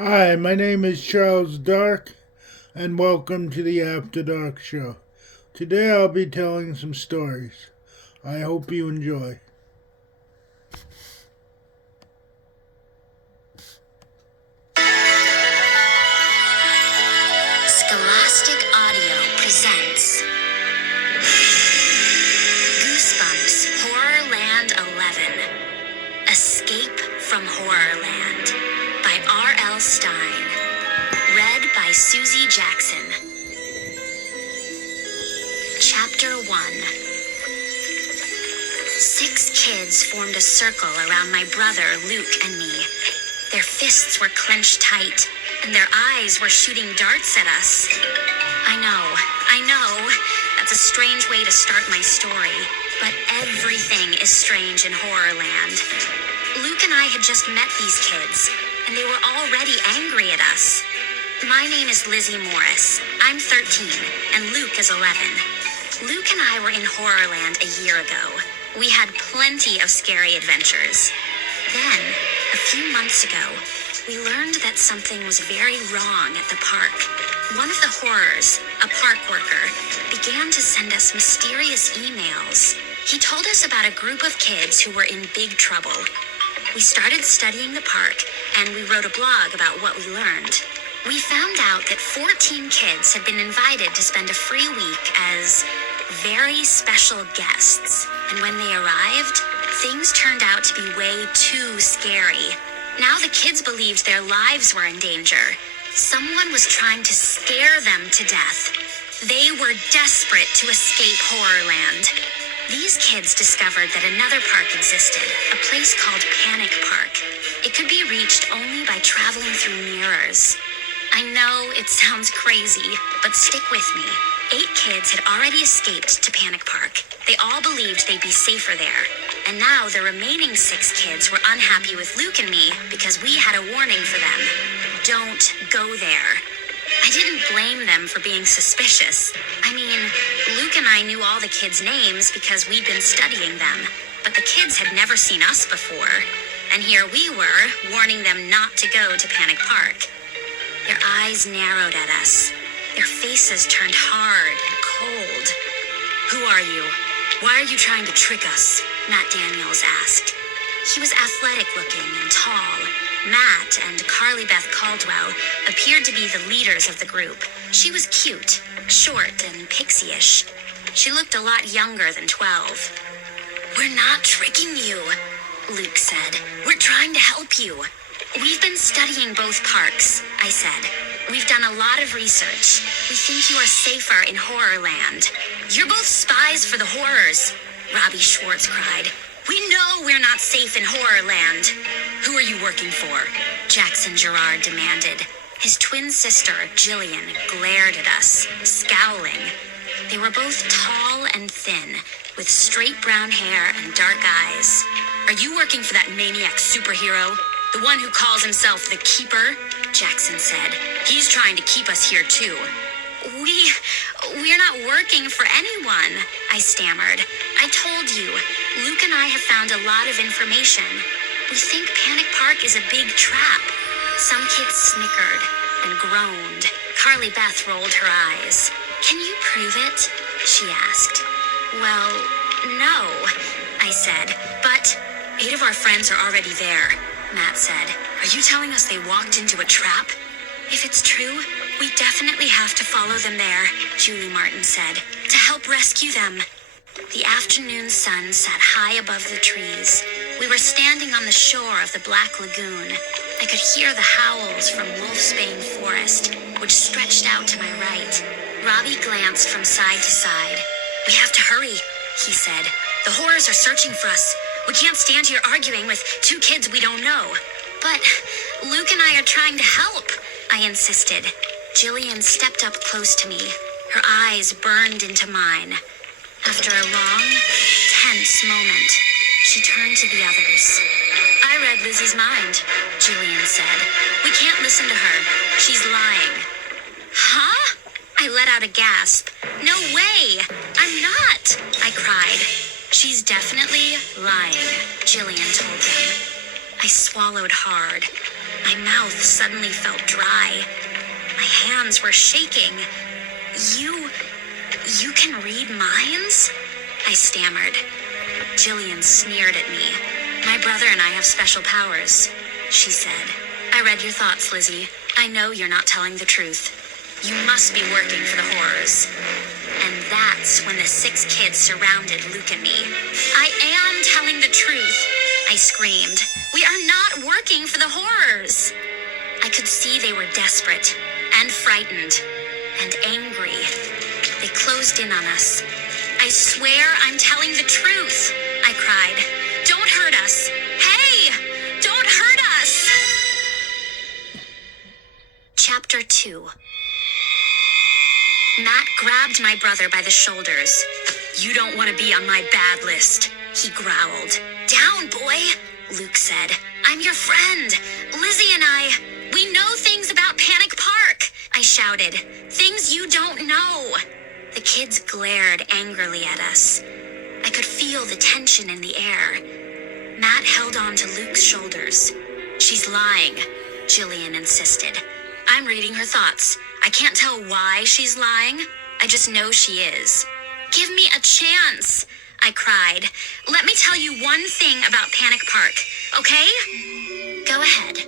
Hi, my name is Charles Dark, and welcome to the After Dark Show. Today I'll be telling some stories. I hope you enjoy. Scholastic Audio presents Goosebumps Horrorland 11 Escape from Horrorland by R.L. Stein. Read by Susie Jackson. Chapter 1. 6 kids formed a circle around my brother, Luke, and me. Their fists were clenched tight, and their eyes were shooting darts at us. I know, that's a strange way to start my story, but everything is strange in Horrorland. Luke and I had just met these kids, and they were already angry at us. My name is Lizzie Morris. I'm 13, and Luke is 11. Luke and I were in Horrorland a year ago. We had plenty of scary adventures. Then, a few months ago, we learned that something was very wrong at the park. One of the horrors, a park worker, began to send us mysterious emails. He told us about a group of kids who were in big trouble. We started studying the park, and we wrote a blog about what we learned. We found out that 14 kids had been invited to spend a free week as very special guests. And when they arrived, things turned out to be way too scary. Now the kids believed their lives were in danger. Someone was trying to scare them to death. They were desperate to escape Horrorland. These kids discovered that another park existed, a place called Panic Park. It could be reached only by traveling through mirrors. I know it sounds crazy, but stick with me. 8 kids had already escaped to Panic Park. They all believed they'd be safer there. And now the remaining 6 kids were unhappy with Luke and me because we had a warning for them. Don't go there. I didn't blame them for being suspicious. I mean, Luke and I knew all the kids' names because we'd been studying them. But the kids had never seen us before. And here we were, warning them not to go to Panic Park. Their eyes narrowed at us. Their faces turned hard and cold. "Who are you? Why are you trying to trick us?" Matt Daniels asked. He was athletic-looking and tall. Matt and Carly Beth Caldwell appeared to be the leaders of the group. She was cute, short, and pixie-ish. She looked a lot younger than 12. "We're not tricking you," Luke said. "We're trying to help you." "We've been studying both parks," I said. "We've done a lot of research. We think you are safer in Horrorland." "You're both spies for the horrors," Robbie Schwartz cried. "We know we're not safe in Horrorland." "Who are you working for?" Jackson Gerard demanded. His twin sister, Jillian, glared at us, scowling. They were both tall and thin, with straight brown hair and dark eyes. "Are you working for that maniac superhero? The one who calls himself the Keeper?" Jackson said. "He's trying to keep us here too." We're not working for anyone," I stammered. "I told you, Luke and I have found a lot of information. We think Panic Park is a big trap." Some kids snickered and groaned. Carly Beth rolled her eyes. "Can you prove it?" she asked. "Well, no," I said, "but 8 of our friends are already there," Matt said. "Are you telling us they walked into a trap?" "If it's true, we definitely have to follow them there," Julie Martin said, "to help rescue them." The afternoon sun sat high above the trees. We were standing on the shore of the Black Lagoon. I could hear the howls from Wolfsbane Forest, which stretched out to my right. Robbie glanced from side to side. "We have to hurry," he said. "The horrors are searching for us. We can't stand here arguing with 2 kids we don't know." "But Luke and I are trying to help," I insisted. Jillian stepped up close to me. Her eyes burned into mine. After a long, tense moment, she turned to the others. "I read Lizzie's mind," Jillian said. "We can't listen to her. She's lying." "Huh?" I let out a gasp. "No way! I'm not!" I cried. "She's definitely lying," Jillian told them. I swallowed hard. My mouth suddenly felt dry. My hands were shaking. You can read minds? I stammered. Jillian sneered at me. My brother and I have special powers, she said. I read your thoughts, Lizzie. I know you're not telling the truth. You must be working for the horrors. And that's when the 6 kids surrounded Luke and me. I am telling the truth, I screamed. We are not working for the horrors. I could see they were desperate and frightened and angry. They closed in on us. I swear I'm telling the truth, I cried. Don't hurt us. Hey, don't hurt us. Chapter 2. Matt grabbed my brother by the shoulders. You don't want to be on my bad list, he growled. Down, boy, Luke said. I'm your friend. Lizzie and we know things about Panic Park, I shouted. Things you don't know. The kids glared angrily at us. I could feel the tension in the air. Matt held on to Luke's shoulders. She's lying, Jillian insisted. I'm reading her thoughts. I can't tell why she's lying. I just know she is. Give me a chance, I cried. Let me tell you one thing about Panic Park, okay? Go ahead,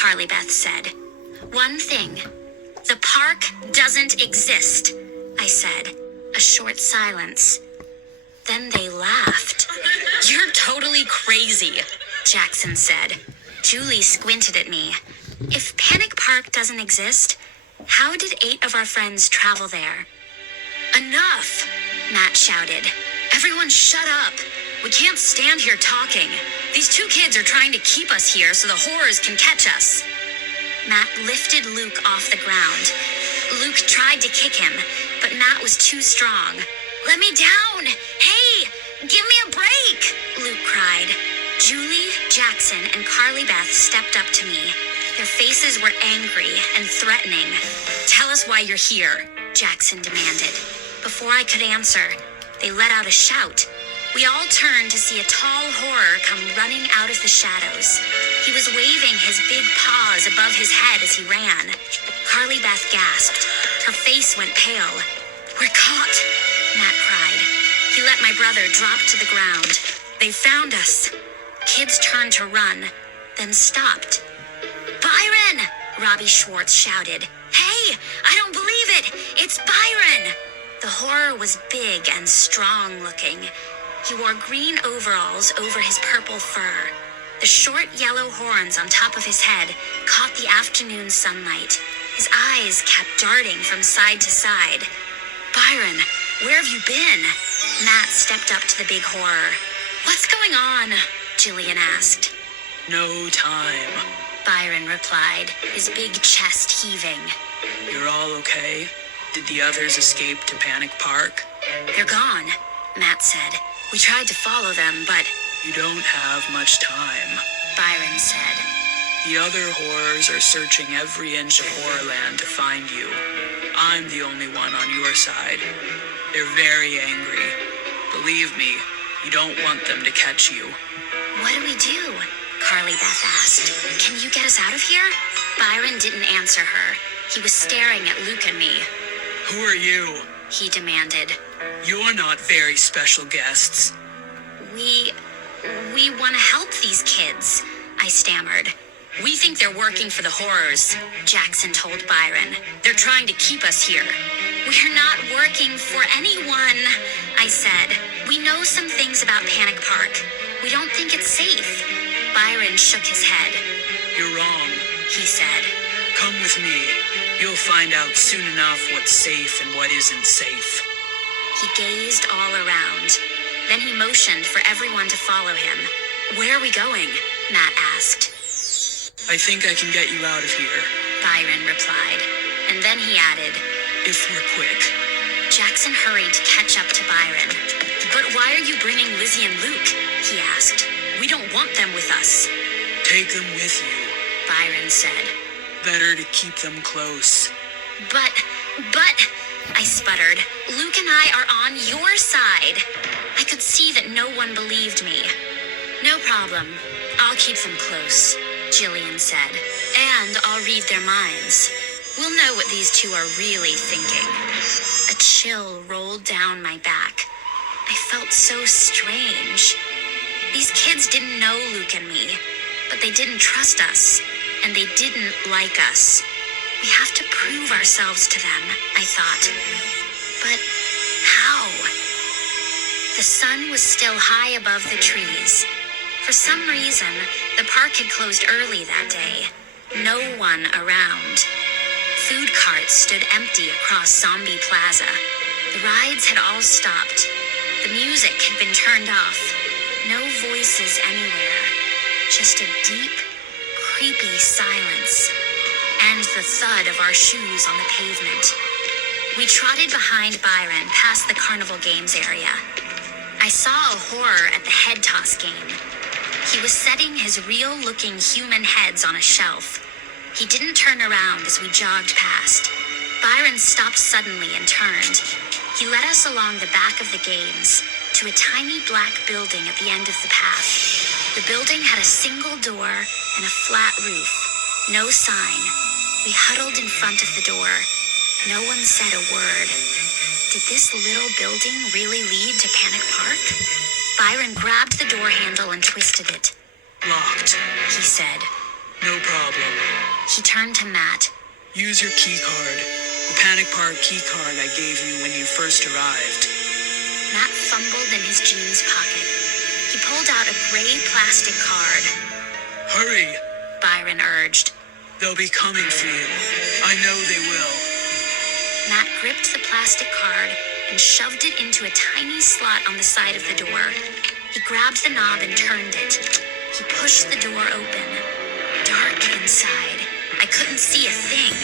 Carly Beth said. One thing. The park doesn't exist, I said. A short silence. Then they laughed. You're totally crazy, Jackson said. Julie squinted at me. If Panic Park doesn't exist, how did 8 of our friends travel there? Enough, Matt shouted. Everyone shut up. We can't stand here talking. These 2 kids are trying to keep us here so the horrors can catch us. Matt lifted Luke off the ground. Luke tried to kick him, but Matt was too strong. Let me down! Hey, give me a break! Luke cried. Julie, Jackson, and Carly Beth stepped up to me. Their faces were angry and threatening. Tell us why you're here, Jackson demanded. Before I could answer, they let out a shout. We all turned to see a tall horror come running out of the shadows. He was waving his big paws above his head as he ran. Carly Beth gasped. Her face went pale. We're caught, Matt cried. He let my brother drop to the ground. They found us. Kids turned to run, then stopped. Byron! Robbie Schwartz shouted. Hey, I don't believe it! It's Byron! The horror was big and strong looking. He wore green overalls over his purple fur. The short yellow horns on top of his head caught the afternoon sunlight. His eyes kept darting from side to side. Byron, where have you been? Matt stepped up to the big horror. What's going on? Jillian asked. No time. Byron replied, his big chest heaving. You're all okay? Did the others escape to Panic Park? They're gone, Matt said. We tried to follow them, but... You don't have much time, Byron said. The other horrors are searching every inch of Horrorland to find you. I'm the only one on your side. They're very angry. Believe me, you don't want them to catch you. What do we do? Carly Beth asked. Can you get us out of here? Byron didn't answer her. He was staring at Luke and me. Who are you? He demanded. You're not very special guests. We want to help these kids, I stammered. We think they're working for the horrors, Jackson told Byron. They're trying to keep us here. We're not working for anyone, I said. We know some things about Panic Park. We don't think it's safe. Byron shook his head. You're wrong, he said. Come with me. You'll find out soon enough what's safe and what isn't safe. He gazed all around. Then he motioned for everyone to follow him. Where are we going? Matt asked. I think I can get you out of here, Byron replied. And then he added, if we're quick. Jackson hurried to catch up to Byron. But why are you bringing Lizzie and Luke? He asked. We don't want them with us. Take them with you, Byron said. Better to keep them close. But, I sputtered. Luke and I are on your side. I could see that no one believed me. No problem. I'll keep them close, Jillian said, and I'll read their minds. We'll know what these two are really thinking. A chill rolled down my back. I felt so strange. These kids didn't know Luke and me, but they didn't trust us, and they didn't like us. We have to prove ourselves to them, I thought. But how? The sun was still high above the trees. For some reason, the park had closed early that day. No one around. Food carts stood empty across Zombie Plaza. The rides had all stopped. The music had been turned off. No voices anywhere. Just a deep, creepy silence. And the thud of our shoes on the pavement. We trotted behind Byron past the carnival games area. I saw a horror at the head toss game. He was setting his real-looking human heads on a shelf. He didn't turn around as we jogged past. Byron stopped suddenly and turned. He led us along the back of the games to a tiny black building at the end of the path. The building had a single door and a flat roof. No sign. We huddled in front of the door. No one said a word. Did this little building really lead to Panic Park? Byron grabbed the door handle and twisted it. Locked, He said. no problem. He turned to Matt. Use your key card. The Panic Park key card I gave you when you first arrived. Matt fumbled in his jeans pocket. He pulled out a gray plastic card. Hurry! Byron urged. They'll be coming for you. I know they will. Matt gripped the plastic card and shoved it into a tiny slot on the side of the door. He grabbed the knob and turned it. He pushed the door open. Dark inside. I couldn't see a thing.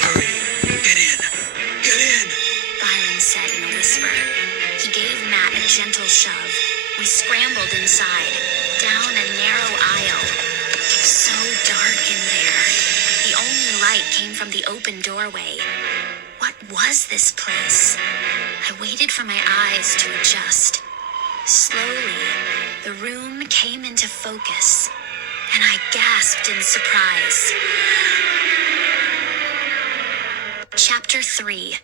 Hurry! Get in! Get in! Byron said in a whisper. He gave Matt a gentle shove. We scrambled inside, down a narrow aisle. So dark in there. The only light came from the open doorway. What was this place? I waited for my eyes to adjust. Slowly, the room came into focus, and I gasped in surprise. Chapter 3.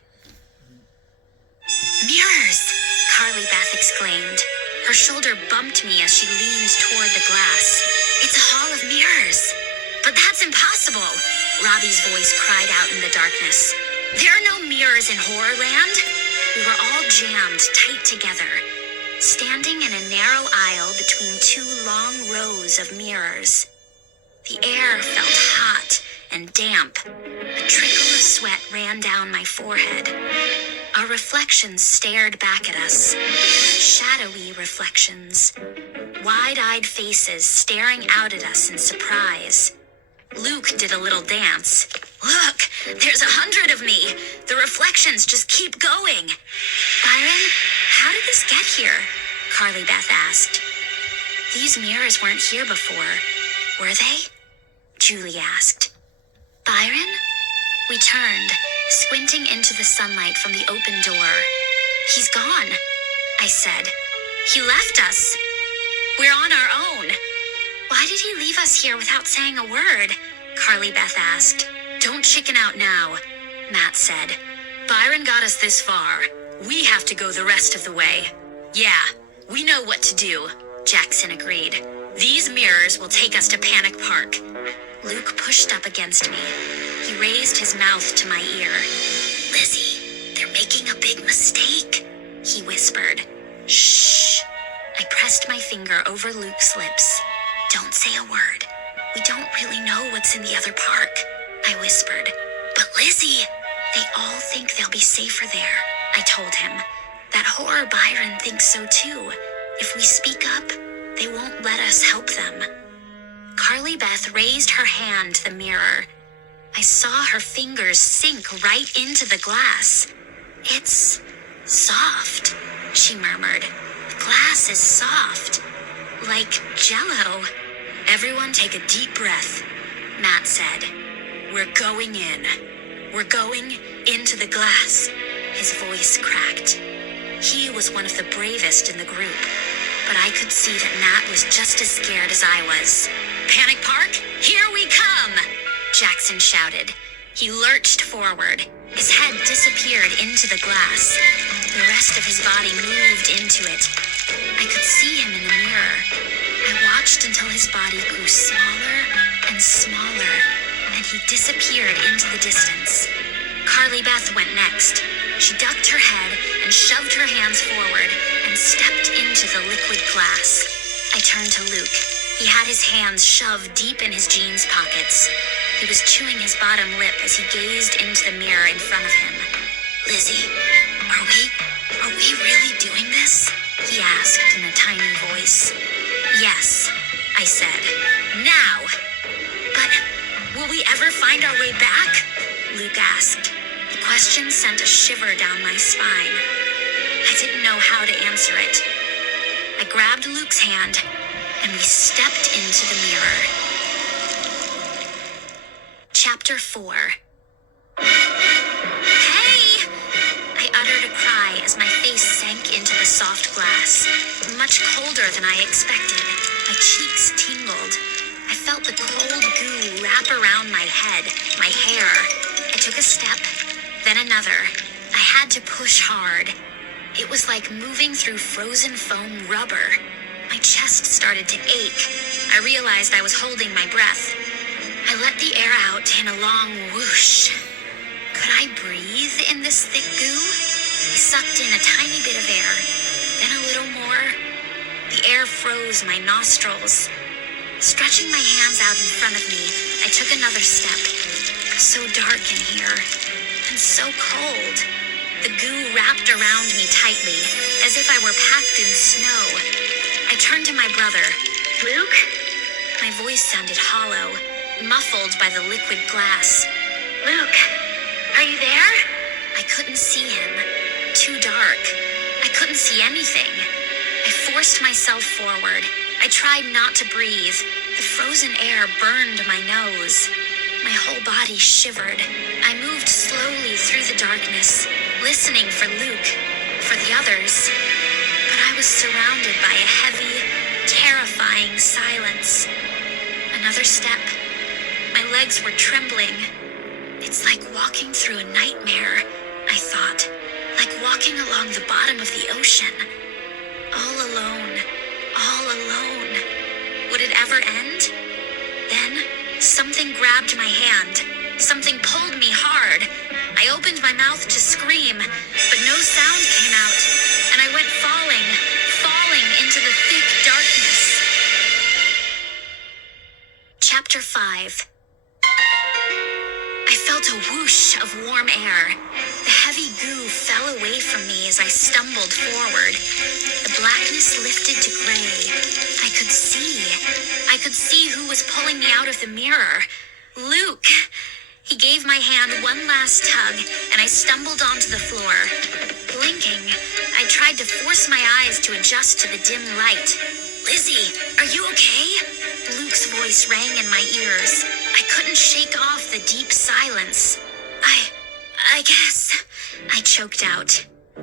Mirrors! Carly Beth exclaimed. Her shoulder bumped me as she leaned toward the glass. It's a hall of mirrors. But that's impossible, Robbie's voice cried out in the darkness. There are no mirrors in Horrorland. We were all jammed tight together, standing in a narrow aisle between two long rows of mirrors. The air felt hot and damp. A trickle of sweat ran down my forehead. Our reflections stared back at us. Shadowy reflections. Wide-eyed faces staring out at us in surprise. Luke did a little dance. Look, there's 100 of me. The reflections just keep going. Byron, how did this get here? Carly Beth asked. These mirrors weren't here before, were they? Julie asked. Byron? We turned, squinting into the sunlight from the open door. He's gone, I said. He left us. We're on our own. Why did he leave us here without saying a word? Carly Beth asked. Don't chicken out now, Matt said. Byron got us this far. We have to go the rest of the way. Yeah, we know what to do, Jackson agreed. These mirrors will take us to Panic Park. Luke pushed up against me. He raised his mouth to my ear. Lizzie, they're making a big mistake, he whispered. Shh. I pressed my finger over Luke's lips. Don't say a word. We don't really know what's in the other park, I whispered. But Lizzie, they all think they'll be safer there, I told him. That horror Byron thinks so too. If we speak up, they won't let us help them. Carly Beth raised her hand to the mirror. I saw her fingers sink right into the glass. It's soft, she murmured. The glass is soft, like Jell-O. Everyone take a deep breath, Matt said. We're going in. We're going into the glass. His voice cracked. He was one of the bravest in the group, but I could see that Matt was just as scared as I was. "Panic Park, here we come!" Jackson shouted. He lurched forward. His head disappeared into the glass. The rest of his body moved into it. I could see him in the mirror. I watched until his body grew smaller and smaller, and he disappeared into the distance. Carly Beth went next. She ducked her head and shoved her hands forward and stepped into the liquid glass. I turned to Luke. He had his hands shoved deep in his jeans pockets. He was chewing his bottom lip as he gazed into the mirror in front of him. "Lizzie, are we really doing this?" he asked in a tiny voice. "Yes," I said. "Now." "But will we ever find our way back?" Luke asked. The question sent a shiver down my spine. I didn't know how to answer it. I grabbed Luke's hand, and we stepped into the mirror. Chapter 4. "Hey!" I uttered a cry as my face sank into the soft glass, much colder than I expected. My cheeks tingled. I felt the cold goo wrap around my head, my hair. I took a step, then another. I had to push hard. It was like moving through frozen foam rubber. My chest started to ache. I realized I was holding my breath. I let the air out in a long whoosh. Could I breathe in this thick goo? I sucked in a tiny bit of air, then a little more. The air froze my nostrils. Stretching my hands out in front of me, I took another step. So dark in here, and so cold. The goo wrapped around me tightly, as if I were packed in snow. I turned to my brother. "Luke?" My voice sounded hollow, muffled by the liquid glass. "Luke, are you there?" I couldn't see him. Too dark. I couldn't see anything. I forced myself forward. I tried not to breathe. The frozen air burned my nose. My whole body shivered. I moved slowly through the darkness, listening for Luke, for the others. But I was surrounded by a heavy, terrifying silence. Another step. My legs were trembling. It's like walking through a nightmare, I thought. Like walking along the bottom of the ocean. All alone. All alone. Would it ever end? Then, something grabbed my hand. Something pulled me hard. I opened my mouth to scream, but no sound came out, and I went falling into the thick darkness. Chapter 5. I felt a whoosh of warm air. The heavy goo fell away from me as I stumbled forward. The blackness lifted to gray. I could see who was pulling me out of the mirror. Luke! He gave my hand one last tug, and I stumbled onto the floor. Blinking, I tried to force my eyes to adjust to the dim light. "Lizzie, are you okay?" Luke's voice rang in my ears. I couldn't shake off the deep silence. I guess, I choked out.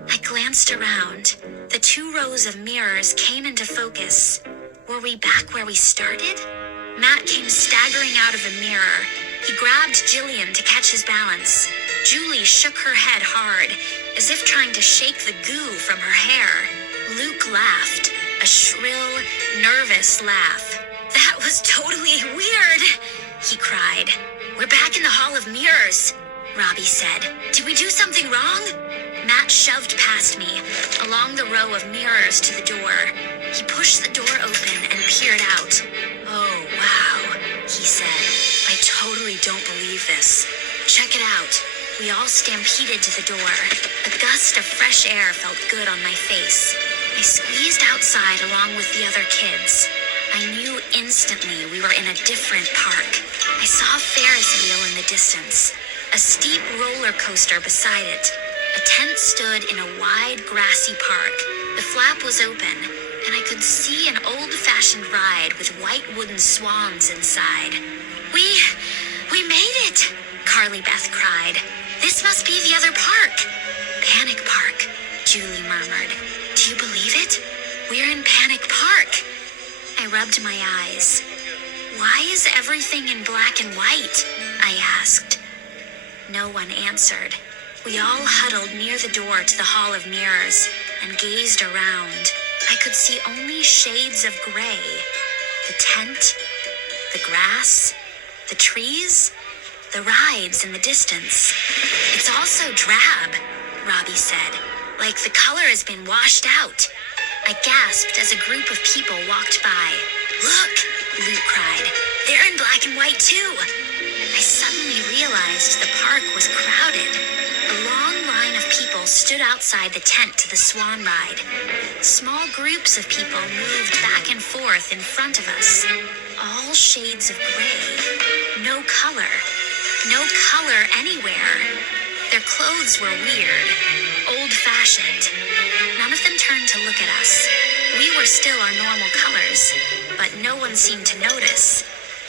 I glanced around. The 2 rows of mirrors came into focus. Were we back where we started? Matt came staggering out of the mirror. He grabbed Jillian to catch his balance. Julie shook her head hard, as if trying to shake the goo from her hair. Luke laughed, a shrill, nervous laugh. "That was totally weird," he cried. "We're back in the Hall of Mirrors," Robbie said. "Did we do something wrong?" Matt shoved past me, along the row of mirrors to the door. He pushed the door open and peered out. "Oh, wow," he said. "I totally don't believe this. Check it out." We all stampeded to the door. A gust of fresh air felt good on my face. I squeezed outside along with the other kids. I knew instantly we were in a different park. I saw a Ferris wheel in the distance, a steep roller coaster beside it. A tent stood in a wide, grassy park. The flap was open, and I could see an old-fashioned ride with white wooden swans inside. We made it!" Carly Beth cried. "This must be the other park." "Panic Park," Julie murmured. "Do you believe it?" We're in Panic Park. I rubbed my eyes. Why is everything in black and white? I asked. No one answered. We all huddled near the door to the Hall of Mirrors and gazed around. I could see only shades of gray. The tent, the grass, the trees, the rides in the distance. It's also drab, Robbie said, like the color has been washed out. I gasped as a group of people walked by. Look, Luke cried. They're in black and white too. I suddenly realized the park was crowded. A long line of people stood outside the tent to the Swan Ride. Small groups of people moved back and forth in front of us. All shades of gray. No color. No color anywhere. Their clothes were weird, old-fashioned. None of them turned to look at us. We were still our normal colors, but no one seemed to notice.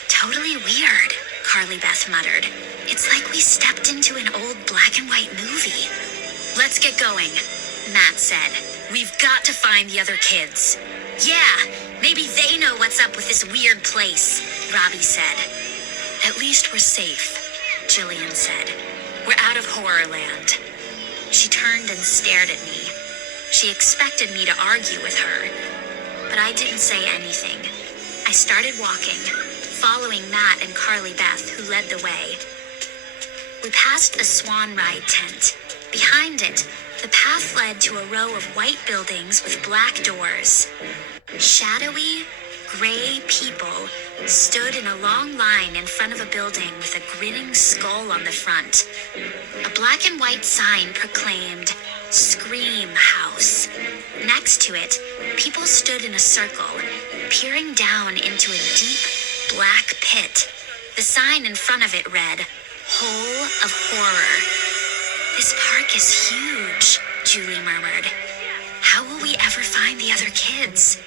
Totally weird, Carly Beth muttered. It's like we stepped into an old black and white movie. Let's get going, Matt said. We've got to find the other kids. Yeah, maybe they know what's up with this weird place, Robbie said. At least we're safe, Jillian said. We're out of Horrorland. She turned and stared at me. She expected me to argue with her, but I didn't say anything. I started walking, following Matt and Carly Beth, who led the way. We passed the Swan Ride tent. Behind it, the path led to a row of white buildings with black doors. Shadowy, gray people stood in a long line in front of a building with a grinning skull on the front. A black and white sign proclaimed, Scream House. Next to it, people stood in a circle, peering down into a deep, black pit. The sign in front of it read, Hole of Horror. This park is huge, Julie murmured. How will we ever find the other kids?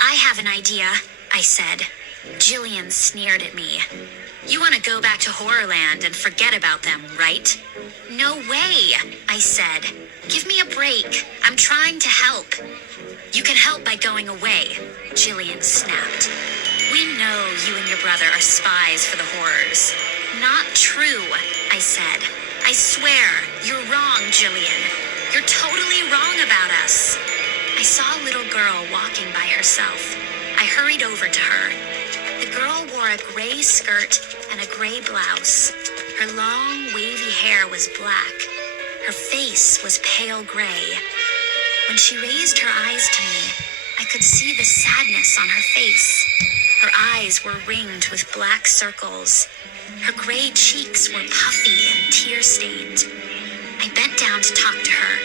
I have an idea, I said. Jillian sneered at me. You want to go back to Horrorland and forget about them, right? No way, I said. Give me a break. I'm trying to help. You can help by going away, Jillian snapped. We know you and your brother are spies for the horrors. Not true, I said. I swear, you're wrong, Jillian. You're totally wrong about us. I saw a little girl walking by herself. I hurried over to her. The girl wore a gray skirt and a gray blouse. Her long, wavy hair was black. Her face was pale gray. When she raised her eyes to me, I could see the sadness on her face. Her eyes were ringed with black circles. Her gray cheeks were puffy and tear-stained. I bent down to talk to her.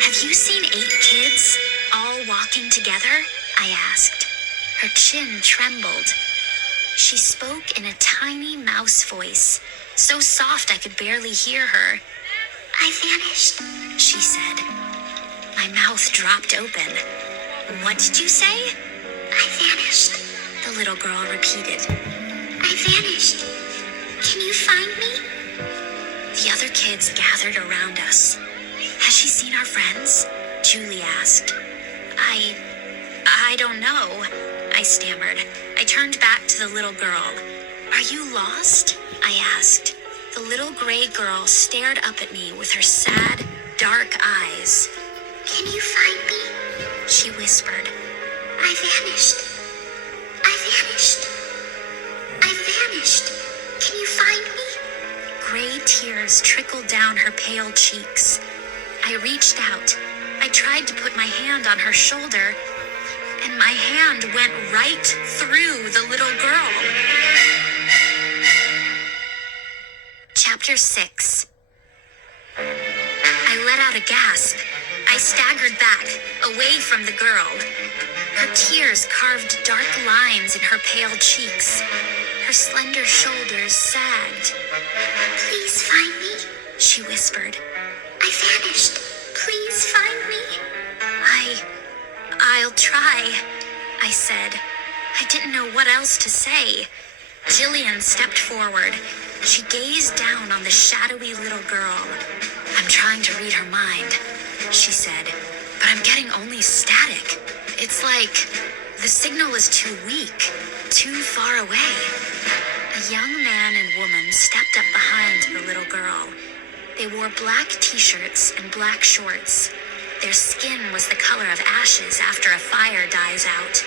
Have you seen 8 kids, all walking together? I asked. Her chin trembled. She spoke in a tiny mouse voice, so soft I could barely hear her. I vanished, she said. My mouth dropped open. What did you say? I vanished, the little girl repeated. I vanished. Can you find me? The other kids gathered around us. Has she seen our friends? Julie asked. I don't know, I stammered. I turned back to the little girl. Are you lost? I asked. The little gray girl stared up at me with her sad, dark eyes. Can you find me? She whispered. I vanished. I vanished. I vanished. Can you find me? Gray tears trickled down her pale cheeks. I reached out. I tried to put my hand on her shoulder, and my hand went right through the little girl. Chapter 6. I let out a gasp. I staggered back, away from the girl. Her tears carved dark lines in her pale cheeks. Her slender shoulders sagged. Please find me, she whispered. I vanished. Please find me. I'll try, I said. I didn't know what else to say. Jillian stepped forward. She gazed down on the shadowy little girl. I'm trying to read her mind, she said, but I'm getting only static. It's like the signal is too weak, too far away. A young man and woman stepped up behind the little girl. They wore black t-shirts and black shorts. Their skin was the color of ashes after a fire dies out.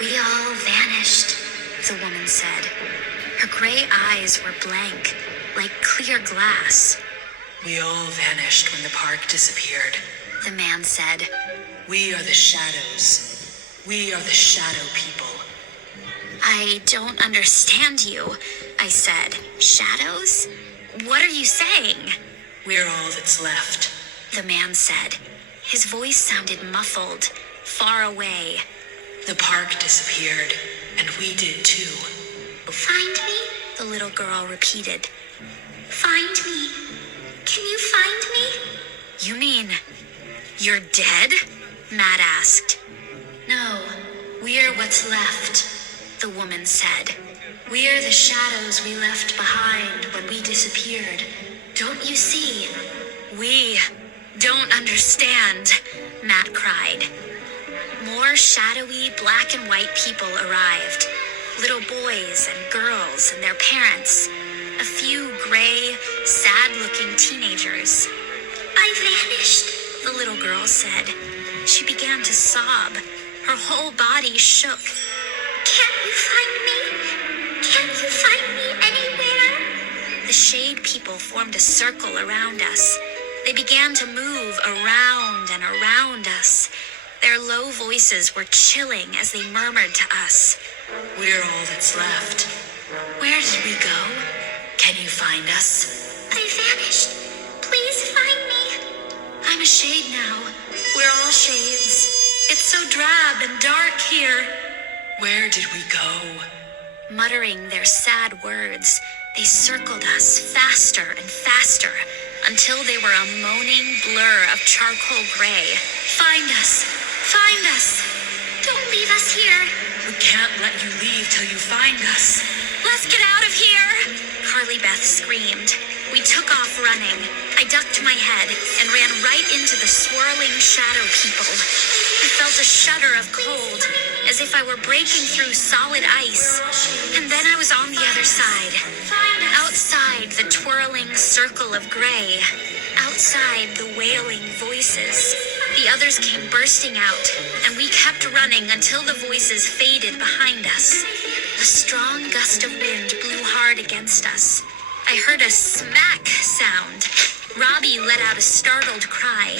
We all vanished, the woman said. Her gray eyes were blank, like clear glass. We all vanished when the park disappeared. The man said. We are the shadows. We are the shadow people. I don't understand you, I said. Shadows? What are you saying? We're all that's left. The man said. His voice sounded muffled, far away. The park disappeared, and we did too. Find me? The little girl repeated. Find me. Can you find me? You mean you're dead? Matt asked. No, we're what's left, the woman said. We're the shadows we left behind when we disappeared. Don't you see? We don't understand, Matt cried. More shadowy black and white people arrived. Little boys and girls and their parents. A few gray, sad-looking teenagers. I vanished, the little girl said. She began to sob. Her whole body shook. Can't you find me? Can't you find me anywhere? The shade people formed a circle around us. They began to move around and around us. Their low voices were chilling as they murmured to us. We're all that's left. Where did we go? Can you find us? I vanished. Please find me. I'm a shade now. We're all shades. It's so drab and dark here. Where did we go? Muttering their sad words, they circled us faster and faster until they were a moaning blur of charcoal gray. Find us! Find us! Don't leave us here! We can't let you leave till you find us. Let's get out of here! Carly Beth screamed. We took off running. I ducked my head and ran right into the swirling shadow people. I felt a shudder of cold, as if I were breaking through solid ice. And then I was on the other side. Outside the twirling circle of gray. Outside the wailing voices. The others came bursting out, and we kept running until the voices faded behind us. A strong gust of wind blew hard against us. I heard a smack sound. Robbie let out a startled cry.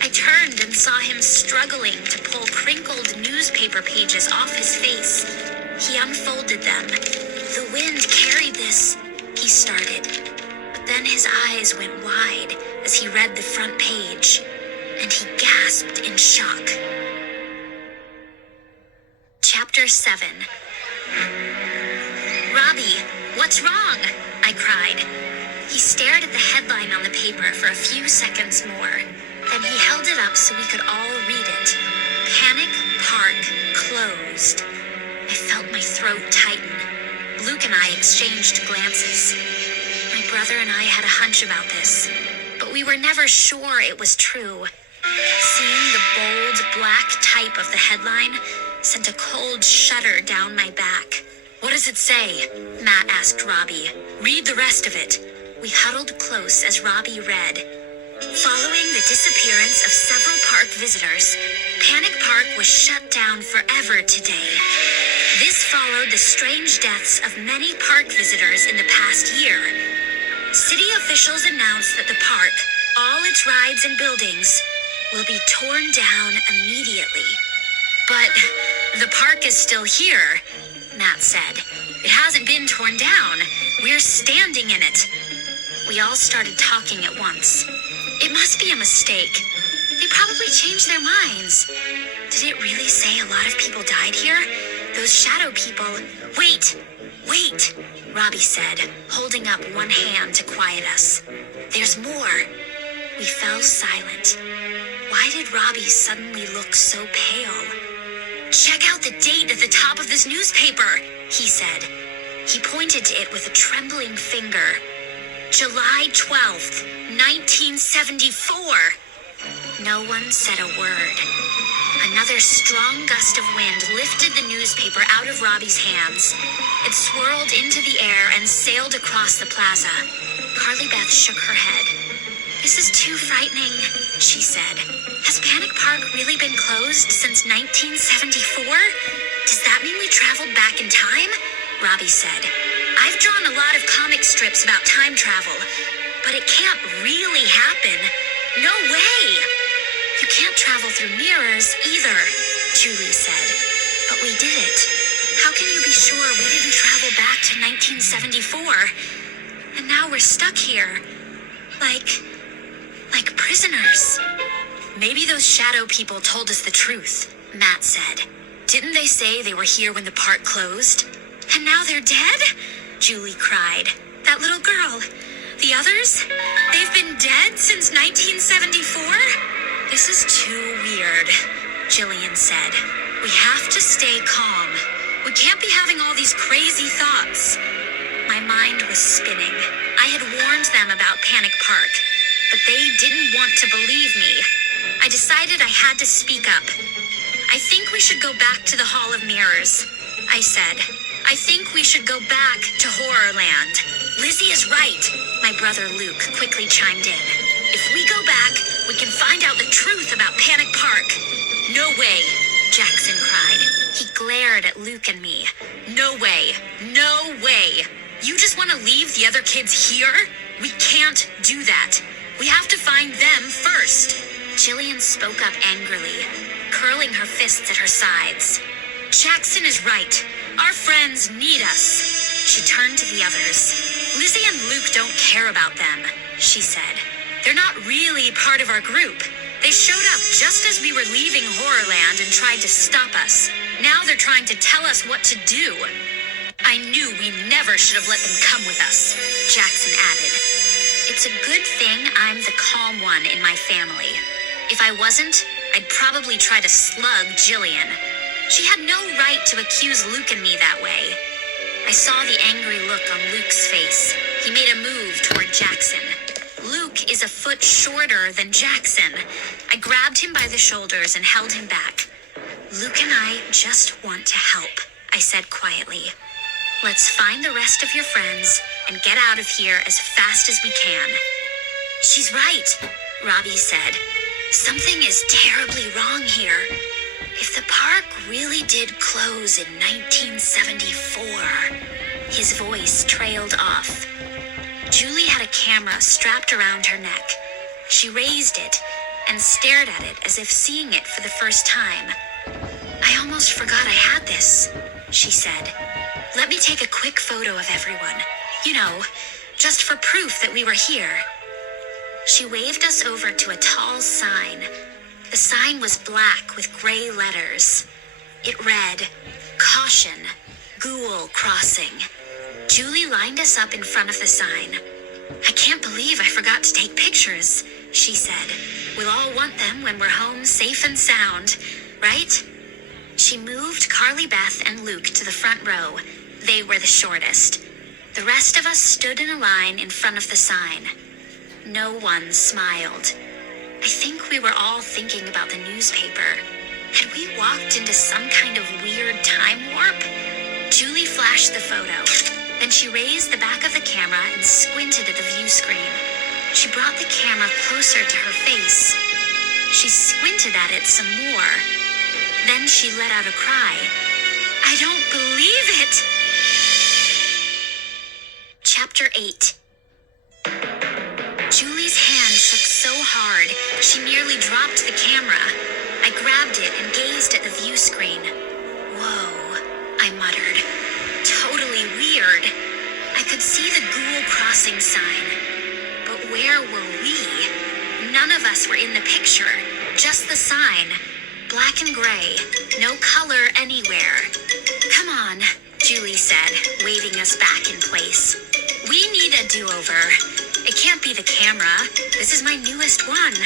I turned and saw him struggling to pull crinkled newspaper pages off his face. He unfolded them. The wind carried this, he started. But then his eyes went wide as he read the front page, and he gasped in shock. Chapter 7. Robbie, what's wrong? I cried. He stared at the headline on the paper for a few seconds more. Then he held it up so we could all read it. Panic Park closed. I felt my throat tighten. Luke and I exchanged glances. My brother and I had a hunch about this, but we were never sure it was true. Seeing the bold, black type of the headline sent a cold shudder down my back. What does it say? Matt asked Robbie. Read the rest of it. We huddled close as Robbie read. Following the disappearance of several park visitors, Panic Park was shut down forever today. This followed the strange deaths of many park visitors in the past year. City officials announced that the park, all its rides and buildings, will be torn down immediately. But the park is still here, Matt said. It hasn't been torn down. We're standing in it. We all started talking at once. It must be a mistake. They probably changed their minds. Did it really say a lot of people died here? Those shadow people... Wait! Robbie said, holding up one hand to quiet us. There's more. We fell silent. Why did Robbie suddenly look so pale? Check out the date at the top of this newspaper, he said. He pointed to it with a trembling finger. July 12th, 1974. No one said a word. Another strong gust of wind lifted the newspaper out of Robbie's hands. It swirled into the air and sailed across the plaza. Carly Beth shook her head. "This is too frightening," she said. "Has Panic Park really been closed since 1974? Does that mean we traveled back in time?" Robbie said. "I've drawn a lot of comic strips about time travel, but it can't really happen. No way!" "You can't travel through mirrors either," Julie said. "But we did it. How can you be sure we didn't travel back to 1974? And now we're stuck here. Like prisoners." "Maybe those shadow people told us the truth," Matt said. "Didn't they say they were here when the park closed?" "And now they're dead?" Julie cried. "That little girl. The others? They've been dead since 1974? This is too weird," Jillian said. "We have to stay calm. We can't be having all these crazy thoughts." My mind was spinning. I had warned them about Panic Park, but they didn't want to believe me. I decided I had to speak up. "I think we should go back to the Hall of Mirrors," I said. "I think we should go back to Horrorland." "Lizzie is right," my brother Luke quickly chimed in. "If we go back, we can find out the truth about Panic Park." "No way," Jackson cried. He glared at Luke and me. "No way. No way. You just want to leave the other kids here? We can't do that. We have to find them first." Jillian spoke up angrily, curling her fists at her sides. "Jackson is right. Our friends need us." She turned to the others. "Lizzie and Luke don't care about them," she said. "They're not really part of our group. They showed up just as we were leaving Horrorland and tried to stop us. Now they're trying to tell us what to do." "I knew we never should have let them come with us," Jackson added. "It's a good thing I'm the calm one in my family. If I wasn't, I'd probably try to slug Jillian. She had no right to accuse Luke and me that way." I saw the angry look on Luke's face. He made a move toward Jackson. Luke is a foot shorter than Jackson. I grabbed him by the shoulders and held him back. "Luke and I just want to help," I said quietly. "Let's find the rest of your friends and get out of here as fast as we can." "She's right," Robbie said. "Something is terribly wrong here. If the park really did close in 1974, his voice trailed off. Julie had a camera strapped around her neck. She raised it and stared at it as if seeing it for the first time. "I almost forgot I had this," she said. "Let me take a quick photo of everyone. Just for proof that we were here." She waved us over to a tall sign. The sign was black with gray letters. It read, "Caution, Ghoul Crossing." Julie lined us up in front of the sign. "I can't believe I forgot to take pictures," she said. "We'll all want them when we're home safe and sound, right?" She moved Carly Beth and Luke to the front row. They were the shortest. The rest of us stood in a line in front of the sign. No one smiled. I think we were all thinking about the newspaper. Had we walked into some kind of weird time warp? Julie flashed the photo. Then she raised the back of the camera and squinted at the view screen. She brought the camera closer to her face. She squinted at it some more. Then she let out a cry. "I don't believe it!" Chapter 8. Julie's hand shook so hard, she nearly dropped the camera. I grabbed it and gazed at the view screen. "Whoa," I muttered. "Totally weird." I could see the Ghoul Crossing sign. But where were we? None of us were in the picture. Just the sign. Black and gray. No color anywhere. "Come on," Julie said, waving us back in place. "We need a do-over. It can't be the camera. This is my newest one."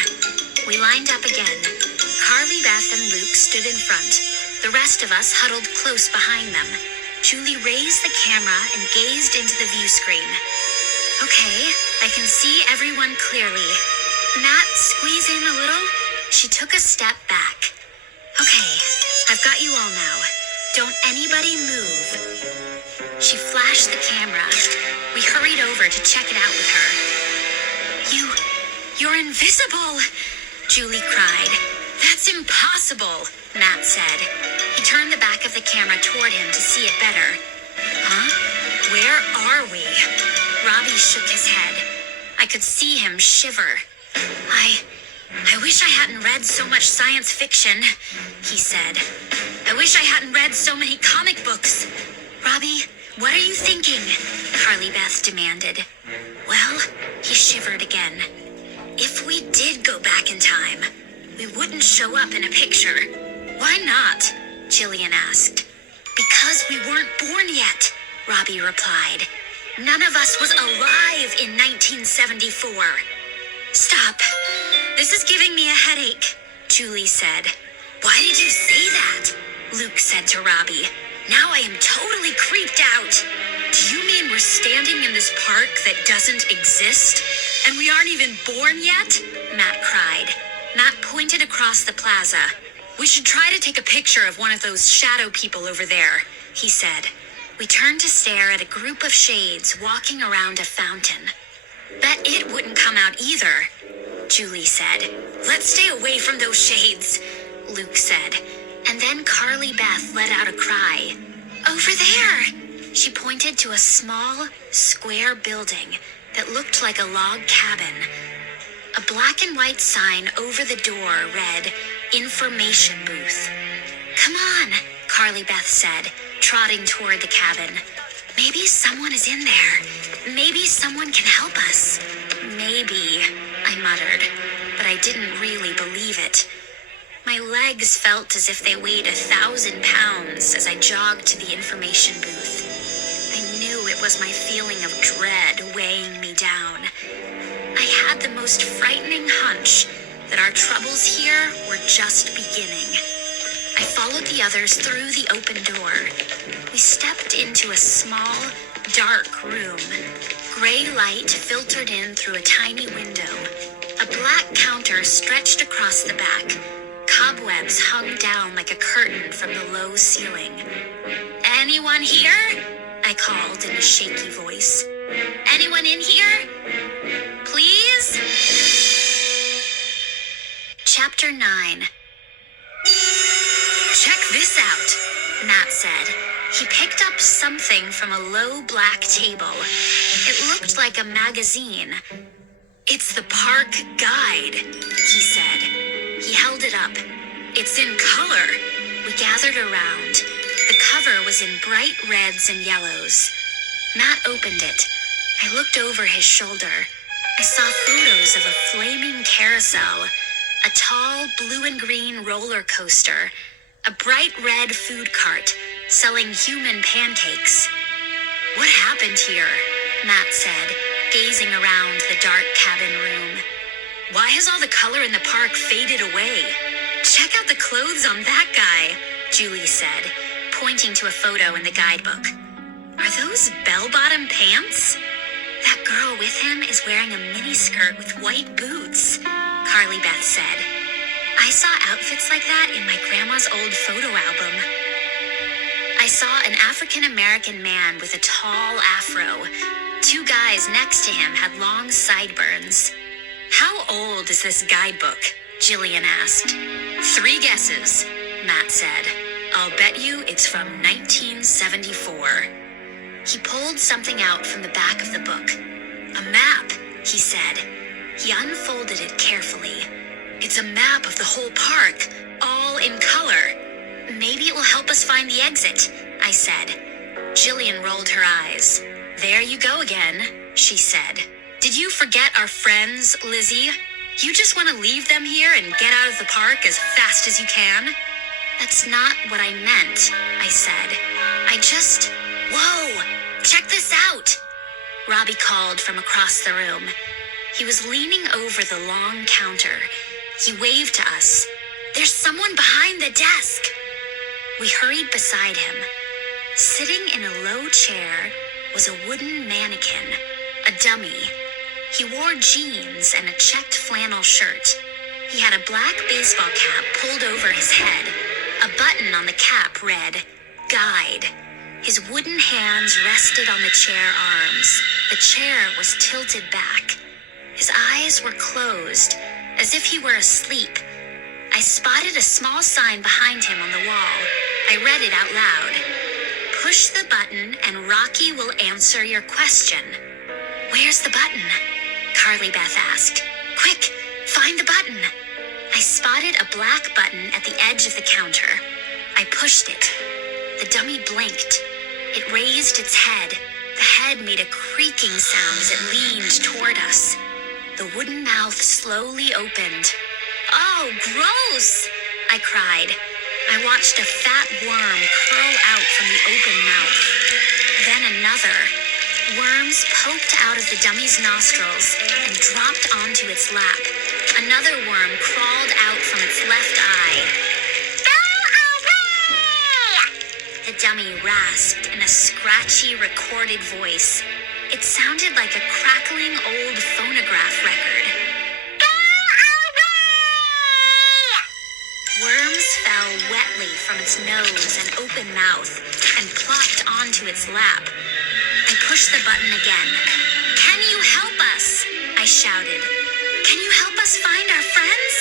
We lined up again. Carly Beth and Luke stood in front. The rest of us huddled close behind them. Julie raised the camera and gazed into the view screen. "Okay, I can see everyone clearly. Matt, squeeze in a little." She took a step back. Okay, I've got you all now. Don't anybody move. She flashed the camera. We hurried over to check it out with her. You're invisible, Julie cried. That's impossible, Matt said. He turned the back of the camera toward him to see it better. Huh? Where are we? Robbie shook his head. I could see him shiver. I wish I hadn't read so much science fiction, he said. I wish I hadn't read so many comic books. Robbie, what are you thinking? Carly Beth demanded. Well, he shivered again. If we did go back in time, we wouldn't show up in a picture. Why not? Jillian asked. Because we weren't born yet, Robbie replied. None of us was alive in 1974. Stop. This is giving me a headache, Julie said. Why did you say that? Luke said to Robbie. Now I am totally creeped out. Do you mean we're standing in this park that doesn't exist? And we aren't even born yet? Matt cried. Matt pointed across the plaza. We should try to take a picture of one of those shadow people over there, he said. We turned to stare at a group of shades walking around a fountain. Bet it wouldn't come out either, Julie said. Let's stay away from those shades, Luke said. And then Carly Beth let out a cry. Over there! She pointed to a small, square building that looked like a log cabin. A black and white sign over the door read, Information Booth. Come on, Carly Beth said, trotting toward the cabin. Maybe someone is in there. Maybe someone can help us. Maybe, I muttered, but I didn't really believe it. My legs felt as if they weighed 1,000 pounds as I jogged to the information booth. I knew it was my feeling of dread weighing me down. I had the most frightening hunch that our troubles here were just beginning. I followed the others through the open door. We stepped into a small, dark room. Gray light filtered in through a tiny window. A black counter stretched across the back. Cobwebs hung down like a curtain from the low ceiling. Anyone here? I called in a shaky voice. Anyone in here? Please? Chapter 9. Check this out, Matt said. He picked up something from a low black table. It looked like a magazine. It's the park guide, he said. He held it up. It's in color. We gathered around. The cover was in bright reds and yellows. Matt opened it. I looked over his shoulder. I saw photos of a flaming carousel, a tall blue and green roller coaster, a bright red food cart selling human pancakes. What happened here? Matt said, gazing around the dark cabin room. Why has all the color in the park faded away? Check out the clothes on that guy, Julie said, pointing to a photo in the guidebook. Are those bell-bottom pants? That girl with him is wearing a miniskirt with white boots, Carly Beth said. I saw outfits like that in my grandma's old photo album. I saw an African-American man with a tall afro. Two guys next to him had long sideburns. How old is this guidebook? Jillian asked. 3 guesses, Matt said. I'll bet you it's from 1974. He pulled something out from the back of the book. A map, he said. He unfolded it carefully. It's a map of the whole park, all in color. Maybe it will help us find the exit, I said. Jillian rolled her eyes. There you go again, she said. Did you forget our friends, Lizzie? You just want to leave them here and get out of the park as fast as you can? That's not what I meant, I said. Whoa, check this out, Robbie called from across the room. He was leaning over the long counter. He waved to us. There's someone behind the desk. We hurried beside him. Sitting in a low chair was a wooden mannequin, a dummy. He wore jeans and a checked flannel shirt. He had a black baseball cap pulled over his head. A button on the cap read, Guide. His wooden hands rested on the chair arms. The chair was tilted back. His eyes were closed, as if he were asleep. I spotted a small sign behind him on the wall. I read it out loud. Push the button and Rocky will answer your question. Where's the button? Carly Beth asked. Quick, find the button. I spotted a black button at the edge of the counter. I pushed it. The dummy blinked. It raised its head. The head made a creaking sound as it leaned toward us. The wooden mouth slowly opened. Oh, gross! I cried. I watched a fat worm curl out from the open mouth. Then another. Worms poked out of the dummy's nostrils and dropped onto its lap. Another worm crawled out from its left eye. Go away! The dummy rasped in a scratchy, recorded voice. It sounded like a crackling old phonograph record. Go away! Worms fell wetly from its nose and open mouth and plopped onto its lap. I pushed the button again. Can you help us? I shouted. Can you help us find our friends?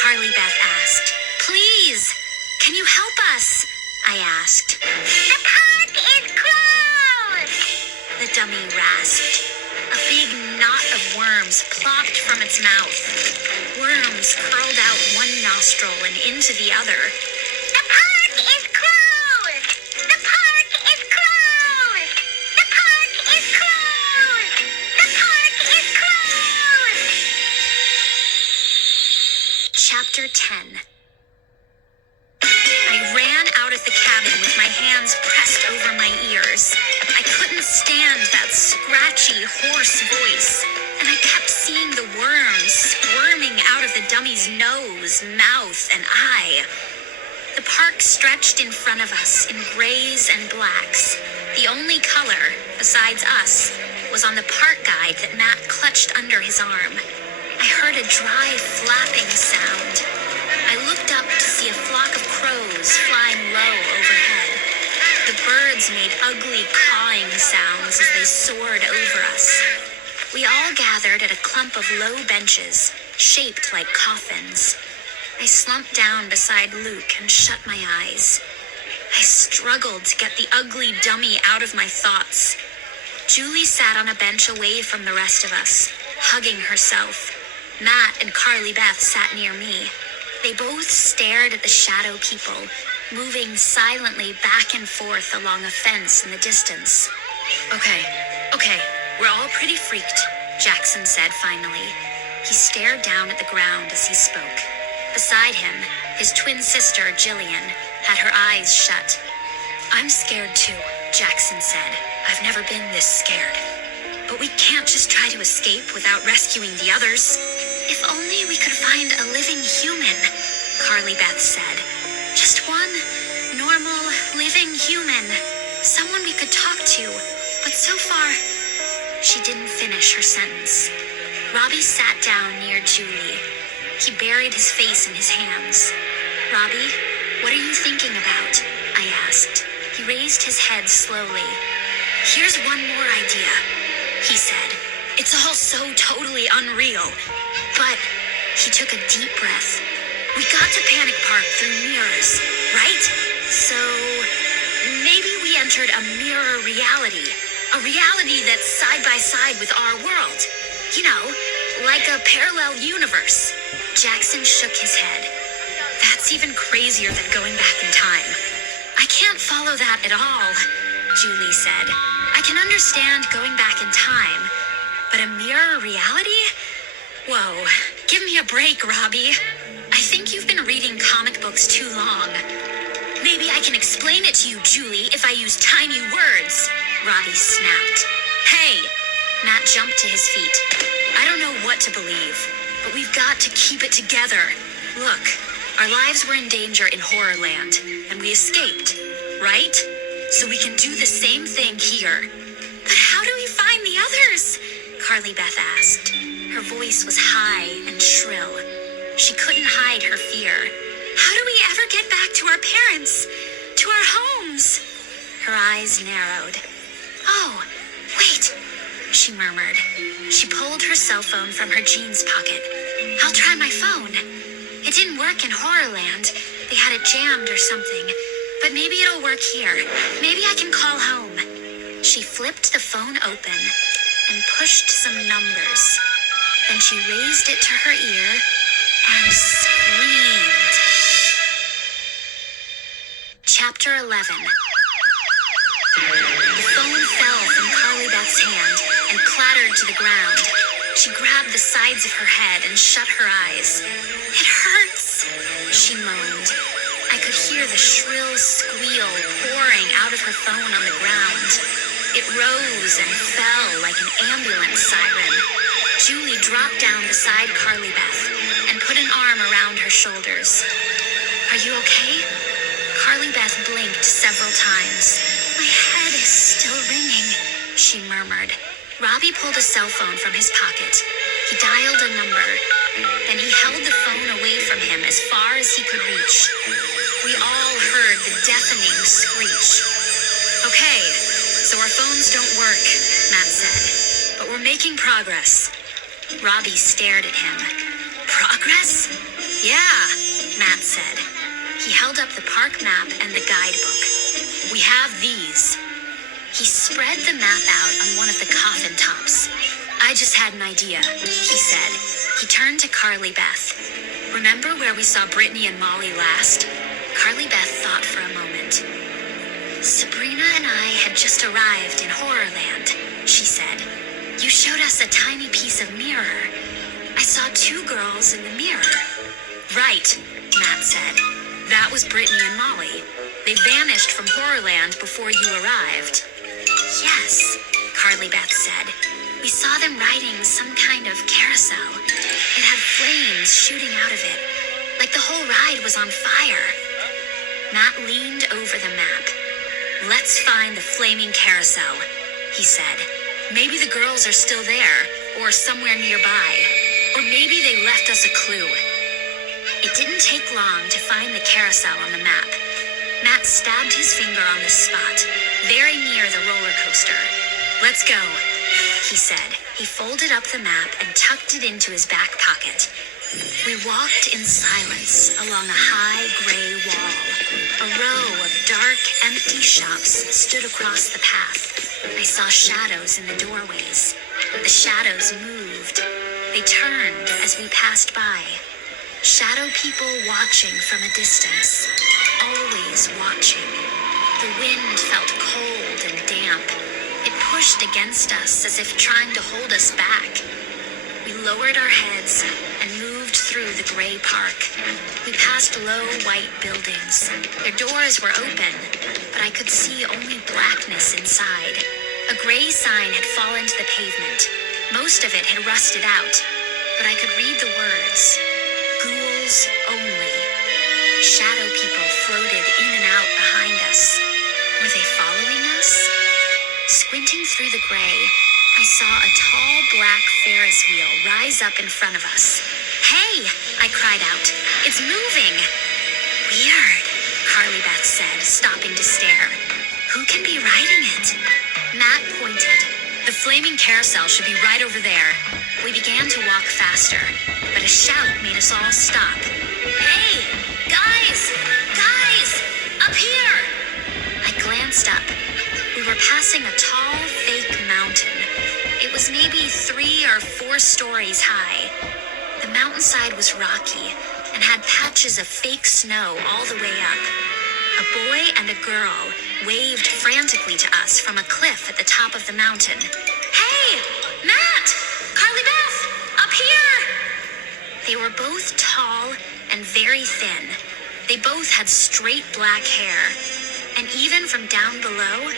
Carly Beth asked. Please, can you help us? I asked. The park is closed! The dummy rasped. A big knot of worms plopped from its mouth. Worms curled out one nostril and into the other. The park is closed! The park is closed! The park is closed! The park is closed! Chapter 10. I ran out of the cabin with my hands pressed over my ears. I couldn't stand that scratchy, hoarse voice, and I kept seeing the worms squirming out of the dummy's nose, mouth, and eye. The park stretched in front of us in grays and blacks. The only color, besides us, was on the park guide that Matt clutched under his arm. I heard a dry flapping sound. I looked up to see a flock of crows flying low overhead. The birds made ugly cawing sounds as they soared over us. We all gathered at a clump of low benches, shaped like coffins. I slumped down beside Luke and shut my eyes. I struggled to get the ugly dummy out of my thoughts. Julie sat on a bench away from the rest of us, hugging herself. Matt and Carly Beth sat near me. They both stared at the shadow people, moving silently back and forth along a fence in the distance. Okay, we're all pretty freaked, Jackson said finally. He stared down at the ground as he spoke. Beside him, his twin sister, Jillian, had her eyes shut. I'm scared too, Jackson said. I've never been this scared. But we can't just try to escape without rescuing the others. If only we could find a living human, Carly Beth said. Just one normal, living human. Someone we could talk to. But so far, she didn't finish her sentence. Robbie sat down near Julie. He buried his face in his hands. Robbie, what are you thinking about? I asked. He raised his head slowly. Here's one more idea, he said. It's all so totally unreal. But he took a deep breath. We got to Panic Park through mirrors, right? So maybe we entered a mirror reality. A reality that's side by side with our world. You know, like a parallel universe. Jackson shook his head. That's even crazier than going back in time. I can't follow that at all, Julie said. I can understand going back in time, but a mirror reality? Whoa, give me a break, Robbie. I think you've been reading comic books too long. Maybe I can explain it to you, Julie, if I use tiny words, Robbie snapped. Hey! Matt jumped to his feet. I don't know what to believe, but we've got to keep it together. Look, our lives were in danger in Horrorland, and we escaped, right? So we can do the same thing here. But how do we find the others? Carly Beth asked. Her voice was high and shrill. She couldn't hide her fear. How do we ever get back to our parents? To our homes? Her eyes narrowed. Oh, wait, she murmured. She pulled her cell phone from her jeans pocket. I'll try my phone. It didn't work in Horrorland. They had it jammed or something. But maybe it'll work here. Maybe I can call home. She flipped the phone open and pushed some numbers. Then she raised it to her ear and screamed. Chapter 11. The phone fell from Carly Beth's hand and clattered to the ground. She grabbed the sides of her head and shut her eyes. It hurts, she moaned. I could hear the shrill squeal pouring out of her phone on the ground. It rose and fell like an ambulance siren. Julie dropped down beside Carly Beth and put an arm around her shoulders. Are you okay? Carly Beth blinked several times. My head is still ringing, she murmured. Robbie pulled a cell phone from his pocket. He dialed a number. Then he held the phone away from him as far as he could reach. We all heard the deafening screech. Okay, so our phones don't work, Matt said. But we're making progress. Robbie stared at him. Progress? Yeah, Matt said. He held up the park map and the guidebook. We have these. He spread the map out on one of the coffin tops. I just had an idea, he said. He turned to Carly Beth. Remember where we saw Brittany and Molly last? Carly Beth thought for a moment. Sabrina and I had just arrived in Horrorland, she said. You showed us a tiny piece of mirror. I saw two girls in the mirror. Right, Matt said. That was Brittany and Molly. They vanished from Horrorland before you arrived. Yes, Carly Beth said. We saw them riding some kind of carousel. It had flames shooting out of it, like the whole ride was on fire. Matt leaned over the map. Let's find the flaming carousel, he said. Maybe the girls are still there, or somewhere nearby. Or maybe they left us a clue. It didn't take long to find the carousel on the map. Matt stabbed his finger on the spot, very near the roller coaster. Let's go, he said. He folded up the map and tucked it into his back pocket. We walked in silence along a high gray wall. A row of dark, empty shops stood across the path. I saw shadows in the doorways. The shadows moved. They turned as we passed by. Shadow people watching from a distance. Always watching. The wind felt cold and damp. It pushed against us as if trying to hold us back. We lowered our heads and moved through the gray park. We passed low white buildings. Their doors were open, but I could see only blackness inside. A gray sign had fallen to the pavement. Most of it had rusted out, but I could read the words. Ghouls only. Shadow people floated in and out behind us. Were they following us? Squinting through the gray, I saw a tall black Ferris wheel rise up in front of us. Hey, I cried out. It's moving. Weird, Carly Beth said, stopping to stare. Who can be riding it? Matt pointed. The flaming carousel should be right over there. We began to walk faster, but a shout made us all stop. Hey, guys! Guys! Up here! I glanced up. We were passing a tall, fake mountain. It was maybe 3 or 4 stories high. The mountainside was rocky and had patches of fake snow all the way up. A boy and a girl waved frantically to us from a cliff at the top of the mountain. Hey! Matt! Carly Beth! Up here! They were both tall and very thin. They both had straight black hair. And even from down below,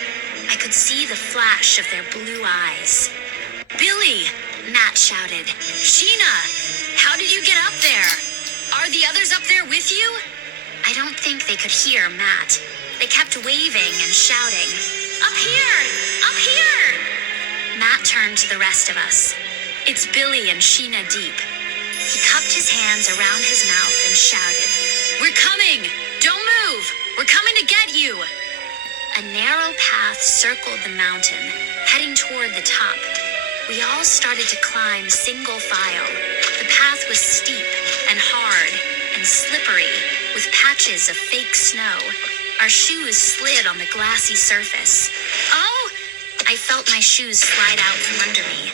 I could see the flash of their blue eyes. Billy! Matt shouted. Sheena! How did you get up there? Are the others up there with you? I don't think they could hear Matt. They kept waving and shouting. Up here! Up here! Matt turned to the rest of us. It's Billy and Sheena Deep. He cupped his hands around his mouth and shouted, "We're coming! Don't move! We're coming to get you!" A narrow path circled the mountain, heading toward the top. We all started to climb single file. The path was steep and hard and slippery, with patches of fake snow. Our shoes slid on the glassy surface. Oh! I felt my shoes slide out from under me.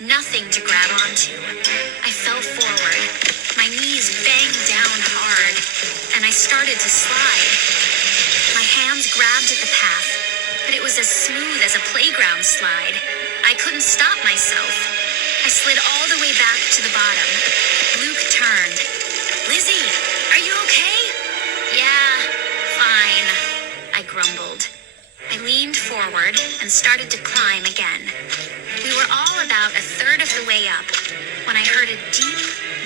Nothing to grab onto. I fell forward. My knees banged down hard, and I started to slide. My hands grabbed at the path, but it was as smooth as a playground slide. I couldn't stop myself. I slid all the way back to the bottom. Luke turned. "Lizzie, are you okay?" "Yeah, fine," I grumbled. I leaned forward and started to climb again. We were all about a third of the way up when I heard a deep,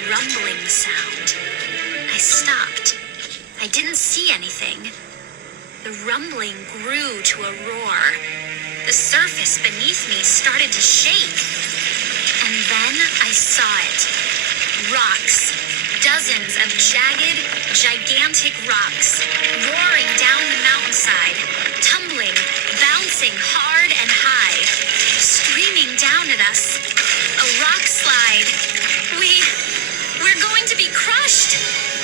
rumbling sound. I stopped. I didn't see anything. The rumbling grew to a roar. The surface beneath me started to shake. And then I saw it. Rocks. Dozens of jagged, gigantic rocks roaring down the mountainside, tumbling, bouncing hard and high, streaming down at us. A rock slide. We're going to be crushed,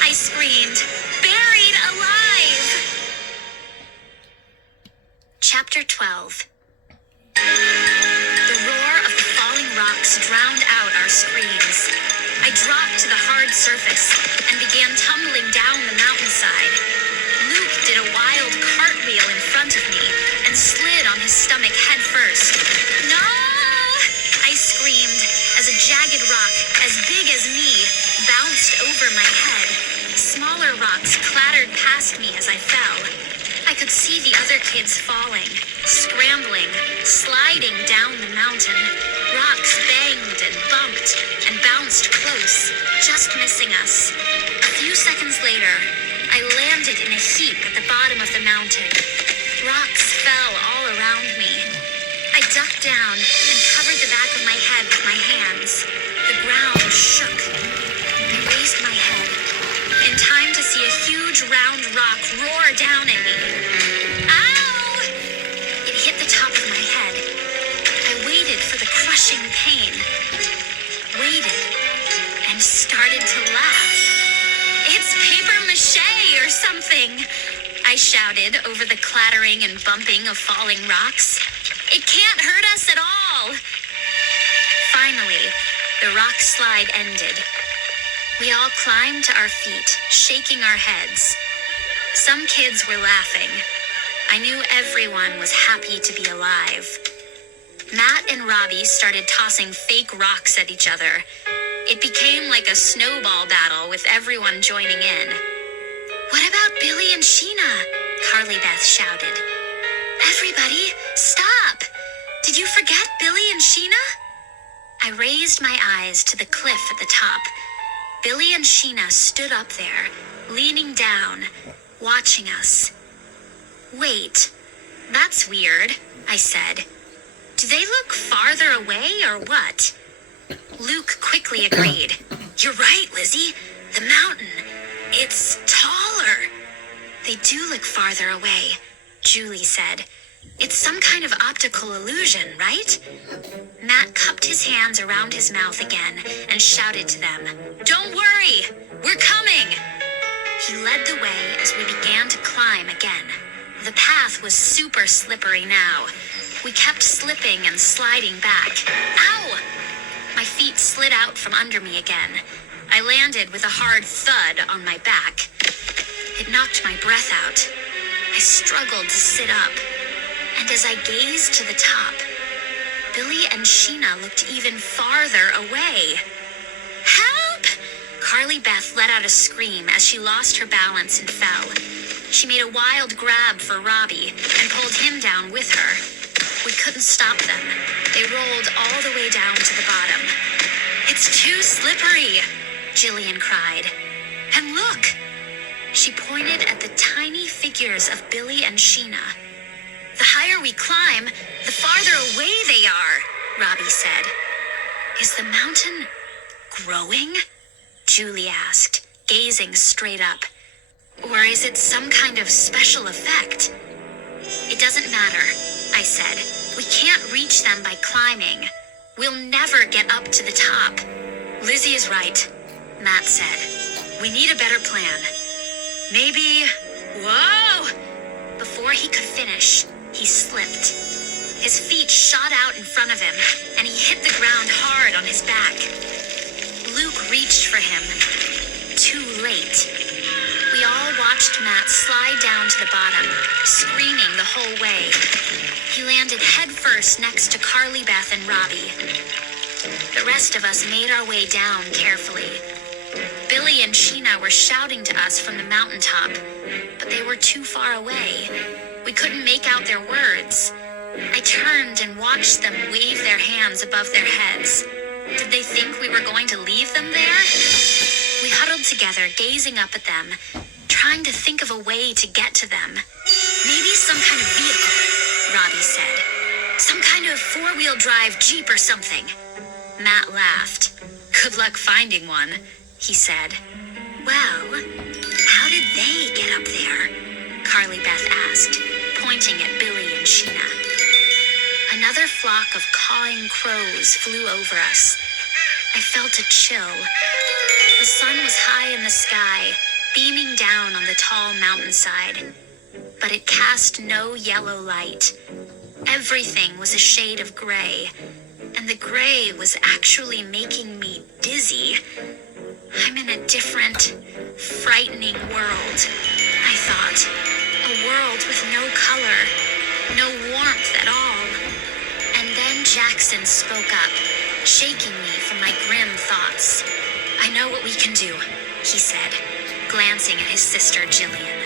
I screamed. Buried alive. Chapter 12. The roar of the falling rocks drowned out our screams. I dropped to the hard surface and began tumbling down the mountainside. Luke did a wild cartwheel in front of me and slid on his stomach head first. "No!" I screamed as a jagged rock as big as me bounced over my head. Smaller rocks clattered past me as I fell. I could see the other kids falling, scrambling, sliding down the mountain. Rocks banged and bumped and bounced close, just missing us. A few seconds later, I landed in a heap at the bottom of the mountain. Rocks fell all around me. I ducked down and covered the back of my head with my hands. The ground shook. I raised my head, in time to see a huge round rock roar down at me. Ow! It hit the top of my head. I waited for the crushing pain. Waited and started to laugh. "It's paper mache or something," I shouted over the clattering and bumping of falling rocks. "It can't hurt us at all." Finally, the rock slide ended. We all climbed to our feet, shaking our heads. Some kids were laughing. I knew everyone was happy to be alive. Matt and Robbie started tossing fake rocks at each other. It became like a snowball battle with everyone joining in. "What about Billy and Sheena?" Carly Beth shouted. "Everybody, stop! Did you forget Billy and Sheena?" I raised my eyes to the cliff at the top. Billy and Sheena stood up there, leaning down, watching us. "Wait, that's weird," I said. "Do they look farther away or what?" Luke quickly agreed. "You're right, Lizzie. The mountain, it's taller." "They do look farther away," Julie said. "It's some kind of optical illusion, right?" Matt cupped his hands around his mouth again and shouted to them, "Don't worry, we're coming!" He led the way as we began to climb again. The path was super slippery now. We kept slipping and sliding back. Ow! My feet slid out from under me again. I landed with a hard thud on my back. It knocked my breath out. I struggled to sit up. And as I gazed to the top, Billy and Sheena looked even farther away. "Help!" Carly Beth let out a scream as she lost her balance and fell. She made a wild grab for Robbie and pulled him down with her. We couldn't stop them. They rolled all the way down to the bottom. "It's too slippery," Jillian cried. "And look!" She pointed at the tiny figures of Billy and Sheena. "The higher we climb, the farther away they are," Robbie said. "Is the mountain growing?" Julie asked, gazing straight up. Or is it some kind of special effect? It doesn't matter, I said. We can't reach them by climbing. We'll never get up to the top. Lizzie is right, Matt said. We need a better plan. Maybe... Whoa! Before he could finish, he slipped. His feet shot out in front of him, and he hit the ground hard on his back. Luke reached for him. Too late. We all watched Matt slide down to the bottom, screaming the whole way. He landed headfirst next to Carly Beth and Robbie. The rest of us made our way down carefully. Billy and Sheena were shouting to us from the mountaintop, but they were too far away. We couldn't make out their words. I turned and watched them wave their hands above their heads. Did they think we were going to leave them there? We huddled together, gazing up at them, trying to think of a way to get to them. Maybe some kind of vehicle, Robbie said. Some kind of four-wheel drive Jeep or something. Matt laughed. Good luck finding one, he said. Well, how did they get up there? Carly Beth asked, pointing at Billy and Sheena. Another flock of cawing crows flew over us. I felt a chill. The sun was high in the sky, beaming down on the tall mountainside, but it cast no yellow light. Everything was a shade of gray, and the gray was actually making me dizzy. I'm in a different, frightening world, I thought. A world with no color, no warmth at all. And then Jackson spoke up, shaking me from my grim thoughts. I know what we can do, he said, glancing at his sister Jillian.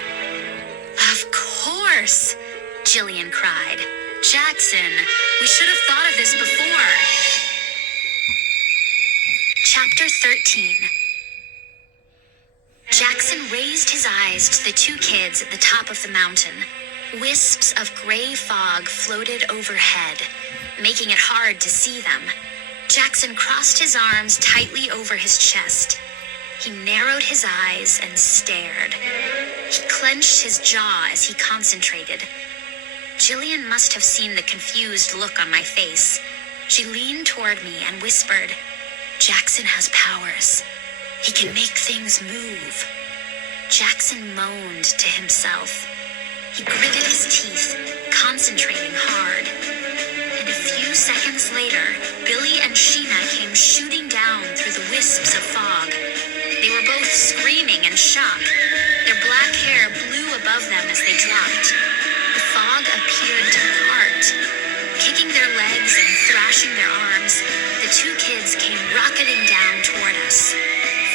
Of course, Jillian cried. Jackson, we should have thought of this before. Chapter 13. Jackson raised his eyes to the two kids at the top of the mountain. Wisps of gray fog floated overhead, making it hard to see them. Jackson crossed his arms tightly over his chest. He narrowed his eyes and stared. He clenched his jaw as he concentrated. Jillian must have seen the confused look on my face. She leaned toward me and whispered, Jackson has powers. He can make things move. Jackson moaned to himself. He gritted his teeth, concentrating hard. And a few seconds later, Billy and Sheena came shooting down through the wisps of fog. They were both screaming in shock. Their black hair blew above them as they dropped. The fog appeared to part. Kicking their legs and thrashing their arms, the two kids came rocketing down toward us.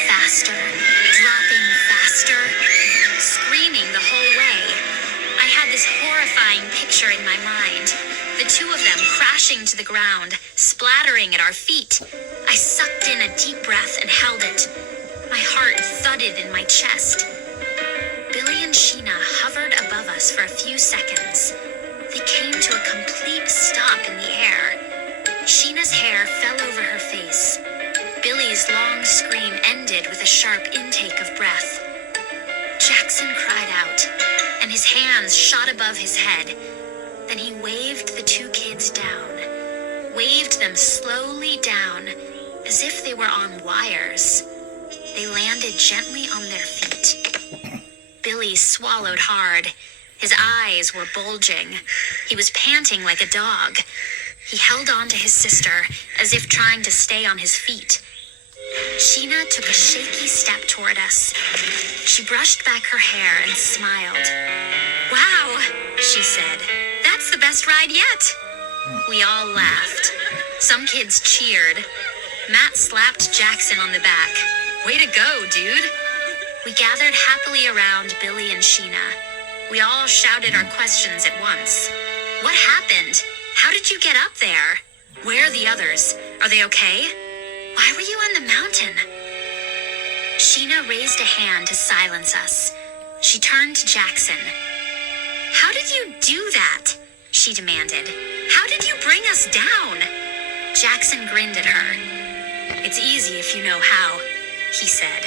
Faster, dropping faster, screaming the whole way. I had this horrifying picture in my mind. The two of them crashing to the ground, splattering at our feet. I sucked in a deep breath and held it. My heart thudded in my chest. Billy and Sheena hovered above us for a few seconds. They came to a complete stop in the air. Sheena's hair fell over her face. Billy's long scream ended with a sharp intake of breath. Jackson cried out, and his hands shot above his head. Then he waved the two kids down, waved them slowly down, as if they were on wires. They landed gently on their feet. Billy swallowed hard. His eyes were bulging. He was panting like a dog. He held on to his sister, as if trying to stay on his feet. Sheena took a shaky step toward us. She brushed back her hair and smiled. Wow, she said. That's the best ride yet. We all laughed. Some kids cheered. Matt slapped Jackson on the back. Way to go, dude. We gathered happily around Billy and Sheena. We all shouted our questions at once. What happened? How did you get up there? Where are the others? Are they okay? Why were you on the mountain? Sheena raised a hand to silence us. She turned to Jackson. How did you do that? She demanded. How did you bring us down? Jackson grinned at her. It's easy if you know how. he said.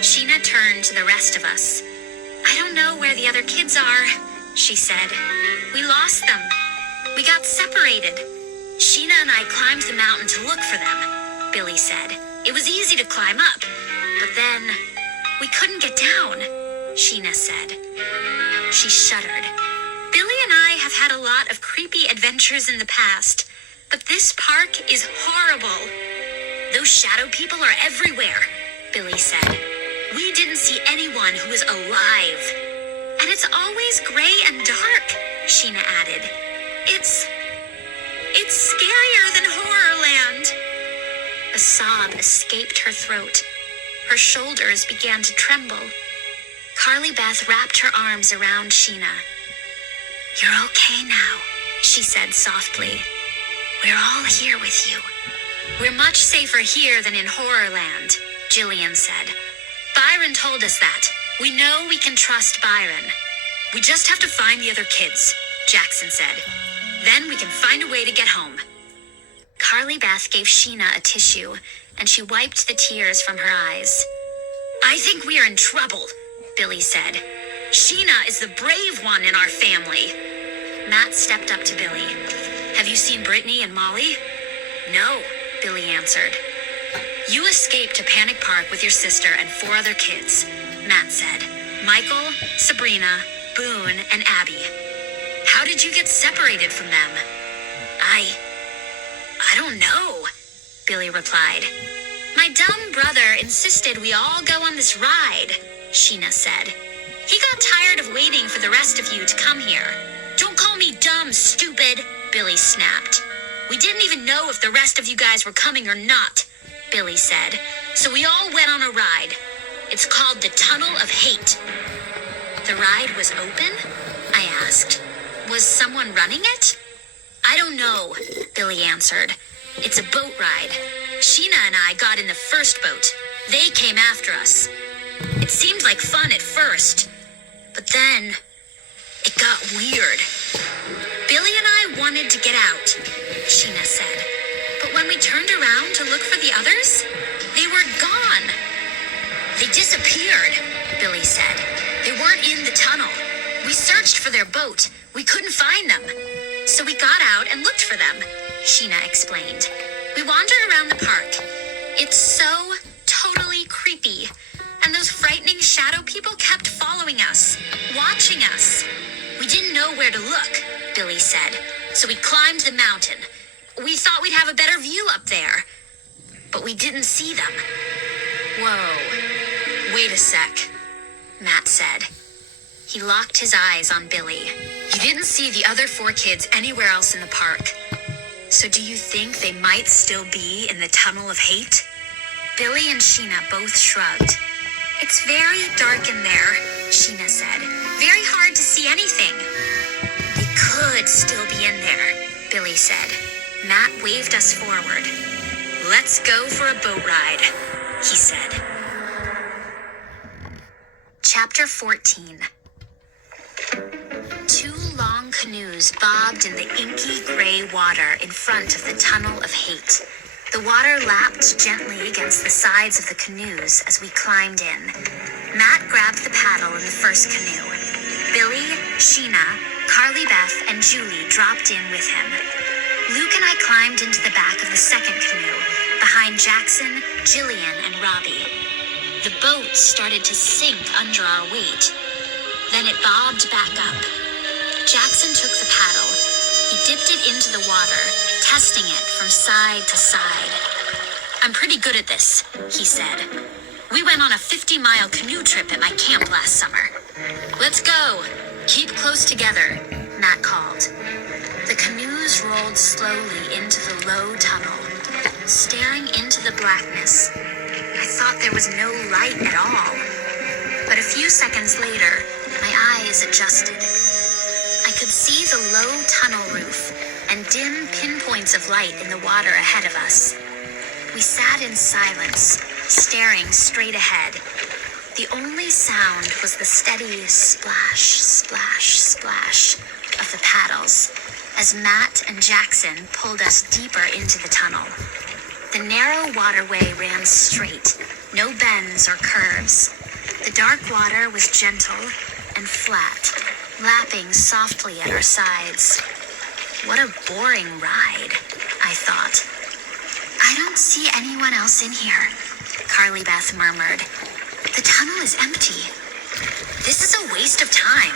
Sheena turned to the rest of us. I don't know where the other kids are, she said. We lost them. We got separated. Sheena and I climbed the mountain to look for them, Billy said. It was easy to climb up, but then we couldn't get down, Sheena said. She shuddered. Billy and I have had a lot of creepy adventures in the past, but this park is horrible. Those shadow people are everywhere, Billy said. We didn't see anyone who was alive. And it's always gray and dark, Sheena added. It's scarier than Horrorland. A sob escaped her throat. Her shoulders began to tremble. Carly Beth wrapped her arms around Sheena. You're okay now, she said softly. We're all here with you. We're much safer here than in Horrorland, Jillian said. Byron told us that. We know we can trust Byron. We just have to find the other kids, Jackson said. Then we can find a way to get home. Carly Beth gave Sheena a tissue, and she wiped the tears from her eyes. I think we are in trouble, Billy said. Sheena is the brave one in our family. Matt stepped up to Billy. Have you seen Brittany and Molly? No, Billy answered. You escaped to Panic Park with your sister and 4 other kids, Matt said. Michael, Sabrina, Boone, and Abby. How did you get separated from them? I don't know, Billy replied. My dumb brother insisted we all go on this ride, Sheena said. He got tired of waiting for the rest of you to come here. Don't call me dumb, stupid, Billy snapped. We didn't even know if the rest of you guys were coming or not, Billy said. So we all went on a ride. It's called the Tunnel of Hate. The ride was open? I asked. Was someone running it? I don't know, Billy answered. It's a boat ride. Sheena and I got in the first boat. They came after us. It seemed like fun at first, but then it got weird. Billy and I wanted to get out, Sheena said. But when we turned around to look for the others, they were gone. They disappeared, Billy said. They weren't in the tunnel. We searched for their boat. We couldn't find them. So we got out and looked for them, Sheena explained. We wandered around the park. It's so totally creepy. And those frightening shadow people kept following us, watching us. We didn't know where to look, Billy said. So we climbed the mountain. We thought we'd have a better view up there. But we didn't see them. Whoa. Wait a sec, Matt said. He locked his eyes on Billy. You didn't see the other 4 kids anywhere else in the park. So do you think they might still be in the Tunnel of Hate? Billy and Sheena both shrugged. It's very dark in there, Sheena said. Very hard to see anything. They could still be in there, Billy said. Matt waved us forward. Let's go for a boat ride, he said. Chapter 14. 2 long canoes bobbed in the inky gray water in front of the Tunnel of Hate. The water lapped gently against the sides of the canoes as we climbed in. Matt grabbed the paddle in the first canoe. Billy, Sheena, Carly Beth, and Julie dropped in with him. Luke and I climbed into the back of the second canoe, behind Jackson, Jillian, and Robbie. The boat started to sink under our weight. Then it bobbed back up. Jackson took the paddle. He dipped it into the water, testing it from side to side. I'm pretty good at this, he said. We went on a 50-mile canoe trip at my camp last summer. Let's go. Keep close together, Matt called. The canoes rolled slowly into the low tunnel, staring into the blackness. I thought there was no light at all. But a few seconds later, my eyes adjusted. I could see the low tunnel roof and dim pinpoints of light in the water ahead of us. We sat in silence, staring straight ahead. The only sound was the steady splash, splash, splash of the paddles as Matt and Jackson pulled us deeper into the tunnel. The narrow waterway ran straight, No bends or curves. The dark water was gentle and flat, lapping softly at our sides. What a boring ride, I thought. I don't see anyone else in here, Carly Beth murmured. The tunnel is empty. This is a waste of time,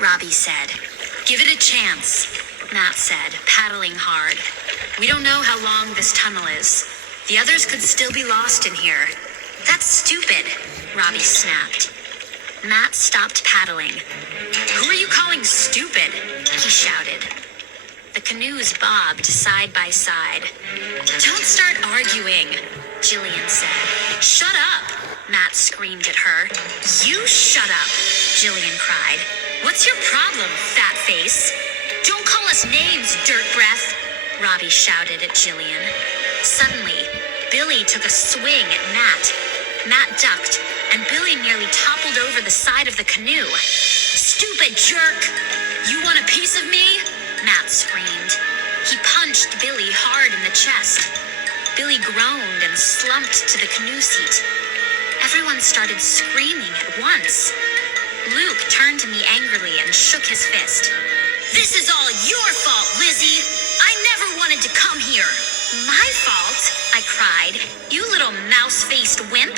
Robbie said. Give it a chance, Matt said, paddling hard. We don't know how long this tunnel is. The others could still be lost in here. That's stupid, Robbie snapped. Matt stopped paddling. Who are you calling stupid? He shouted. The canoes bobbed side by side. Don't start arguing, Jillian said. Shut up, Matt screamed at her. You shut up, Jillian cried. What's your problem, fat face? Don't call us names, dirt breath, Robbie shouted at Jillian. Suddenly, Billy took a swing at Matt. Matt ducked, and Billy nearly toppled over the side of the canoe. Stupid jerk! You want a piece of me? Matt screamed. He punched Billy hard in the chest. Billy groaned and slumped to the canoe seat. Everyone started screaming at once. Luke turned to me angrily and shook his fist. This is all your fault, Lizzie! I never wanted to come here! My fault? I cried. You little mouse-faced wimp!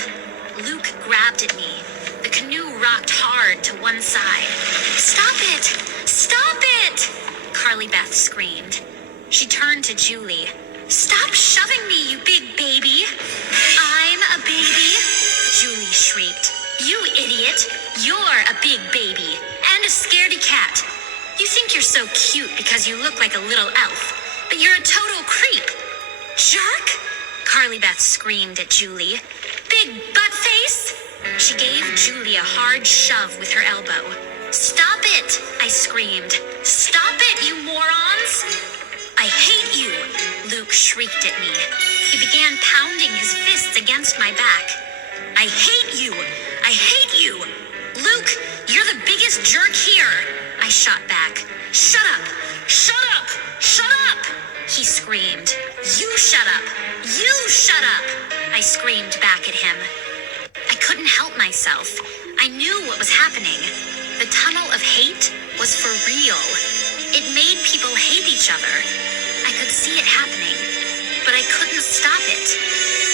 Luke grabbed at me. The canoe rocked hard to one side. Stop it! Stop it! Carly Beth screamed. She turned to Julie. Stop shoving me, you big baby! I'm a baby? Julie shrieked. You idiot! You're a big baby and a scaredy cat. You think you're so cute because you look like a little elf, but you're a total creep. Jerk! Carly Beth screamed at Julie. Big butt face! She gave Julie a hard shove with her elbow. Stop it! I screamed. Stop it, you morons! I hate you! Luke shrieked at me. He began pounding his fists against my back. I hate you! I hate you! Luke, you're the biggest jerk here! I shot back. Shut up! Shut up! Shut up! He screamed. You shut up! You shut up! I screamed back at him. I couldn't help myself. I knew what was happening. The tunnel of hate was for real. It made people hate each other. I could see it happening, but I couldn't stop it.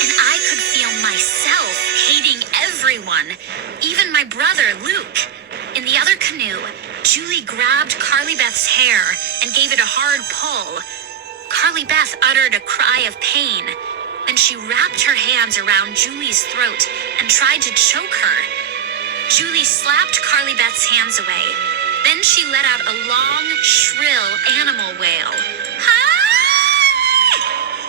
And I could feel myself hating everyone, even my brother, Luke. In the other canoe, Julie grabbed Carly Beth's hair and gave it a hard pull. Carly Beth uttered a cry of pain. Then she wrapped her hands around Julie's throat and tried to choke her. Julie slapped Carly Beth's hands away. Then she let out a long, shrill animal wail. Hi!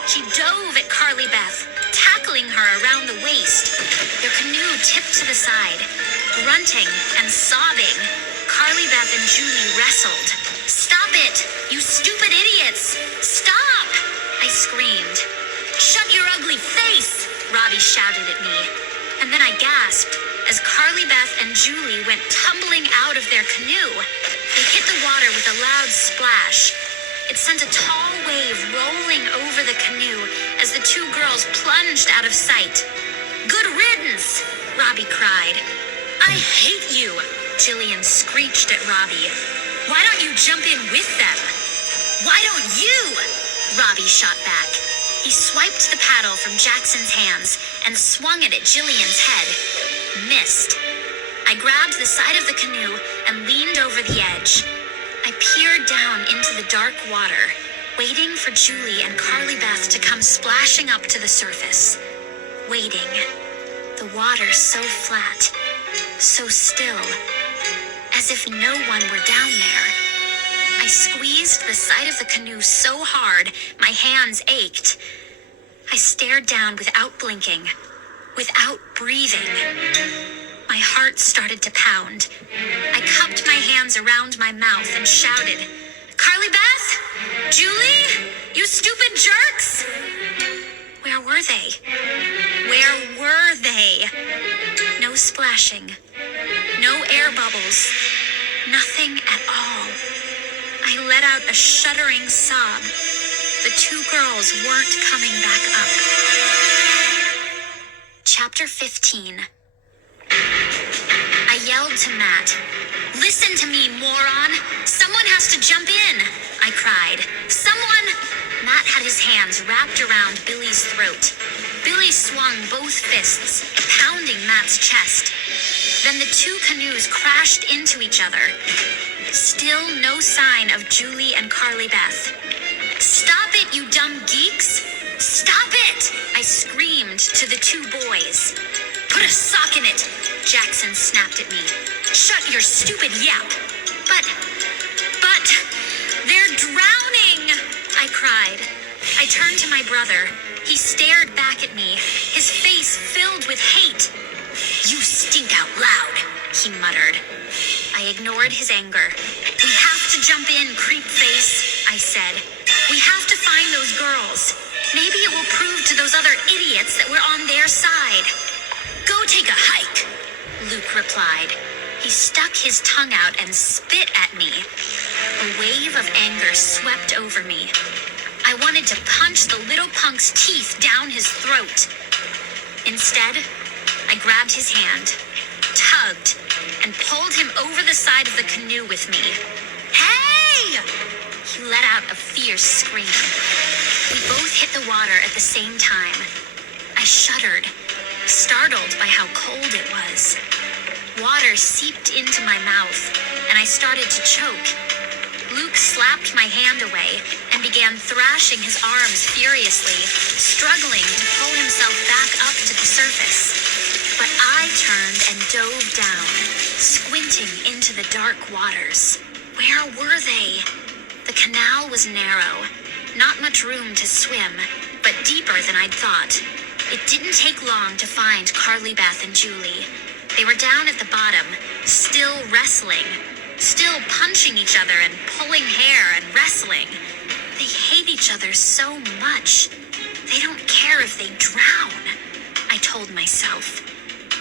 She dove at Carly Beth, tackling her around the waist. Their canoe tipped to the side. Grunting and sobbing, Carly Beth and Julie wrestled. Stop it, you stupid idiots! Stop! I screamed. Shut your ugly face! Robbie shouted at me. And then I gasped as Carly Beth and Julie went tumbling out of their canoe. They hit the water with a loud splash. It sent a tall wave rolling over the canoe as the two girls plunged out of sight. Good riddance! Robbie cried. I hate you! Jillian screeched at Robbie. Why don't you jump in with them? Why don't you? Robbie shot back. He swiped the paddle from Jackson's hands and swung it at Jillian's head. Missed. I grabbed the side of the canoe and leaned over the edge. I peered down into the dark water, waiting for Julie and Carly Beth to come splashing up to the surface. Waiting. The water so flat, so still, as if no one were down there. I squeezed the side of the canoe so hard, my hands ached. I stared down without blinking, without breathing. My heart started to pound. I cupped my hands around my mouth and shouted, Carly Beth? Julie? You stupid jerks? Where were they? Where were they? No splashing. No air bubbles. Nothing at all. I let out a shuddering sob. The two girls weren't coming back up. Chapter 15. I yelled to Matt. "Listen to me, moron! Someone has to jump in!" I cried. "Someone!" Matt had his hands wrapped around Billy's throat. Billy swung both fists, pounding Matt's chest. Then the two canoes crashed into each other. Still no sign of Julie and Carly Beth. "Stop it, you dumb geeks! Stop it!" I screamed to the two boys. "Put a sock in it!" Jackson snapped at me. "Shut your stupid yap!" But, they're drowning! I cried. I turned to my brother. He stared back at me, his face filled with hate. "You stink out loud," he muttered. I ignored his anger. "We have to jump in, creep face," I said. "We have to find those girls. Maybe it will prove to those other idiots that we're on their side." "Go take a hike," Luke replied. He stuck his tongue out and spit at me. A wave of anger swept over me. I wanted to punch the little punk's teeth down his throat. Instead, I grabbed his hand, tugged, and pulled him over the side of the canoe with me. "Hey!" He let out a fierce scream. We both hit the water at the same time. I shuddered, startled by how cold it was. Water seeped into my mouth, and I started to choke. Luke slapped my hand away and began thrashing his arms furiously, struggling to pull himself back up to the surface. But I turned and dove down, squinting into the dark waters. Where were they? The canal was narrow, not much room to swim, but deeper than I'd thought. It didn't take long to find Carly Beth and Julie. They were down at the bottom, still wrestling, still punching each other and pulling hair and wrestling. They hate each other so much. They don't care if they drown, I told myself.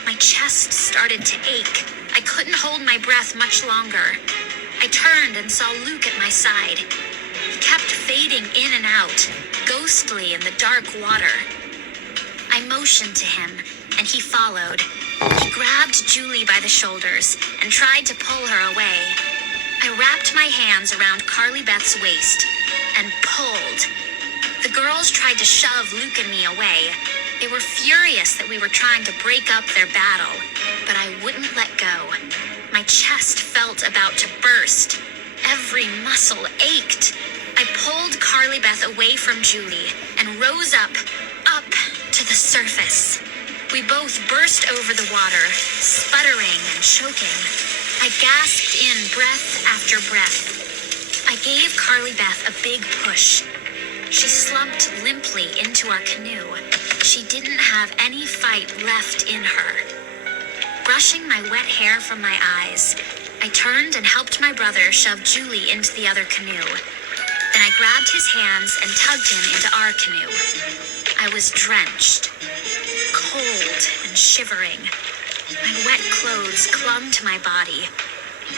My chest started to ache. I couldn't hold my breath much longer. I turned and saw Luke at my side. He kept fading in and out, ghostly in the dark water. I motioned to him, and he followed. He grabbed Julie by the shoulders and tried to pull her away. I wrapped my hands around Carly Beth's waist and pulled. The girls tried to shove Luke and me away. They were furious that we were trying to break up their battle, but I wouldn't let go. My chest felt about to burst. Every muscle ached. I pulled Carly Beth away from Julie and rose up to the surface. We both burst over the water, sputtering and choking. I gasped in breath after breath. I gave Carly Beth a big push. She slumped limply into our canoe. She didn't have any fight left in her. Brushing my wet hair from my eyes, I turned and helped my brother shove Julie into the other canoe. Then I grabbed his hands and tugged him into our canoe. I was drenched, cold and shivering. My wet clothes clung to my body.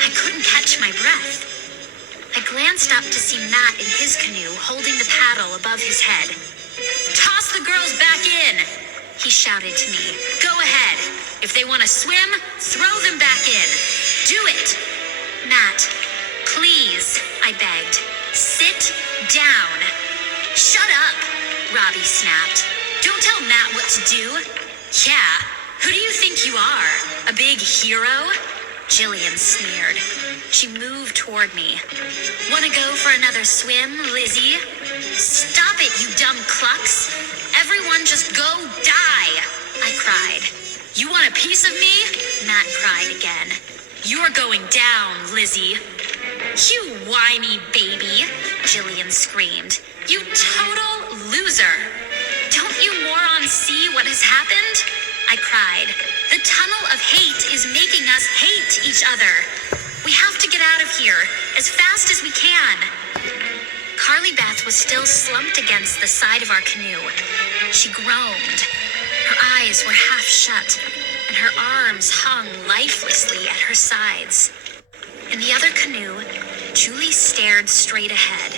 I couldn't catch my breath. I glanced up to see Matt in his canoe holding the paddle above his head. "Toss the girls back in," he shouted to me. "Go ahead. If they want to swim, throw them back in. Do it." "Matt, please," I begged. "Sit down." "Shut up," Robbie snapped. "Don't tell Matt what to do." "Yeah, who do you think you are? A big hero?" Jillian sneered. She moved toward me. "Wanna go for another swim, Lizzie?" "Stop it, you dumb clucks. Everyone just go die," I cried. "You want a piece of me?" Matt cried again. "You're going down, Lizzie." "You whiny baby," Jillian screamed. "You total loser. Don't you morons see what has happened?" I cried. "The tunnel of hate is making us hate each other. We have to get out of here as fast as we can." Carly Beth was still slumped against the side of our canoe. She groaned. Her eyes were half shut, and her arms hung lifelessly at her sides. In the other canoe, Julie stared straight ahead,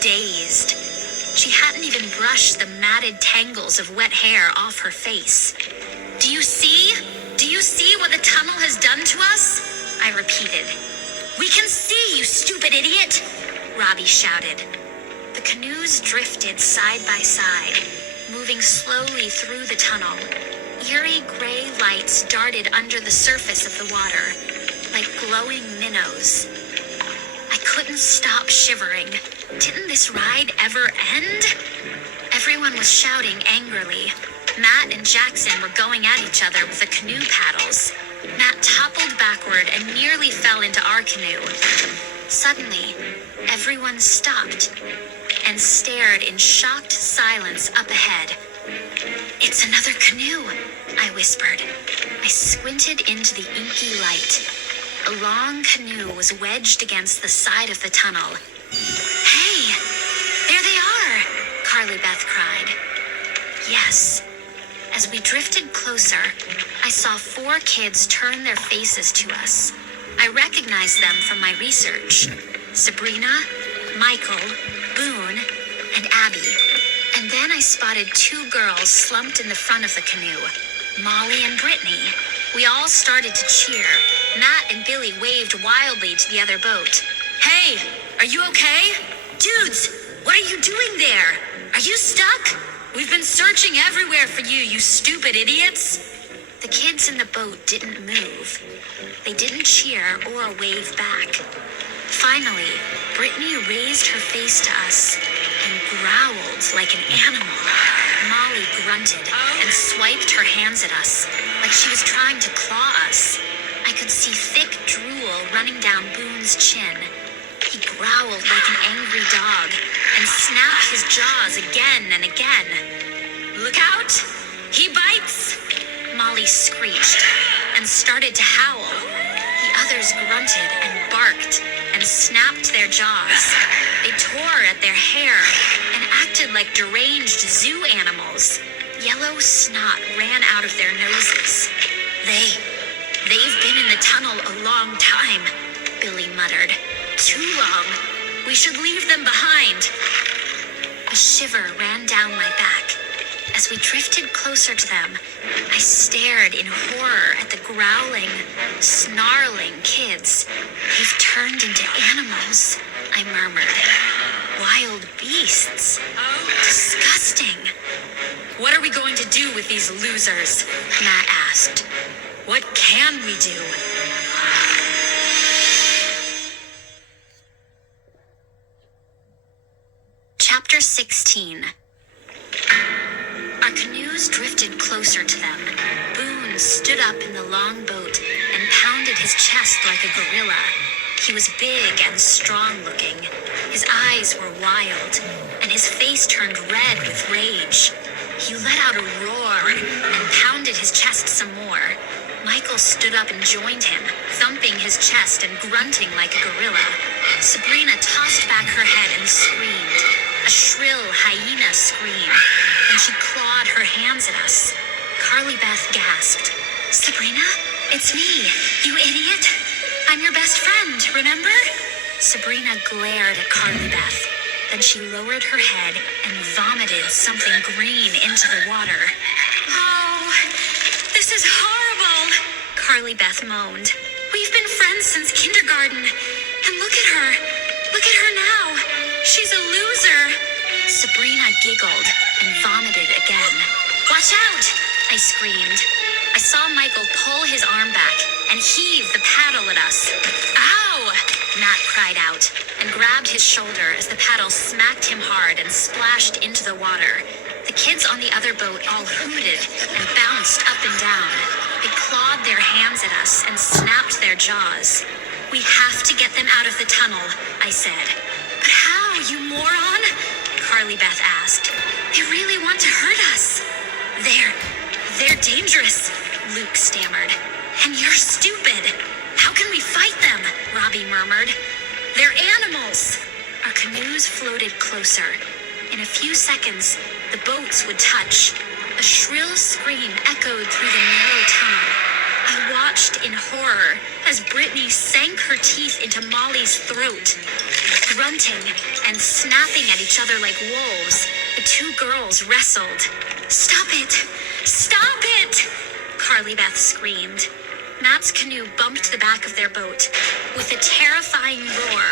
dazed. She hadn't even brushed the matted tangles of wet hair off her face. Do you see? Do you see what the tunnel has done to us? I repeated. We can see, you stupid idiot, Robbie shouted. The canoes drifted side by side, moving slowly through the tunnel. Eerie gray lights darted under the surface of the water, like glowing minnows. I couldn't stop shivering. Didn't this ride ever end? Everyone was shouting angrily. Matt and Jackson were going at each other with the canoe paddles. Matt toppled backward and nearly fell into our canoe. Suddenly, everyone stopped and stared in shocked silence up ahead. It's another canoe, I whispered. I squinted into the inky light. A long canoe was wedged against the side of the tunnel. Hey, there they are, Carly Beth cried. Yes. As we drifted closer, I saw 4 kids turn their faces to us. I recognized them from my research. Sabrina, Michael, Boone, and Abby. And then I spotted 2 girls slumped in the front of the canoe, Molly and Brittany. We all started to cheer. Matt and Billy waved wildly to the other boat. Hey, are you okay? Dudes, what are you doing there? Are you stuck? We've been searching everywhere for you, you stupid idiots. The kids in the boat didn't move. They didn't cheer or wave back. Finally, Brittany raised her face to us and growled like an animal. Molly grunted and swiped her hands at us, like she was trying to claw us. I could see thick drool running down Boone's chin. He growled like an angry dog and snapped his jaws again and again. Look out! He bites! Molly screeched and started to howl. The others grunted and barked and snapped their jaws. They tore at their hair and acted like deranged zoo animals. Yellow snot ran out of their noses. They've been in the tunnel a long time, Billy muttered. Too long. We should leave them behind. A shiver ran down my back. As we drifted closer to them, I stared in horror at the growling, snarling kids. They've turned into animals, I murmured. Wild beasts. Disgusting. What are we going to do with these losers? Matt asked. What can we do? Chapter 16. Our canoes drifted closer to them. Boone stood up in the long boat and pounded his chest like a gorilla. He was big and strong-looking. His eyes were wild, and his face turned red with rage. He let out a roar and pounded his chest some more. Michael stood up and joined him, thumping his chest and grunting like a gorilla. Sabrina tossed back her head and screamed, a shrill hyena scream, and she clawed her hands at us. Carly Beth gasped, Sabrina, it's me, you idiot. I'm your best friend, remember? Sabrina glared at Carly Beth. Then she lowered her head and vomited something green into the water. Oh, this is horrible, Carly Beth moaned. We've been friends since kindergarten. And look at her. Look at her now. She's a loser. Sabrina giggled and vomited again. Watch out, I screamed. I saw Michael pull his arm back and heave the paddle at us. Ow! Matt cried out and grabbed his shoulder as the paddle smacked him hard and splashed into the water. The kids on the other boat all hooted and bounced up and down. They clawed their hands at us and snapped their jaws. We have to get them out of the tunnel, I said. But how, you moron? Carly Beth asked. They really want to hurt us. They're dangerous, Luke stammered. And you're stupid. How can we fight them? Robbie murmured. They're animals. Our canoes floated closer. In a few seconds, the boats would touch. A shrill scream echoed through the narrow tunnel. I watched in horror as Brittany sank her teeth into Molly's throat. Grunting and snapping at each other like wolves, the 2 girls wrestled. Stop it! Stop it! Carly Beth screamed. Matt's canoe bumped the back of their boat. With a terrifying roar,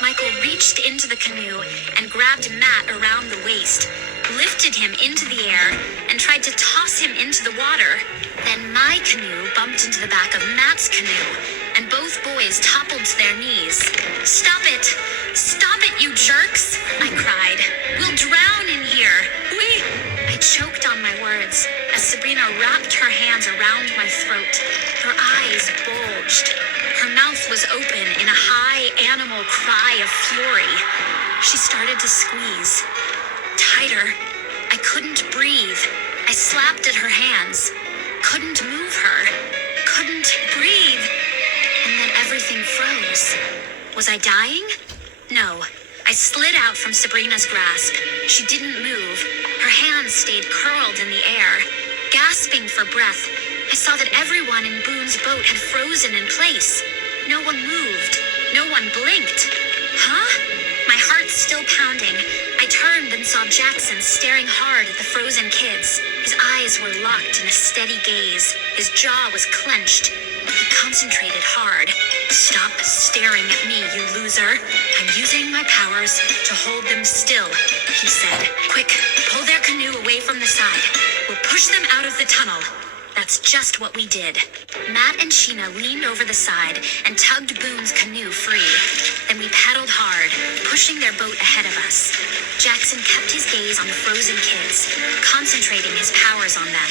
Michael reached into the canoe and grabbed Matt around the waist, lifted him into the air, and tried to toss him into the water. Then my canoe bumped into the back of Matt's canoe, and both boys toppled to their knees. "Stop it! Stop it, you jerks!" I cried. "We'll drown in here! I choked on my words as Sabrina wrapped her hands around my throat. Her eyes bulged. Her mouth was open in a high animal cry of fury. She started to squeeze. Tighter. I couldn't breathe. I slapped at her hands. Couldn't move her. Couldn't breathe. And then everything froze. Was I dying? No. I slid out from Sabrina's grasp. She didn't move. Her hands stayed curled in the air. Gasping for breath, I saw that everyone in Boone's boat had frozen in place. No one moved. No one blinked. Huh? My heart still pounding, I turned and saw Jackson staring hard at the frozen kids. His eyes were locked in a steady gaze. His jaw was clenched. He concentrated hard. "Stop staring at me, you loser. I'm using my powers to hold them still," he said. "Quick, pull their canoe away from the side. We'll push them out of the tunnel." That's just what we did. Matt and Sheena leaned over the side and tugged Boone's canoe free. Then we paddled hard, pushing their boat ahead of us. Jackson kept his gaze on the frozen kids, concentrating his powers on them.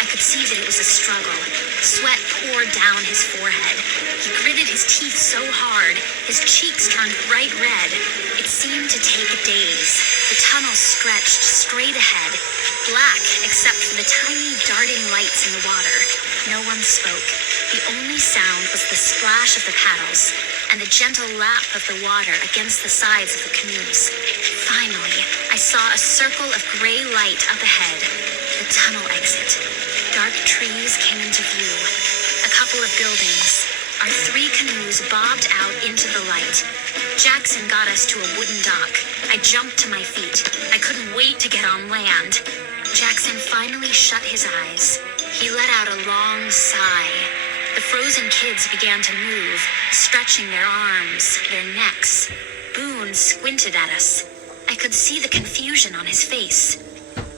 I could see that it was a struggle. Sweat poured down his forehead. He gritted his teeth so hard, his cheeks turned bright red. It seemed to take days. The tunnel stretched straight ahead, black except for the tiny darting lights in the water. No one spoke. The only sound was the splash of the paddles and the gentle lap of the water against the sides of the canoes. Finally, I saw a circle of gray light up ahead, the tunnel exit. Dark trees came into view, a couple of buildings. Our 3 canoes bobbed out into the light. Jackson got us to a wooden dock. I jumped to my feet. I couldn't wait to get on land. Jackson finally shut his eyes. He let out a long sigh. The frozen kids began to move, stretching their arms, their necks. Boone squinted at us. I could see the confusion on his face.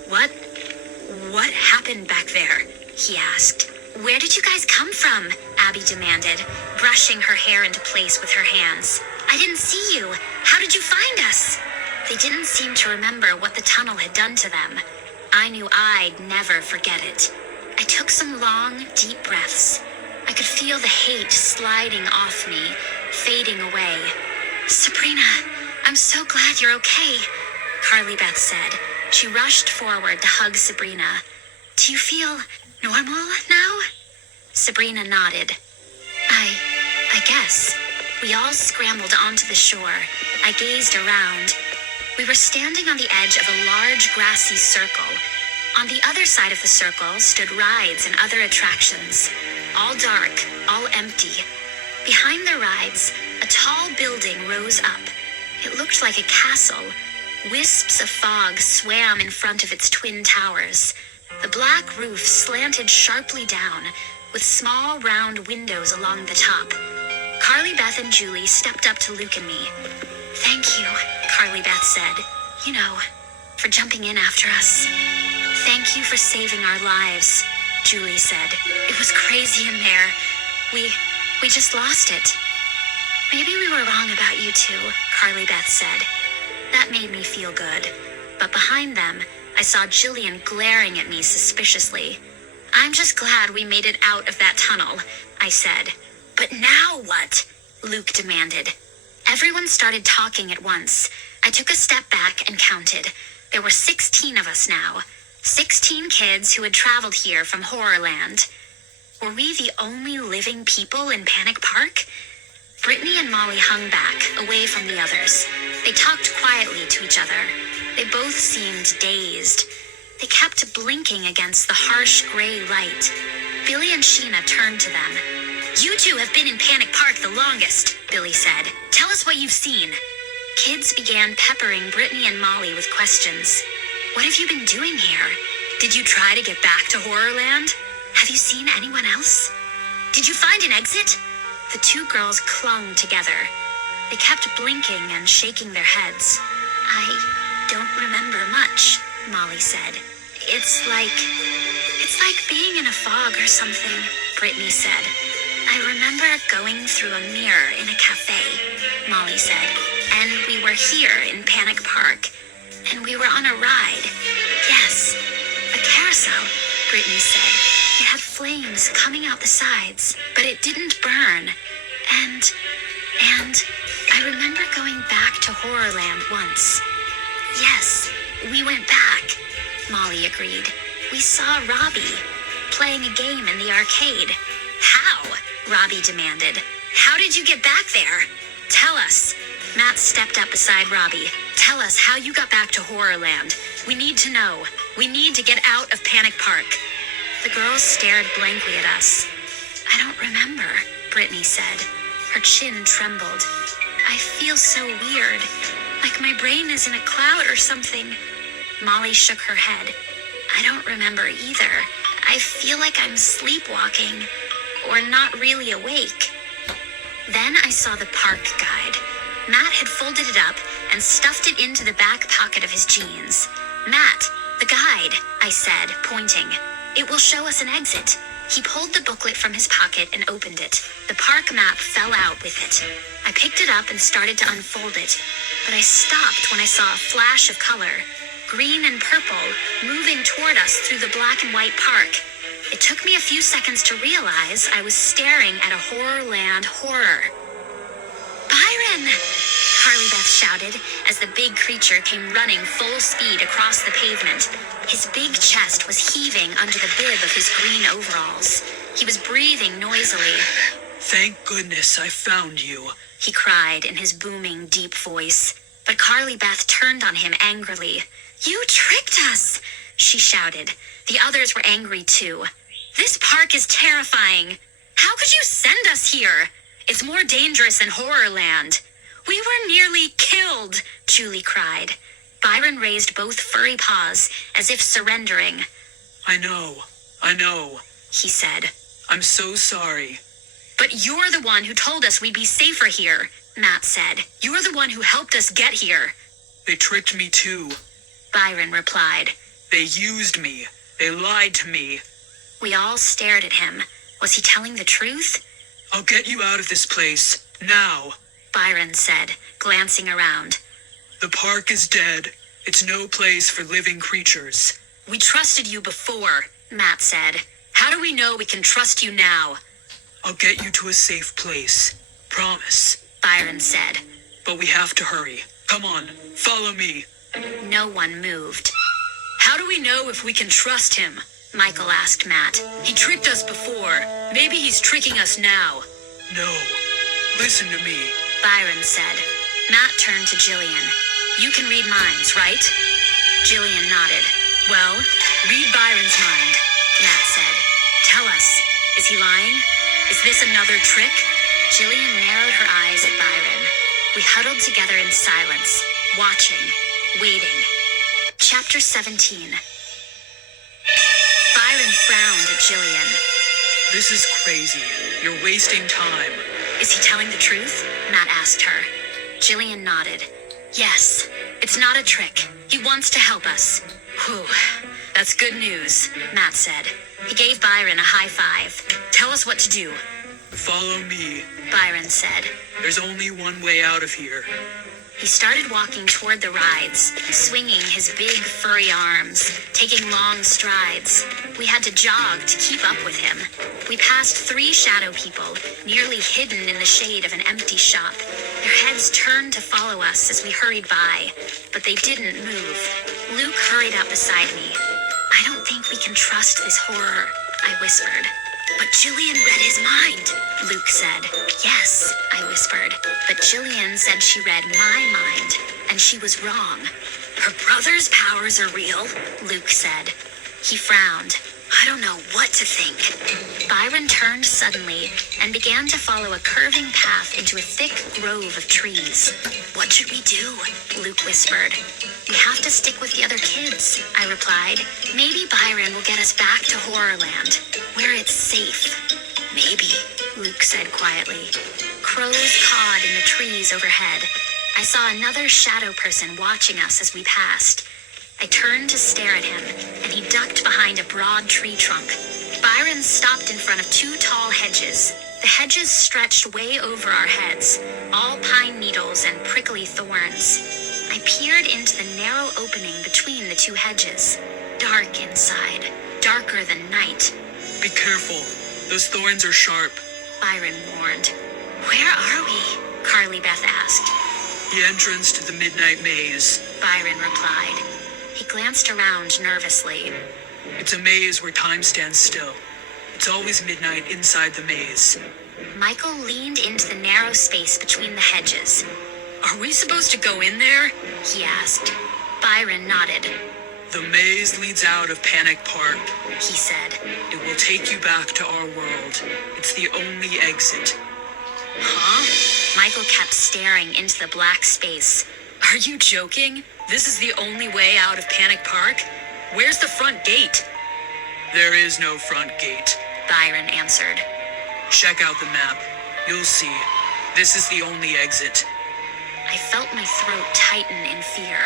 What happened back there?" he asked. "Where did you guys come from?" Abby demanded, brushing her hair into place with her hands. "I didn't see you. How did you find us?" They didn't seem to remember what the tunnel had done to them. I knew I'd never forget it. I took some long, deep breaths. I could feel the hate sliding off me, fading away. "Sabrina, I'm so glad you're okay," Carly Beth said. She rushed forward to hug Sabrina. "Do you feel normal now?" Sabrina nodded. I guess. We all scrambled onto the shore. I gazed around. We were standing on the edge of a large grassy circle. On the other side of the circle stood rides and other attractions. All dark, all empty. Behind the rides, a tall building rose up. It looked like a castle. Wisps of fog swam in front of its twin towers. The black roof slanted sharply down, with small round windows along the top. Carly Beth and Julie stepped up to Luke and me. "Thank you," Carly Beth said. "You know, for jumping in after us." "Thank you for saving our lives," Julie said. "It was crazy in there. We just lost it." "Maybe we were wrong about you two," Carly Beth said. That made me feel good. But behind them, I saw Jillian glaring at me suspiciously. "I'm just glad we made it out of that tunnel," I said. "But now what?" Luke demanded. Everyone started talking at once. I took a step back and counted. There were 16 of us now. 16 kids who had traveled here from Horrorland. Were we the only living people in Panic Park? Brittany and Molly hung back, away from the others. They talked quietly to each other. They both seemed dazed. They kept blinking against the harsh gray light. Billy and Sheena turned to them. "You two have been in Panic Park the longest," Billy said. "Tell us what you've seen." Kids began peppering Brittany and Molly with questions. "What have you been doing here? Did you try to get back to Horrorland? Have you seen anyone else? Did you find an exit? The two girls clung together. They kept blinking and shaking their heads. I don't remember much, Molly said. It's like being in a fog or something, Brittany said. I remember going through a mirror in a cafe, Molly said. And we were here in Panic Park. And we were on a ride. Yes, a carousel, Brittany said. It had flames coming out the sides, but it didn't burn. And I remember going back to Horrorland once. Yes, we went back, Molly agreed. We saw Robbie playing a game in the arcade. How? Robbie demanded. How did you get back there? Tell us. Matt stepped up beside Robbie. Tell us how you got back to Horrorland. We need to know. We need to get out of Panic Park. The girls stared blankly at us. I don't remember, Brittany said. Her chin trembled. I feel so weird, like my brain is in a cloud or something. Molly shook her head. I don't remember either. I feel like I'm sleepwalking, or not really awake. Then I saw the park guide. Matt had folded it up and stuffed it into the back pocket of his jeans. Matt, the guide, I said, pointing. It will show us an exit. He pulled the booklet from his pocket and opened it. The park map fell out with it. I picked it up and started to unfold it, but I stopped when I saw a flash of color, green and purple, moving toward us through the black and white park. It took me a few seconds to realize I was staring at a Horrorland horror. Byron! Carly Beth shouted as the big creature came running full speed across the pavement. His big chest was heaving under the bib of his green overalls. He was breathing noisily. Thank goodness I found you, he cried in his booming, deep voice. But Carly Beth turned on him angrily. You tricked us, she shouted. The others were angry too. This park is terrifying. How could you send us here? It's more dangerous than Horrorland. We were nearly killed, Julie cried. Byron raised both furry paws as if surrendering. I know, he said. I'm so sorry. But you're the one who told us we'd be safer here, Matt said. You're the one who helped us get here. They tricked me too, Byron replied. They used me. They lied to me. We all stared at him. Was he telling the truth? I'll get you out of this place, now, Byron said, glancing around. The park is dead. It's no place for living creatures. We trusted you before, Matt said. How do we know we can trust you now? I'll get you to a safe place. Promise, Byron said. But we have to hurry. Come on, follow me. No one moved. How do we know if we can trust him? Michael asked Matt. He tricked us before. Maybe he's tricking us now. No. Listen to me. Byron said. Matt turned to Jillian. You can read minds, right? Jillian nodded. Well, read Byron's mind, Matt said. Tell us, is he lying? Is this another trick? Jillian narrowed her eyes at Byron. We huddled together in silence, watching, waiting. Chapter 17. Byron frowned at Jillian. This is crazy. You're wasting time. Is he telling the truth? Matt asked her. Jillian nodded. Yes, it's not a trick. He wants to help us. Whew, that's good news, Matt said. He gave Byron a high five. Tell us what to do. Follow me, Byron said. There's only one way out of here. He started walking toward the rides, swinging his big furry arms, taking long strides. We had to jog to keep up with him. We passed 3 shadow people, nearly hidden in the shade of an empty shop. Their heads turned to follow us as we hurried by, but they didn't move. Luke hurried up beside me. I don't think we can trust this horror, I whispered. But Jillian read his mind, Luke said. Yes, I whispered. But Jillian said she read my mind, and she was wrong. Her brother's powers are real, Luke said. He frowned. I don't know what to think. Byron turned suddenly and began to follow a curving path into a thick grove of trees. What should we do? Luke whispered. We have to stick with the other kids, I replied. Maybe Byron will get us back to Horrorland, where it's safe. Maybe, Luke said quietly. Crows cawed in the trees overhead. I saw another shadow person watching us as we passed. I turned to stare at him, and he ducked behind a broad tree trunk. Byron stopped in front of two tall hedges. The hedges stretched way over our heads, all pine needles and prickly thorns. I peered into the narrow opening between the two hedges. Dark inside, darker than night. Be careful. Those thorns are sharp. Byron warned. Where are we? Carly Beth asked. The entrance to the Midnight Maze. Byron replied. He glanced around nervously. It's a maze where time stands still. It's always midnight inside the maze. Michael leaned into the narrow space between the hedges. Are we supposed to go in there? He asked. Byron nodded. The maze leads out of Panic Park. He said. It will take you back to our world. It's the only exit. Huh? Michael kept staring into the black space. Are you joking? This is the only way out of Panic Park? Where's the front gate? There is no front gate, Byron answered. Check out the map. You'll see. This is the only exit. I felt my throat tighten in fear.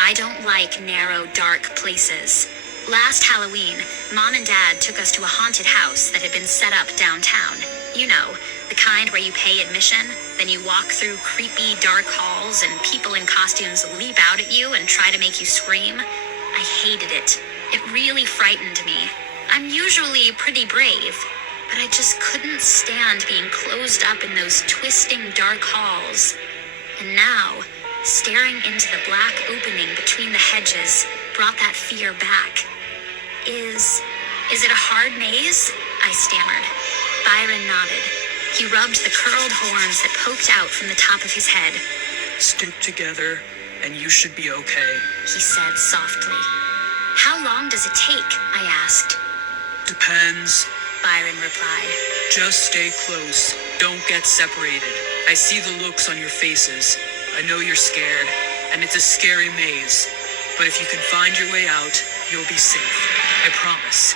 I don't like narrow, dark places. Last Halloween, Mom and Dad took us to a haunted house that had been set up downtown. You know, the kind where you pay admission, then you walk through creepy, dark halls and people in costumes leap out at you and try to make you scream. I hated it. It really frightened me. I'm usually pretty brave, but I just couldn't stand being closed up in those twisting, dark halls. And now, staring into the black opening between the hedges brought that fear back. Is it a hard maze? I stammered. Byron nodded. He rubbed the curled horns that poked out from the top of his head. Stick together, and you should be okay, he said softly. How long does it take? I asked. Depends, Byron replied. Just stay close. Don't get separated. I see the looks on your faces. I know you're scared, and it's a scary maze. But if you can find your way out, you'll be safe. I promise.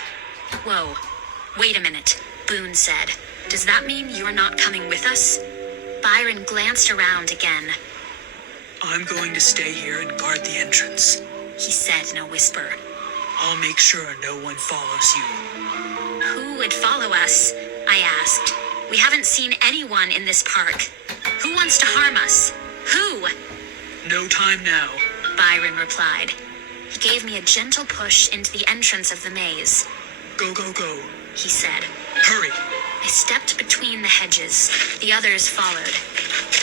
Whoa. Wait a minute, Boone said. Does that mean you're not coming with us? Byron glanced around again. I'm going to stay here and guard the entrance, he said in a whisper. I'll make sure no one follows you. Who would follow us? I asked. We haven't seen anyone in this park. Who wants to harm us? Who? No time now, Byron replied. He gave me a gentle push into the entrance of the maze. Go, go, go, he said. Hurry. I stepped between the hedges. The others followed.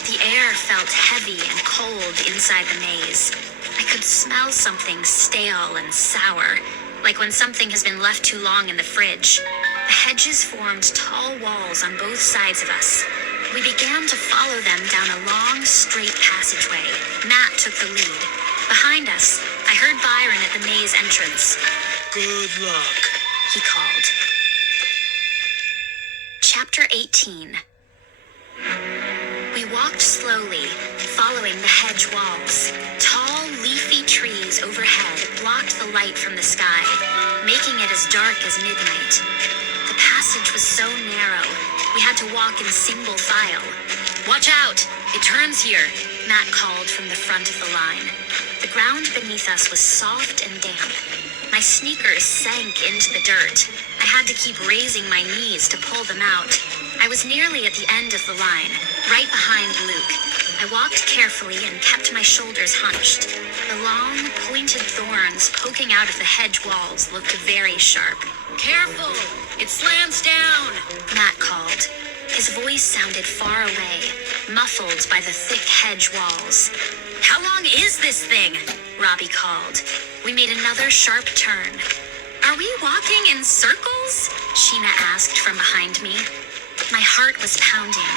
The air felt heavy and cold inside the maze. I could smell something stale and sour, like when something has been left too long in the fridge. The hedges formed tall walls on both sides of us. We began to follow them down a long, straight passageway. Matt took the lead. Behind us, I heard Byron at the maze entrance. Good luck, he called. Chapter 18. We walked slowly, following the hedge walls. Tall, leafy trees overhead blocked the light from the sky, making it as dark as midnight. The passage was so narrow, we had to walk in single file. Watch out! It turns here, Matt called from the front of the line. The ground beneath us was soft and damp. My sneakers sank into the dirt. I had to keep raising my knees to pull them out. I was nearly at the end of the line, right behind Luke. I walked carefully and kept my shoulders hunched. The long, pointed thorns poking out of the hedge walls looked very sharp. Careful! It slants down! Matt called. His voice sounded far away, muffled by the thick hedge walls. How long is this thing? Robbie called. We made another sharp turn. Are we walking in circles? Sheena asked from behind me. My heart was pounding,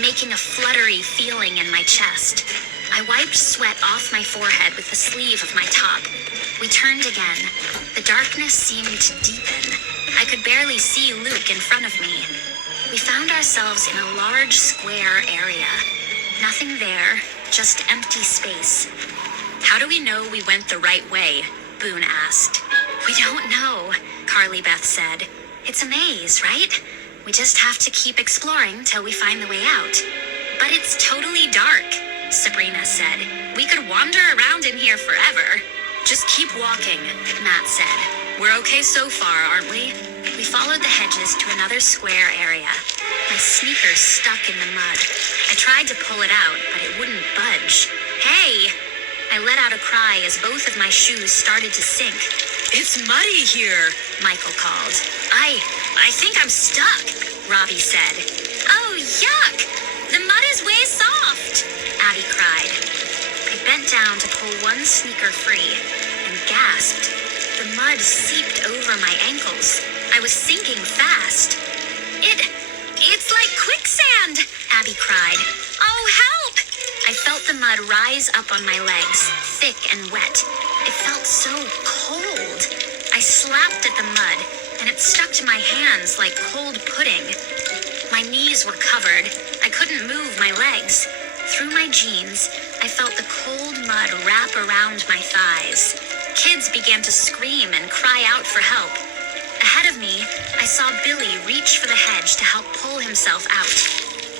making a fluttery feeling in my chest. I wiped sweat off my forehead with the sleeve of my top. We turned again. The darkness seemed to deepen. I could barely see Luke in front of me. We found ourselves in a large square area. Nothing there, just empty space. "How do we know we went the right way?" Boone asked. "We don't know," Carly Beth said. "It's a maze, right? We just have to keep exploring till we find the way out." "But it's totally dark," Sabrina said. "We could wander around in here forever." "Just keep walking," Matt said. "We're okay so far, aren't we?" We followed the hedges to another square area. My sneakers stuck in the mud. I tried to pull it out, but it wouldn't budge. "Hey!" I let out a cry as both of my shoes started to sink. "It's muddy here," Michael called. I think I'm stuck," Robbie said. "Oh, yuck! The mud is way soft," Abby cried. I bent down to pull one sneaker free and gasped. The mud seeped over my ankles. I was sinking fast. It's like quicksand," Abby cried. "Oh, help!" I felt the mud rise up on my legs, thick and wet. It felt so cold. I slapped at the mud, and it stuck to my hands like cold pudding. My knees were covered. I couldn't move my legs. Through my jeans, I felt the cold mud wrap around my thighs. Kids began to scream and cry out for help. Ahead of me, I saw Billy reach for the hedge to help pull himself out.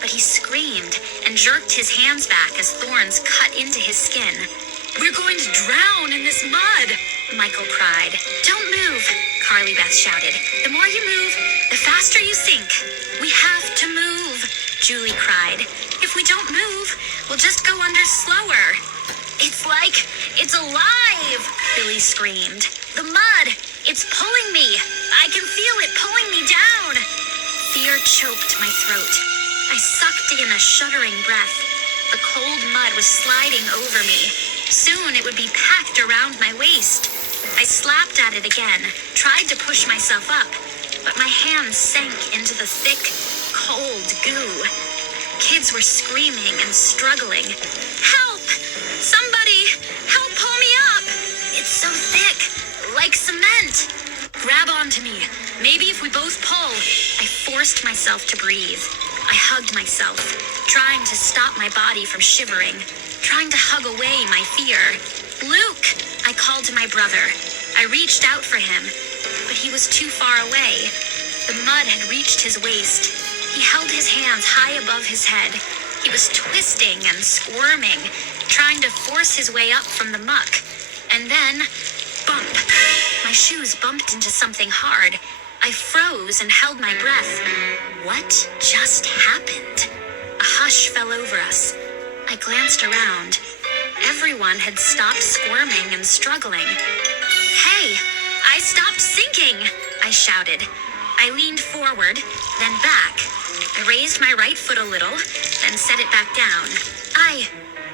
But he screamed and jerked his hands back as thorns cut into his skin. "We're going to drown in this mud," Michael cried. "Don't move," Carly Beth shouted. "The more you move, the faster you sink." "We have to move," Julie cried. "If we don't move, we'll just go under slower." "It's like it's alive," Billy screamed. "The mud, it's pulling me. I can feel it pulling me down." Fear choked my throat. I sucked in a shuddering breath. The cold mud was sliding over me. Soon it would be packed around my waist. I slapped at it again, tried to push myself up, but my hands sank into the thick, cold goo. Kids were screaming and struggling. "Help! Somebody, help pull me up! It's so thick, like cement." "Grab onto me. Maybe if we both pull." I forced myself to breathe. I hugged myself, trying to stop my body from shivering, trying to hug away my fear. "Luke!" I called to my brother. I reached out for him, but he was too far away. The mud had reached his waist. He held his hands high above his head. He was twisting and squirming, trying to force his way up from the muck. And then, bump. My shoes bumped into something hard. I froze and held my breath. What just happened? A hush fell over us. I glanced around. Everyone had stopped squirming and struggling. "Hey, I stopped sinking," I shouted. I leaned forward, then back. I raised my right foot a little, then set it back down.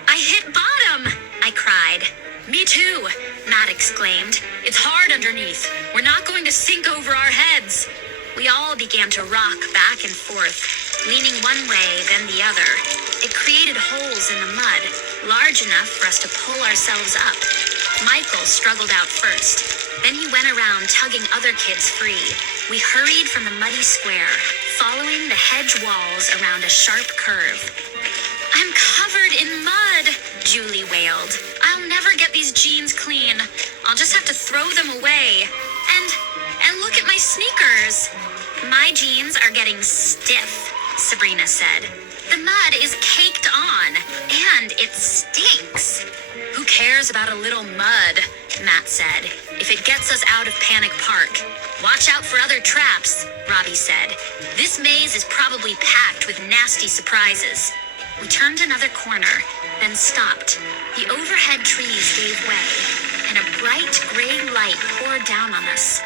I hit bottom," I cried. "Me too," Matt exclaimed. "It's hard underneath. We're not going to sink over our heads." We all began to rock back and forth, leaning one way, then the other. It created holes in the mud, large enough for us to pull ourselves up. Michael struggled out first. Then he went around tugging other kids free. We hurried from the muddy square, following the hedge walls around a sharp curve. "I'm covered in mud," Julie wailed. "I'll never get these jeans clean. I'll just have to throw them away. And look at my sneakers." "My jeans are getting stiff," Sabrina said. "The mud is caked on, and it stinks." "Who cares about a little mud?" Matt said. "If it gets us out of Panic Park. Watch out for other traps," Robbie said. "This maze is probably packed with nasty surprises." We turned another corner, then stopped. The overhead trees gave way, and a bright gray light poured down on us.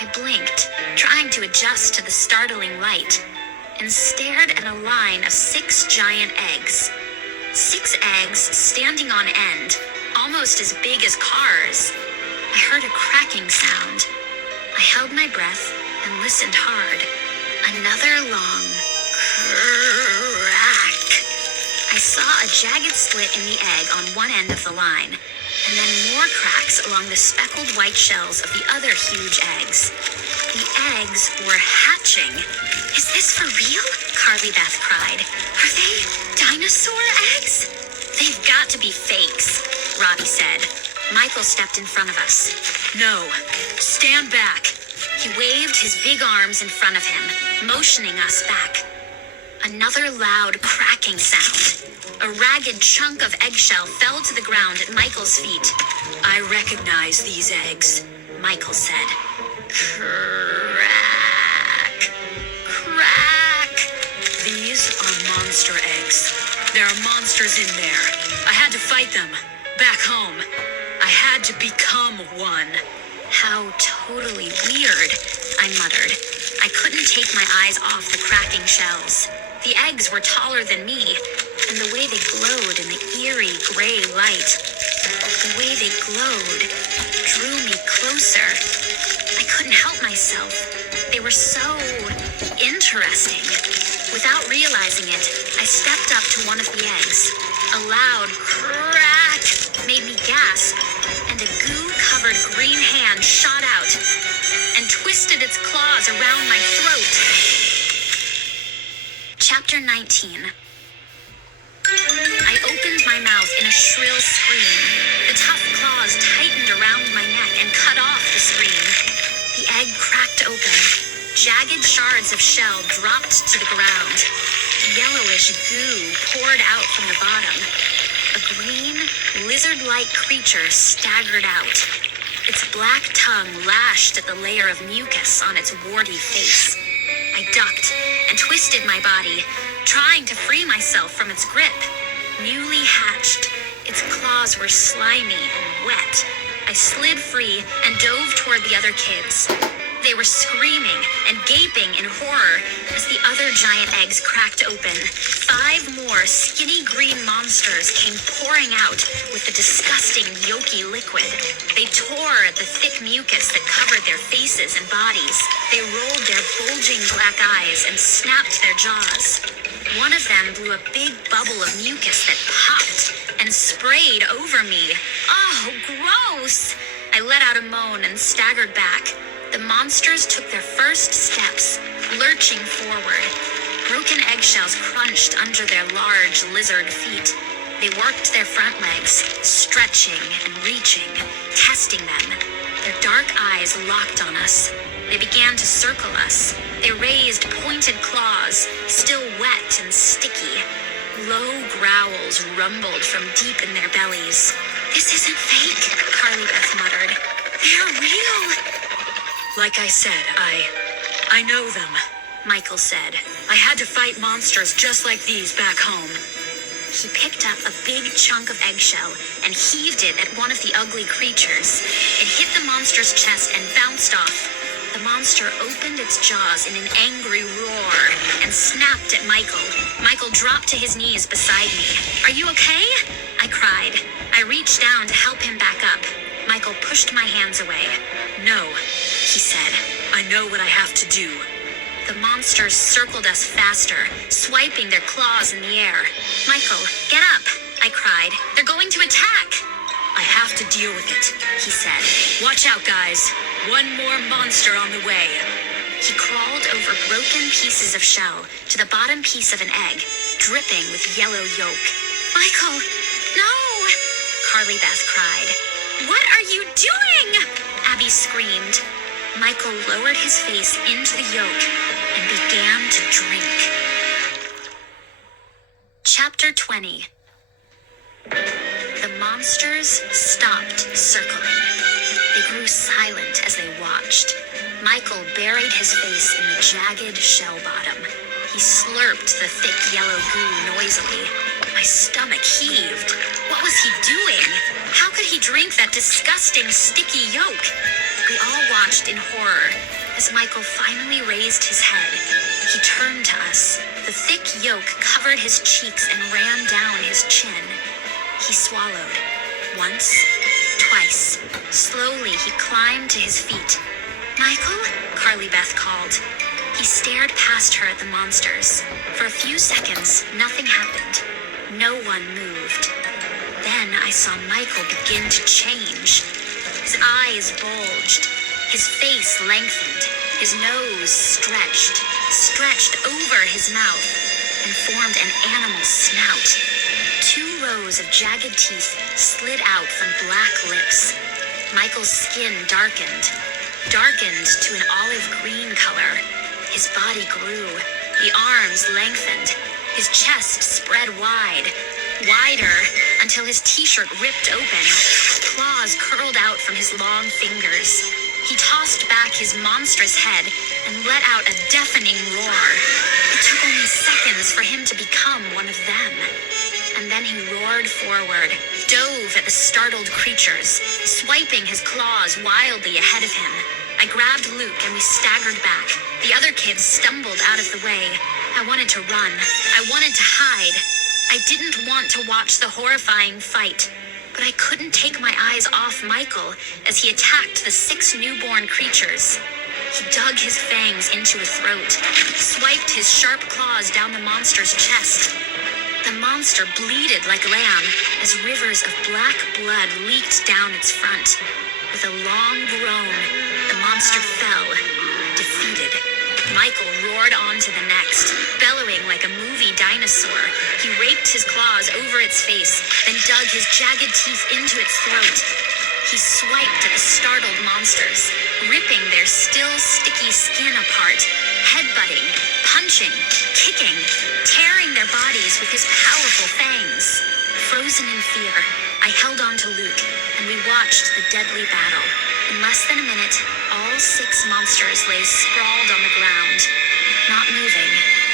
I blinked, trying to adjust to the startling light, and stared at a line of 6 giant eggs. 6 eggs standing on end, almost as big as cars. I heard a cracking sound. I held my breath and listened hard. Another long crack. I saw a jagged slit in the egg on one end of the line, and then more cracks along the speckled white shells of the other huge eggs. The eggs were hatching. Is this for real? Carly Beth cried. Are they dinosaur eggs? They've got to be fakes, Robbie said. Michael stepped in front of us. No, stand back. He waved his big arms in front of him, motioning us back. Another loud cracking sound. A ragged chunk of eggshell fell to the ground at Michael's feet. I recognize these eggs, Michael said. Crack. Crack. These are monster eggs. There are monsters in there. I had to fight them. Back home. I had to become one. How totally weird, I muttered. I couldn't take my eyes off the cracking shells. The eggs were taller than me, and the way they glowed in the eerie gray light, the way they glowed, drew me closer. I couldn't help myself. They were so interesting. Without realizing it, I stepped up to one of the eggs. A loud crack made me gasp, and a goo-covered green hand shot out and twisted its claws around my throat. Chapter 19. I opened my mouth in a shrill scream. The tough claws tightened around my neck and cut off the scream. The egg cracked open. Jagged shards of shell dropped to the ground. Yellowish goo poured out from the bottom. A green, lizard-like creature staggered out. Its black tongue lashed at the layer of mucus on its warty face. I ducked and twisted my body, trying to free myself from its grip. Newly hatched, its claws were slimy and wet. I slid free and dove toward the other kids. They were screaming and gaping in horror as the other giant eggs cracked open. 5 more skinny green monsters came pouring out with the disgusting yolky liquid. They tore at the thick mucus that covered their faces and bodies. They rolled their bulging black eyes and snapped their jaws. One of them blew a big bubble of mucus that popped and sprayed over me. Oh, gross! I let out a moan and staggered back. The monsters took their first steps, lurching forward. Broken eggshells crunched under their large lizard feet. They worked their front legs, stretching and reaching, testing them. Their dark eyes locked on us. They began to circle us. They raised pointed claws, still wet and sticky. Low growls rumbled from deep in their bellies. This isn't fake, Carly Beth muttered. They're real. Like I said, I know them, Michael said. I had to fight monsters just like these back home. He picked up a big chunk of eggshell and heaved it at one of the ugly creatures. It hit the monster's chest and bounced off. The monster opened its jaws in an angry roar and snapped at Michael. Michael dropped to his knees beside me. Are you okay? I cried. I reached down to help him back up. Michael pushed my hands away. No, he said. I know what I have to do. The monsters circled us faster, swiping their claws in the air. Michael, get up, I cried. They're going to attack. I have to deal with it, he said. Watch out, guys. One more monster on the way. He crawled over broken pieces of shell to the bottom piece of an egg, dripping with yellow yolk. Michael, no! Carly Beth cried. What are you doing? Abby screamed. Michael lowered his face into the yolk and began to drink. Chapter 20. The monsters stopped circling. They grew silent as they watched. Michael buried his face in the jagged shell bottom. He slurped the thick yellow goo noisily. My stomach heaved. What was he doing? How could he drink that disgusting, sticky yolk? We all watched in horror as Michael finally raised his head. He turned to us. The thick yolk covered his cheeks and ran down his chin. He swallowed. Once, twice. Slowly, he climbed to his feet. Michael? Carly Beth called. He stared past her at the monsters. For a few seconds, nothing happened. No one moved. Then I saw Michael begin to change. His eyes bulged, his face lengthened, his nose stretched over his mouth, and formed an animal snout. 2 rows of jagged teeth slid out from black lips. Michael's skin darkened to an olive green color. His body grew, the arms lengthened, his chest spread wider, until his t-shirt ripped open. Claws curled out from his long fingers. He tossed back his monstrous head and let out a deafening roar. It took only seconds for him to become one of them. And then he roared forward, dove at the startled creatures, swiping his claws wildly ahead of him. I grabbed Luke and we staggered back. The other kids stumbled out of the way. I wanted to run. I wanted to hide. I didn't want to watch the horrifying fight, but I couldn't take my eyes off Michael as he attacked the 6 newborn creatures. He dug his fangs into a throat, swiped his sharp claws down the monster's chest. The monster bleated like a lamb as rivers of black blood leaked down its front. With a long groan, the monster fell, defeated. Michael roared on to the next, bellowing like a movie dinosaur. He raked his claws over its face, then dug his jagged teeth into its throat. He swiped at the startled monsters, ripping their still sticky skin apart, headbutting, punching, kicking, tearing their bodies with his powerful fangs. Frozen in fear, I held on to Luke, and we watched the deadly battle. In less than a minute, all 6 monsters lay sprawled on the ground, not moving,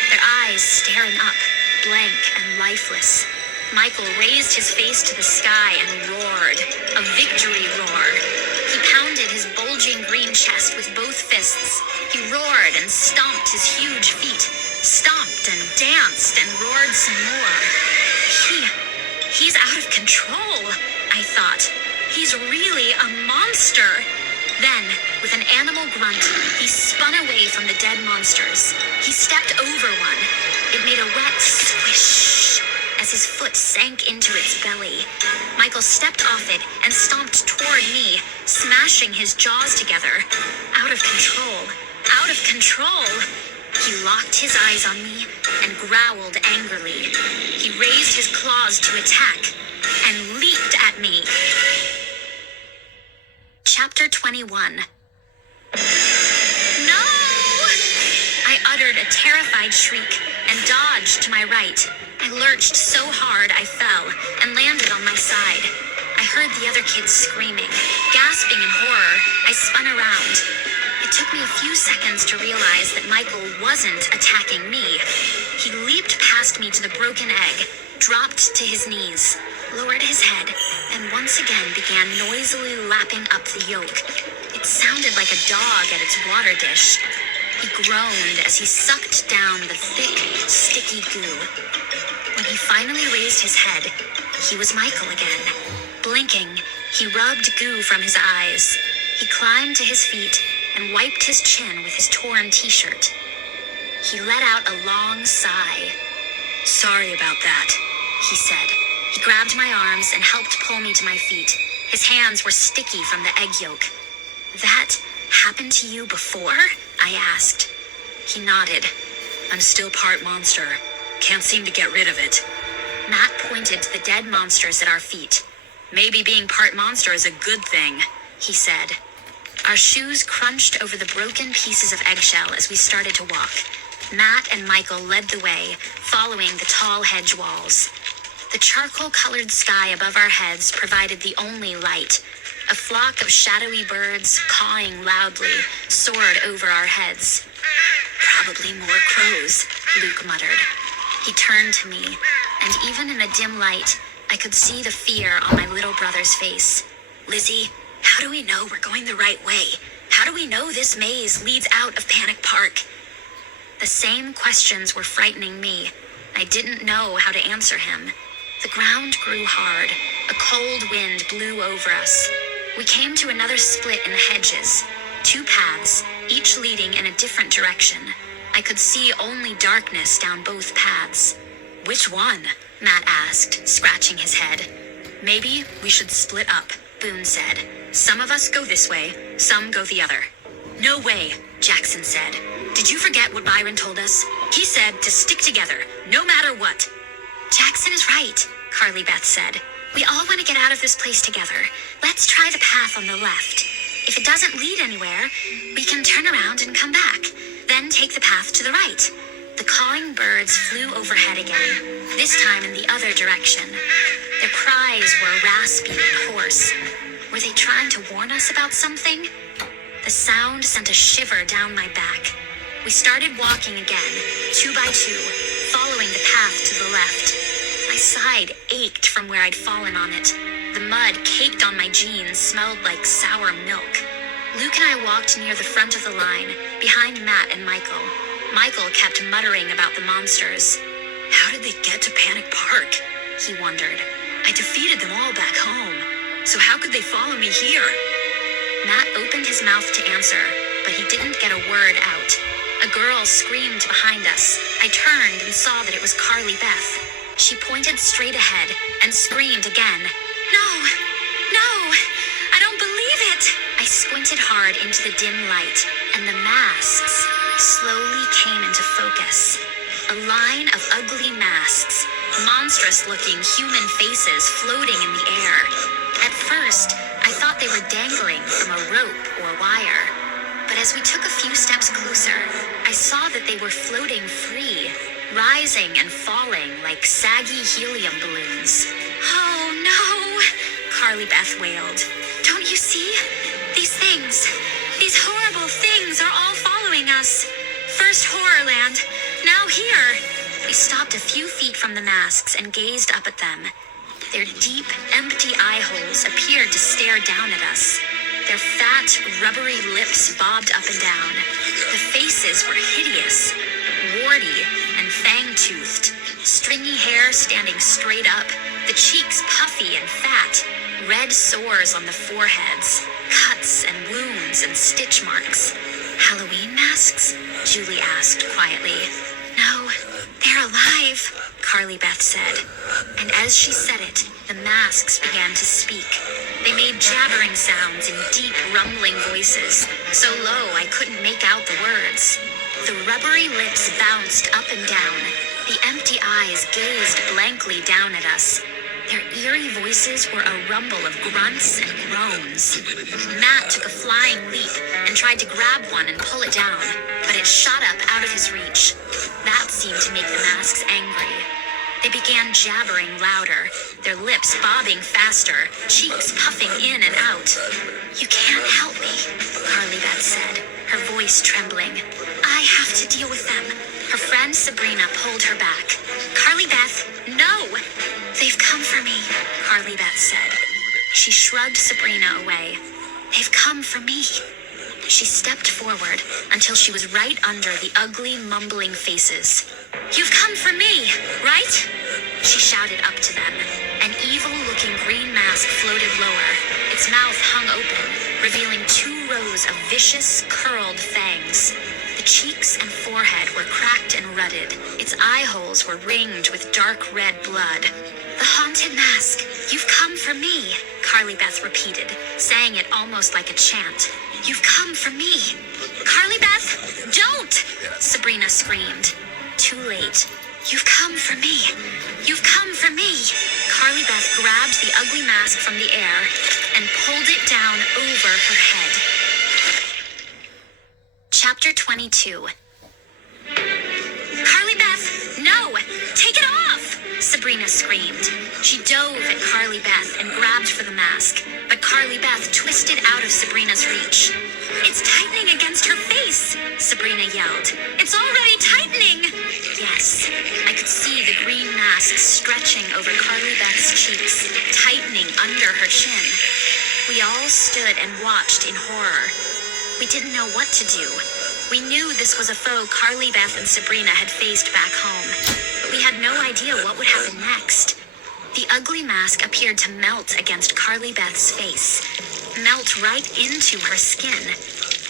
their eyes staring up, blank and lifeless. Michael raised his face to the sky and roared, a victory roar. He pounded his bulging green chest with both fists. He roared and stomped his huge feet, stomped and danced and roared some more. He's out of control, I thought. He's really a monster. Then, with an animal grunt, he spun away from the dead monsters. He stepped over one. It made a wet swish as his foot sank into its belly. Michael stepped off it and stomped toward me, smashing his jaws together. Out of control. Out of control. He locked his eyes on me and growled angrily. He raised his claws to attack and leaped at me. Chapter 21. No! I uttered a terrified shriek and dodged to my right. I lurched so hard I fell and landed on my side. I heard the other kids screaming. Gasping in horror, I spun around. It took me a few seconds to realize that Michael wasn't attacking me. He leaped past me to the broken egg, dropped to his knees, lowered his head, and once again began noisily lapping up the yolk. It sounded like a dog at its water dish. He groaned as he sucked down the thick, sticky goo. When he finally raised his head, he was Michael again. Blinking, he rubbed goo from his eyes. He climbed to his feet and wiped his chin with his torn t-shirt. He let out a long sigh. "Sorry about that," he said. He grabbed my arms and helped pull me to my feet. His hands were sticky from the egg yolk. "That happened to you before?" I asked. He nodded. "I'm still part monster. Can't seem to get rid of it." Matt pointed to the dead monsters at our feet. "Maybe being part monster is a good thing," he said. Our shoes crunched over the broken pieces of eggshell as we started to walk. Matt and Michael led the way, following the tall hedge walls. The charcoal-colored sky above our heads provided the only light. A flock of shadowy birds, cawing loudly, soared over our heads. "Probably more crows," Luke muttered. He turned to me, and even in the dim light, I could see the fear on my little brother's face. "Lizzie, how do we know we're going the right way? How do we know this maze leads out of Panic Park?" The same questions were frightening me. I didn't know how to answer him. The ground grew hard. A cold wind blew over us. We came to another split in the hedges. 2 paths, each leading in a different direction. I could see only darkness down both paths. Which one? Matt asked, scratching his head. Maybe we should split up, Boone said. Some of us go this way, some go the other. No way, Jackson said. Did you forget what Byron told us? He said to stick together, no matter what. Jackson is right, Carly Beth said. We all want to get out of this place together. Let's try the path on the left. If it doesn't lead anywhere, we can turn around and come back. Then take the path to the right. The cawing birds flew overhead again, this time in the other direction. Their cries were raspy and hoarse. Were they trying to warn us about something? The sound sent a shiver down my back. We started walking again, 2 by 2, following the path to the left. My side ached from where I'd fallen on it. The mud caked on my jeans smelled like sour milk. Luke and I walked near the front of the line, behind Matt and Michael. Michael kept muttering about the monsters. How did they get to Panic Park? He wondered. I defeated them all back home. So how could they follow me here? Matt opened his mouth to answer, but he didn't get a word out. A girl screamed behind us. I turned and saw that it was Carly Beth. She pointed straight ahead and screamed again. No! No! I don't believe it! I squinted hard into the dim light, and the masks slowly came into focus. A line of ugly masks, monstrous-looking human faces floating in the air. At first, I thought they were dangling from a rope or wire. But as we took a few steps closer, I saw that they were floating free, rising and falling like saggy helium balloons. Oh no! Carly Beth wailed. Don't you see? These things, these horrible things are all following us. First Horrorland, now here. We stopped a few feet from the masks and gazed up at them. Their deep, empty eye holes appeared to stare down at us. Their fat, rubbery lips bobbed up and down. The faces were hideous, warty and fang-toothed, stringy hair standing straight up, the cheeks puffy and fat, red sores on the foreheads, cuts and wounds and stitch marks. Halloween masks? Julie asked quietly. No, they're alive, Carly Beth said. And as she said it, the masks began to speak. They made jabbering sounds in deep, rumbling voices, so low I couldn't make out the words. The rubbery lips bounced up and down. The empty eyes gazed blankly down at us. Their eerie voices were a rumble of grunts and groans. Matt took a flying leap and tried to grab one and pull it down, but it shot up out of his reach. That seemed to make the masks angry. They began jabbering louder, their lips bobbing faster, cheeks puffing in and out. You can't help me, Carly Beth said, her voice trembling. I have to deal with them. Her friend Sabrina pulled her back. Carly Beth, no! They've come for me, Carly Beth said. She shrugged Sabrina away. They've come for me. She stepped forward until she was right under the ugly, mumbling faces. You've come for me, right? She shouted up to them. An evil-looking green mask floated lower. Its mouth hung open, revealing 2 rows of vicious, curled fangs. The cheeks and forehead were cracked and rutted. Its eye holes were ringed with dark red blood. The haunted mask, you've come for me, Carly Beth repeated, saying it almost like a chant. You've come for me. Carly Beth, don't! Sabrina screamed. Too late. You've come for me. You've come for me. Carly Beth grabbed the ugly mask from the air and pulled it down over her head. Chapter 22. Carly Beth, no! Take it off! Sabrina screamed. She dove at Carly Beth and grabbed for the mask, but Carly Beth twisted out of Sabrina's reach. It's tightening against her face, Sabrina yelled. It's already tightening! Yes, I could see the green mask stretching over Carly Beth's cheeks, tightening under her chin. We all stood and watched in horror. We didn't know what to do. We knew this was a foe Carly Beth and Sabrina had faced back home, but we had no idea what would happen next. The ugly mask appeared to melt against Carly Beth's face, melt right into her skin,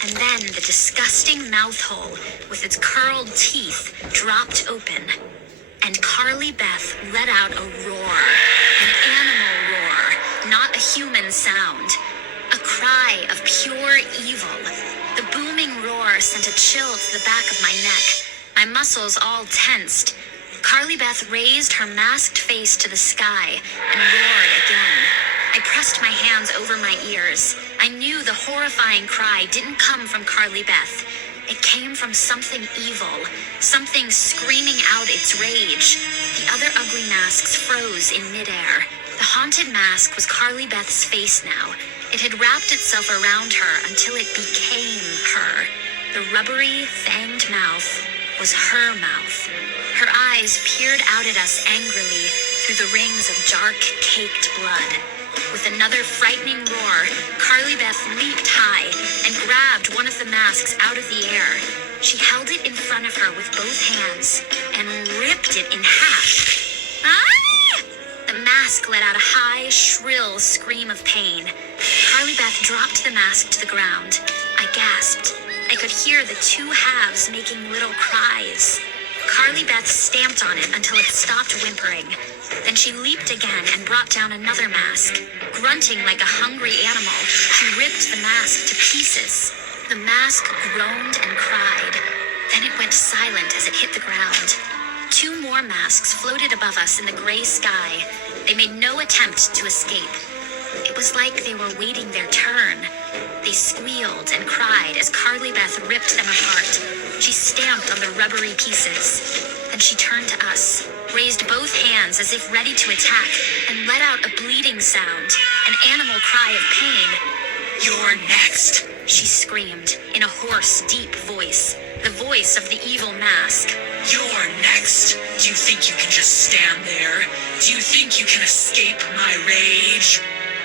and then the disgusting mouth hole with its curled teeth dropped open. and Carly Beth let out a roar, an animal roar, not a human sound. A cry of pure evil. The booming roar sent a chill to the back of my neck, my muscles all tensed. Carly Beth raised her masked face to the sky and roared again. I pressed my hands over my ears. I knew the horrifying cry didn't come from Carly Beth. It came from something evil, something screaming out its rage. The other ugly masks froze in midair. The haunted mask was Carly Beth's face now. It had wrapped itself around her until it became her. The rubbery, fanged mouth was her mouth. Her eyes peered out at us angrily through the rings of dark, caked blood. With another frightening roar, Carly Beth leaped high and grabbed one of the masks out of the air. She held it in front of her with both hands and ripped it in half. Ah! The mask let out a high, shrill scream of pain. Carly Beth dropped the mask to the ground. I gasped. I could hear the two halves making little cries. Carly Beth stamped on it until it stopped whimpering. Then she leaped again and brought down another mask. Grunting like a hungry animal, she ripped the mask to pieces. The mask groaned and cried. Then it went silent as it hit the ground. Two more masks floated above us in the gray sky. They made no attempt to escape. It was like they were waiting their turn. They squealed and cried as Carly Beth ripped them apart. She stamped on the rubbery pieces. Then she turned to us, raised both hands as if ready to attack, and let out a bleeding sound, an animal cry of pain. You're next. She screamed in a hoarse, deep voice, the voice of the evil mask. You're next. Do you think you can just stand there? Do you think you can escape my rage?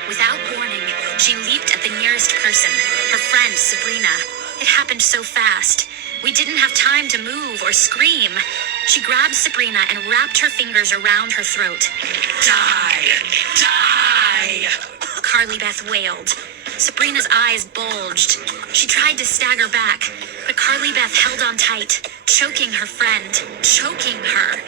Without warning, she leaped at the nearest person, her friend Sabrina. It happened so fast. We didn't have time to move or scream. She grabbed Sabrina and wrapped her fingers around her throat. Die! Die! Carly Beth wailed. Sabrina's eyes bulged. She tried to stagger back, but Carly Beth held on tight, choking her friend, choking her.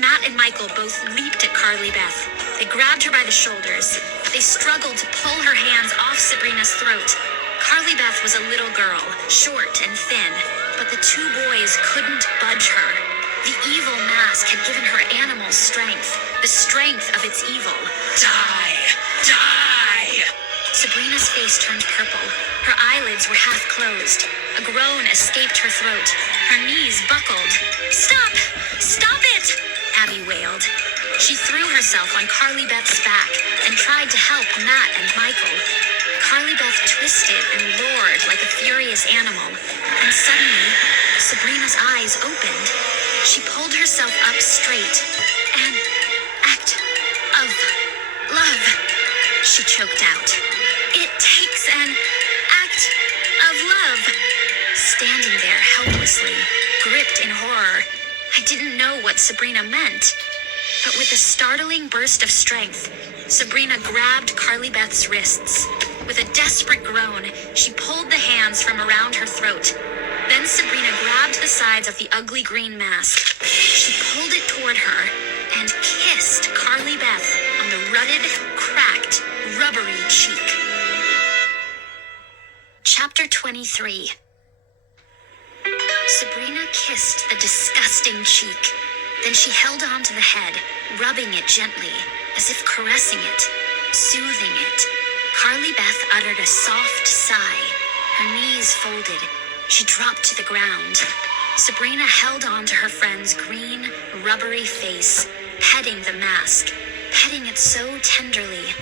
Matt and Michael both leaped at Carly Beth. They grabbed her by the shoulders. They struggled to pull her hands off Sabrina's throat. Carly Beth was a little girl, short and thin, but the two boys couldn't budge her. The evil mask had given her animal strength, the strength of its evil. Die! Die! Sabrina's face turned purple. Her eyelids were half closed. A groan escaped her throat. Her knees buckled. Stop! Stop it! Abby wailed. She threw herself on Carly Beth's back and tried to help Matt and Michael. Carly Beth twisted and roared like a furious animal, and suddenly, Sabrina's eyes opened. She pulled herself up straight. An act of love, she choked out. It takes an act of love. Standing there helplessly, gripped in horror, I didn't know what Sabrina meant. But with a startling burst of strength, Sabrina grabbed Carly Beth's wrists. With a desperate groan, she pulled the hands from around her throat. Then Sabrina grabbed the sides of the ugly green mask. She pulled it toward her and kissed Carly Beth on the rutted, cracked, rubbery cheek. Chapter 23. Sabrina kissed the disgusting cheek. Then she held on to the head, rubbing it gently, as if caressing it, soothing it. Carly Beth uttered a soft sigh. Her knees folded. She dropped to the ground. Sabrina held on to her friend's green, rubbery face, petting the mask, petting it so tenderly.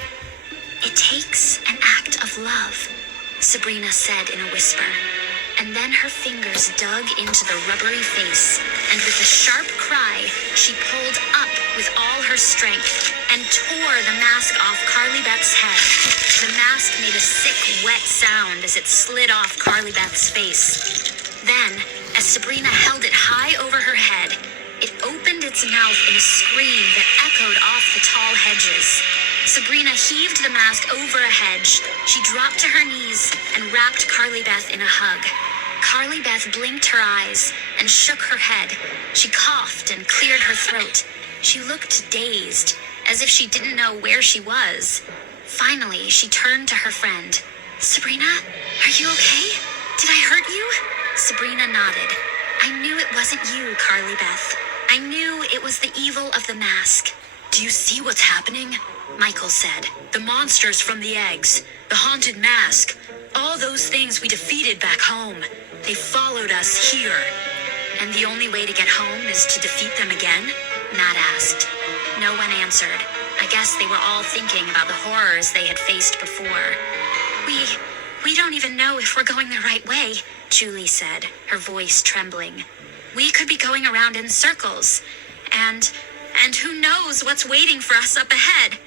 It takes an act of love, Sabrina said in a whisper. And then her fingers dug into the rubbery face, and with a sharp cry, she pulled up with all her strength and tore the mask off Carly Beth's head. The mask made a sick, wet sound as it slid off Carly Beth's face. Then, as Sabrina held it high over her head, it opened its mouth in a scream that echoed off the tall hedges. Sabrina heaved the mask over a hedge. She dropped to her knees and wrapped Carly Beth in a hug. Carly Beth blinked her eyes and shook her head. She coughed and cleared her throat She looked dazed, as if she didn't know where she was. Finally, she turned to her friend. "Sabrina, are you okay? Did I hurt you?" Sabrina nodded. "I knew it wasn't you, Carly Beth. I knew it was the evil of the mask." Do you see what's happening? Michael said. The monsters from the eggs, the haunted mask, all those things we defeated back home. They followed us here. "And the only way to get home is to defeat them again?" Matt asked. No one answered. I guess they were all thinking about the horrors they had faced before. We don't even know if we're going the right way," Julie said, her voice trembling. "We could be going around in circles, and who knows what's waiting for us up ahead."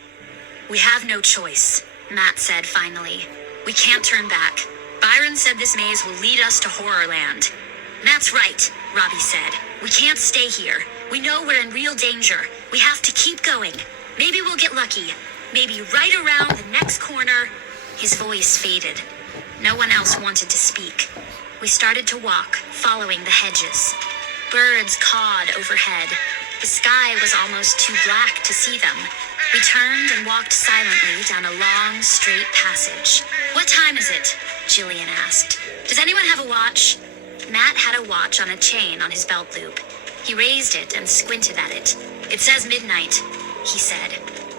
We have no choice, Matt said finally. We can't turn back. Byron said this maze will lead us to Horrorland. "Matt's right," Robbie said. "We can't stay here. We know we're in real danger. We have to keep going. Maybe we'll get lucky. Maybe right around the next corner." His voice faded. No one else wanted to speak. We started to walk, following the hedges. Birds cawed overhead. The sky was almost too black to see them. We turned and walked silently down a long, straight passage. "What time is it?" Jillian asked. "Does anyone have a watch?" Matt had a watch on a chain on his belt loop. He raised it and squinted at it. "It says midnight," he said.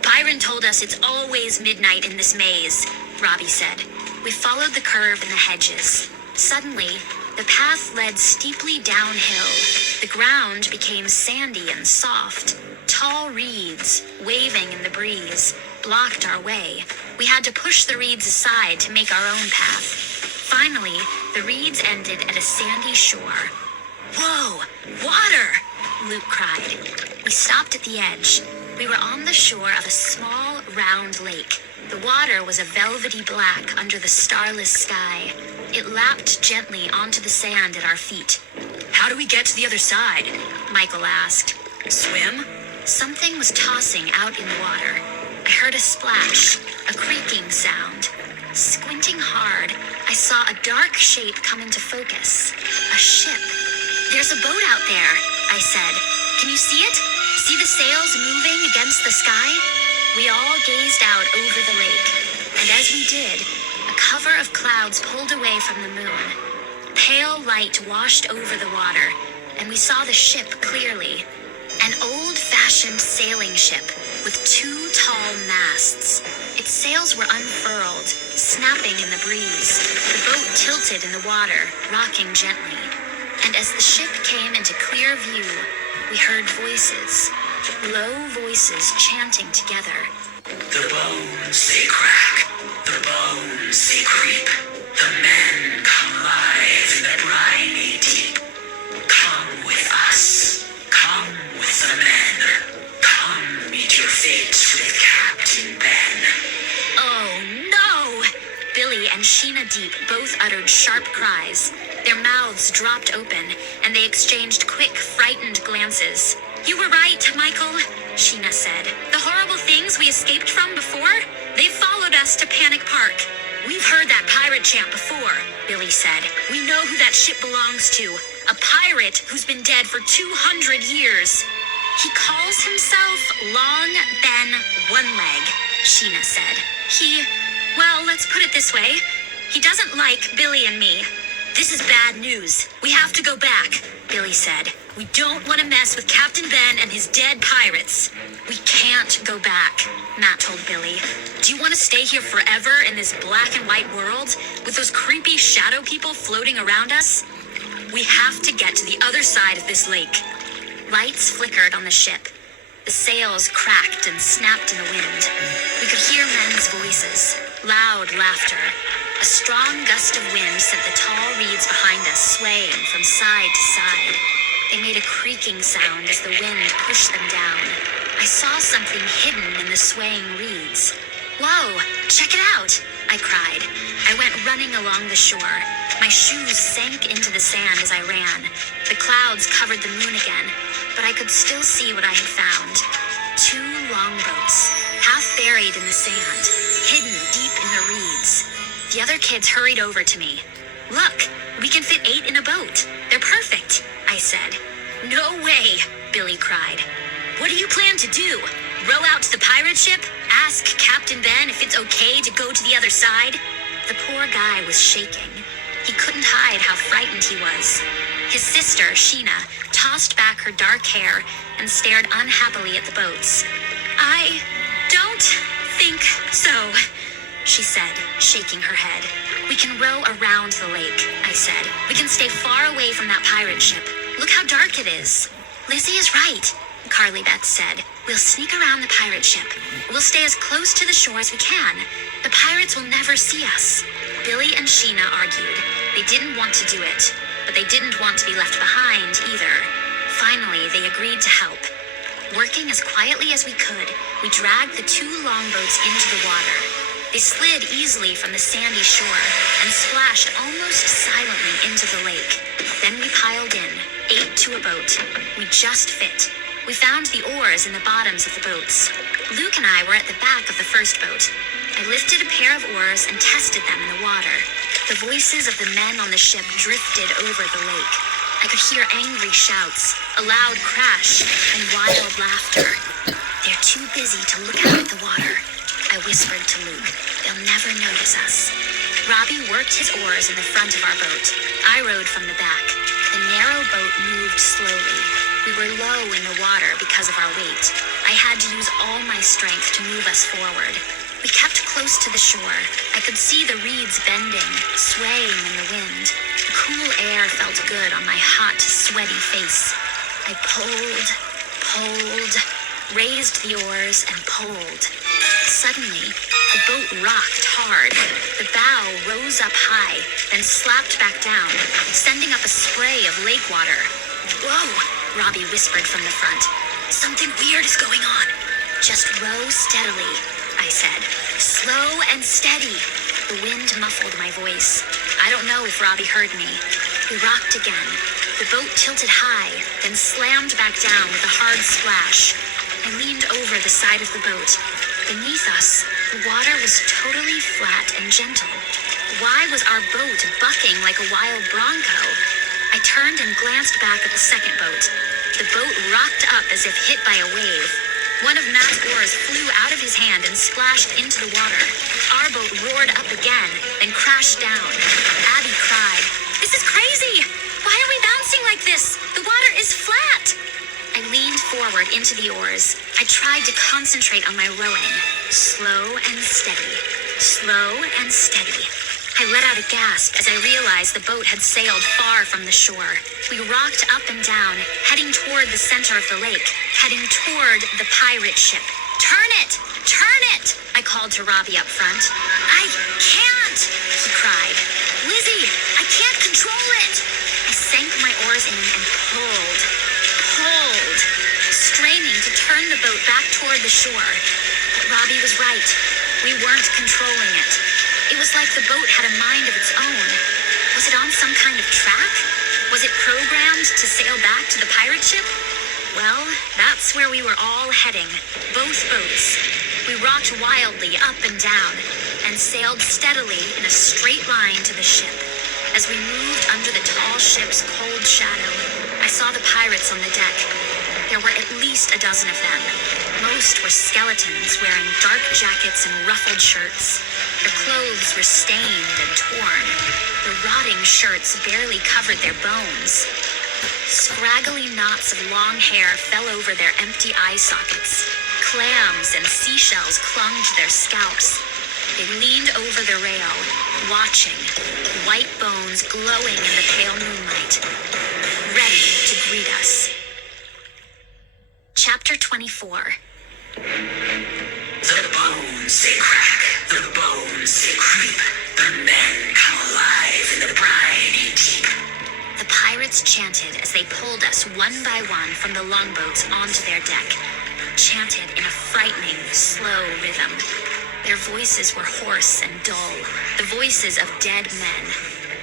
"Byron told us it's always midnight in this maze," Robbie said. We followed the curve in the hedges. Suddenly, the path led steeply downhill. The ground became sandy and soft. Tall reeds, waving in the breeze, blocked our way. We had to push the reeds aside to make our own path. Finally, the reeds ended at a sandy shore. "Whoa! Water!" Luke cried. We stopped at the edge. We were on the shore of a small, round lake. The water was a velvety black under the starless sky. It lapped gently onto the sand at our feet. How do we get to the other side? Michael asked. Swim? Something was tossing out in the water. I heard a splash, a creaking sound. Squinting hard, I saw a dark shape come into focus. A ship. "There's a boat out there," I said. "Can you see it? See the sails moving against the sky?" We all gazed out over the lake, and as we did, a cover of clouds pulled away from the moon. Pale light washed over the water, and we saw the ship clearly. An old-fashioned sailing ship with two tall masts. Its sails were unfurled, snapping in the breeze. The boat tilted in the water, rocking gently. And as the ship came into clear view, we heard voices, low voices chanting together. The bones they crack, the bones they creep. The men come alive in the briny deep. Come with us, come with the men. Come meet your fate with Captain Ben. "Oh no!" Billy and Sheena Deep both uttered sharp cries. Their mouths dropped open, and they exchanged quick, frightened glances. "You were right, Michael," Sheena said. "The horrible things we escaped from before, they've followed us to Panic Park." "We've heard that pirate chant before," Billy said. "We know who that ship belongs to. A pirate who's been dead for 200 years. He calls himself Long Ben One-Leg," Sheena said. Well, let's put it this way. He doesn't like Billy and me. "This is bad news. We have to go back," Billy said. "We don't want to mess with Captain Ben and his dead pirates." "We can't go back," Matt told Billy. "Do you want to stay here forever in this black and white world with those creepy shadow people floating around us? We have to get to the other side of this lake." Lights flickered on the ship. The sails cracked and snapped in the wind. We could hear men's voices, loud laughter. A strong gust of wind sent the tall reeds behind us swaying from side to side. They made a creaking sound as the wind pushed them down. I saw something hidden in the swaying reeds. "Whoa, check it out," I cried. I went running along the shore. My shoes sank into the sand as I ran. The clouds covered the moon again, but I could still see what I had found. 2 longboats, half buried in the sand, hidden deep in the reeds. The other kids hurried over to me. "Look, we can fit 8 in a boat. They're perfect," I said. "No way," Billy cried. What do you plan to do? Row out to the pirate ship? Ask Captain Ben if it's okay to go to the other side? The poor guy was shaking. He couldn't hide how frightened he was. His sister, Sheena, tossed back her dark hair and stared unhappily at the boats. I don't think so, she said, shaking her head. We can row around the lake, I said. We can stay far away from that pirate ship. Look how dark it is. Lizzie is right, Carly Beth said. We'll sneak around the pirate ship. We'll stay as close to the shore as we can. The pirates will never see us. Billy and Sheena argued. They didn't want to do it, but they didn't want to be left behind either. Finally, they agreed to help. Working as quietly as we could, we dragged the 2 longboats into the water. They slid easily from the sandy shore and splashed almost silently into the lake. Then we piled in, 8 to a boat. We just fit. We found the oars in the bottoms of the boats. Luke and I were at the back of the first boat. I lifted a pair of oars and tested them in the water. The voices of the men on the ship drifted over the lake. I could hear angry shouts, a loud crash, and wild laughter. They're too busy to look out at the water, I whispered to Luke. They'll never notice us. Robbie worked his oars in the front of our boat. I rowed from the back. The narrow boat moved slowly. We were low in the water because of our weight. I had to use all my strength to move us forward. We kept close to the shore. I could see the reeds bending, swaying in the wind. The cool air felt good on my hot, sweaty face. I pulled, raised the oars and pulled. Suddenly, the boat rocked hard. The bow rose up high, then slapped back down, sending up a spray of lake water. Whoa, Robbie whispered from the front. Something weird is going on. Just row steadily, I said. Slow and steady. The wind muffled my voice. I don't know if Robbie heard me. We rocked again. The boat tilted high, then slammed back down with a hard splash. I leaned over the side of the boat. Beneath us, the water was totally flat and gentle. Why was our boat bucking like a wild bronco? I turned and glanced back at the second boat. The boat rocked up as if hit by a wave. One of Matt's oars flew out of his hand and splashed into the water. Our boat roared up again, then crashed down. Abby cried, "This is crazy! Why are we bouncing like this? The water is flat!" I leaned forward into the oars. I tried to concentrate on my rowing. Slow and steady. Slow and steady. I let out a gasp as I realized the boat had sailed far from the shore. We rocked up and down, heading toward the center of the lake, heading toward the pirate ship. "Turn it! Turn it!" I called to Robbie up front. "I can't!" he cried. "Lizzie, I can't control it!" I sank my oars in and pulled, straining to turn the boat back toward the shore. But Robbie was right. We weren't controlling it. It was like the boat had a mind of its own. Was it on some kind of track? Was it programmed to sail back to the pirate ship? Well, that's where we were all heading, both boats. We rocked wildly up and down and sailed steadily in a straight line to the ship. As we moved under the tall ship's cold shadow, I saw the pirates on the deck. There were at least a dozen of them. Most were skeletons wearing dark jackets and ruffled shirts. Their clothes were stained and torn. The rotting shirts barely covered their bones. Scraggly knots of long hair fell over their empty eye sockets. Clams and seashells clung to their scalps. They leaned over the rail, watching, white bones glowing in the pale moonlight, ready to greet us. Chapter 24. The bones they crack, the bones they creep, the men come alive in the briny deep. The pirates chanted as they pulled us one by one from the longboats onto their deck, chanted in a frightening, slow rhythm. Their voices were hoarse and dull, the voices of dead men,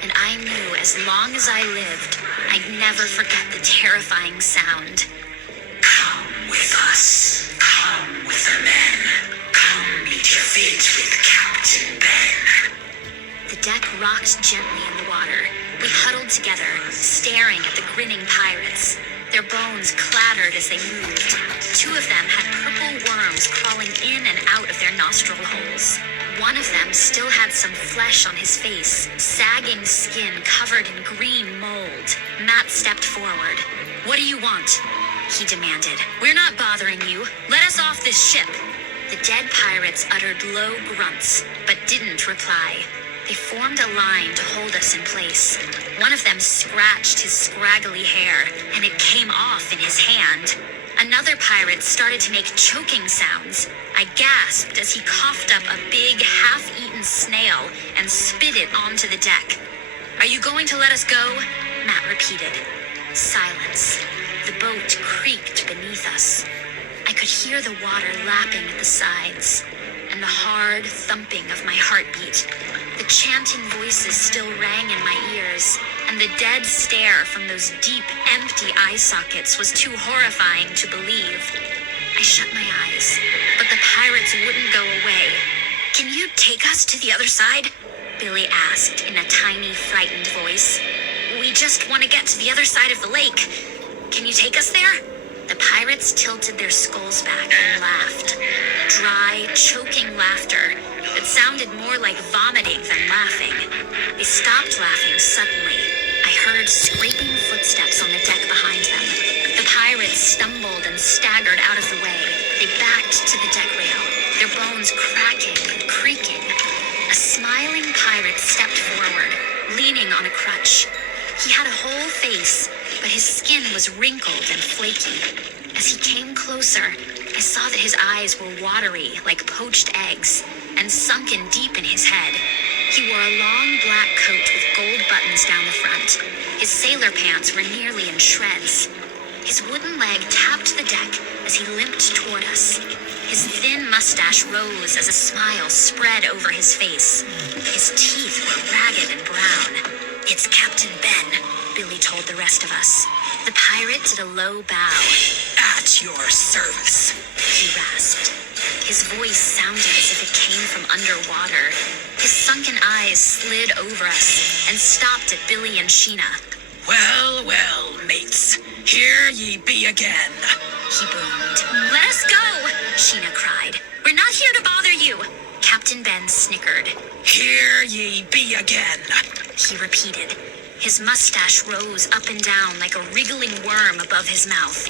and I knew as long as I lived, I'd never forget the terrifying sound. Come with us, come with the men, come meet your fate with Captain Ben. The deck rocked gently in the water. We huddled together, staring at the grinning pirates. Their bones clattered as they moved. Two of them had purple worms crawling in and out of their nostril holes. One of them still had some flesh on his face, sagging skin covered in green mold. Matt stepped forward. "What do you want?" he demanded. "We're not bothering you. Let us off this ship." The dead pirates uttered low grunts, but didn't reply. They formed a line to hold us in place. One of them scratched his scraggly hair, and it came off in his hand. Another pirate started to make choking sounds. I gasped as he coughed up a big, half-eaten snail and spit it onto the deck. "Are you going to let us go?" Matt repeated. Silence. The boat creaked beneath us. I could hear the water lapping at the sides, and the hard thumping of my heartbeat. The chanting voices still rang in my ears, and the dead stare from those deep, empty eye sockets was too horrifying to believe. I shut my eyes, but the pirates wouldn't go away. "Can you take us to the other side?" Billy asked in a tiny, frightened voice. "We just want to get to the other side of the lake. Can you take us there?" The pirates tilted their skulls back and laughed. Dry, choking laughter that sounded more like vomiting than laughing. They stopped laughing suddenly. I heard scraping footsteps on the deck behind them. The pirates stumbled and staggered out of the way. They backed to the deck rail, their bones cracking and creaking. A smiling pirate stepped forward, leaning on a crutch. He had a whole face, but his skin was wrinkled and flaky. As he came closer, I saw that his eyes were watery like poached eggs and sunken deep in his head. He wore a long black coat with gold buttons down the front. His sailor pants were nearly in shreds. His wooden leg tapped the deck as he limped toward us. His thin mustache rose as a smile spread over his face. His teeth were ragged and brown. "It's Captain Ben," Billy told the rest of us. The pirate did a low bow. At your service. He rasped. His voice sounded as if it came from underwater. His sunken eyes slid over us and stopped at Billy and Sheena. Well, well, mates. Here ye be again. He boomed. "Let us go," Sheena cried. "We're not here to bother you." Captain Ben snickered. Here ye be again. He repeated. His mustache rose up and down like a wriggling worm above his mouth.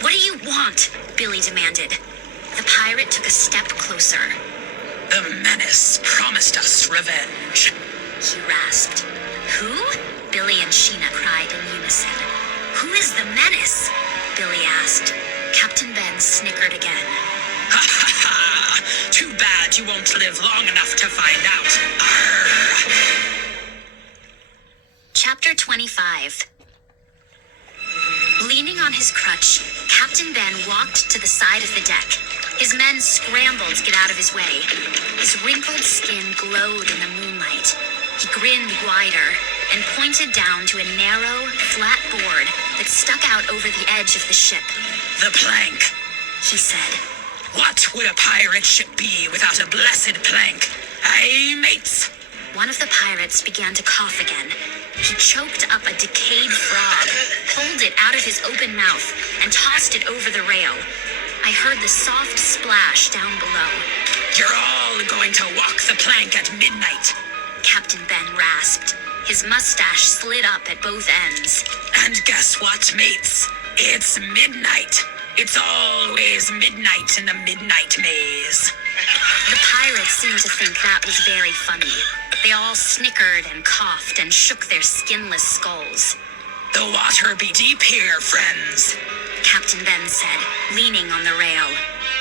"What do you want?" Billy demanded. The pirate took a step closer. The menace promised us revenge. He rasped. "Who?" Billy and Sheena cried in unison. "Who is the menace?" Billy asked. Captain Ben snickered again. Ha ha ha! Too bad you won't live long enough to find out. Arr! Chapter 25. Leaning on his crutch, Captain Ben walked to the side of the deck. His men scrambled to get out of his way. His wrinkled skin glowed in the moonlight. He grinned wider and pointed down to a narrow, flat board that stuck out over the edge of the ship. The plank. He said. What would a pirate ship be without a blessed plank? Aye, mates? One of the pirates began to cough again. He choked up a decayed frog, pulled it out of his open mouth, and tossed it over the rail. I heard the soft splash down below. You're all going to walk the plank at midnight. Captain Ben rasped. His mustache slid up at both ends. And guess what, mates? It's midnight. It's always midnight in the midnight maze. The pirates seemed to think that was very funny. They all snickered and coughed and shook their skinless skulls. The water be deep here, friends. Captain Ben said, leaning on the rail.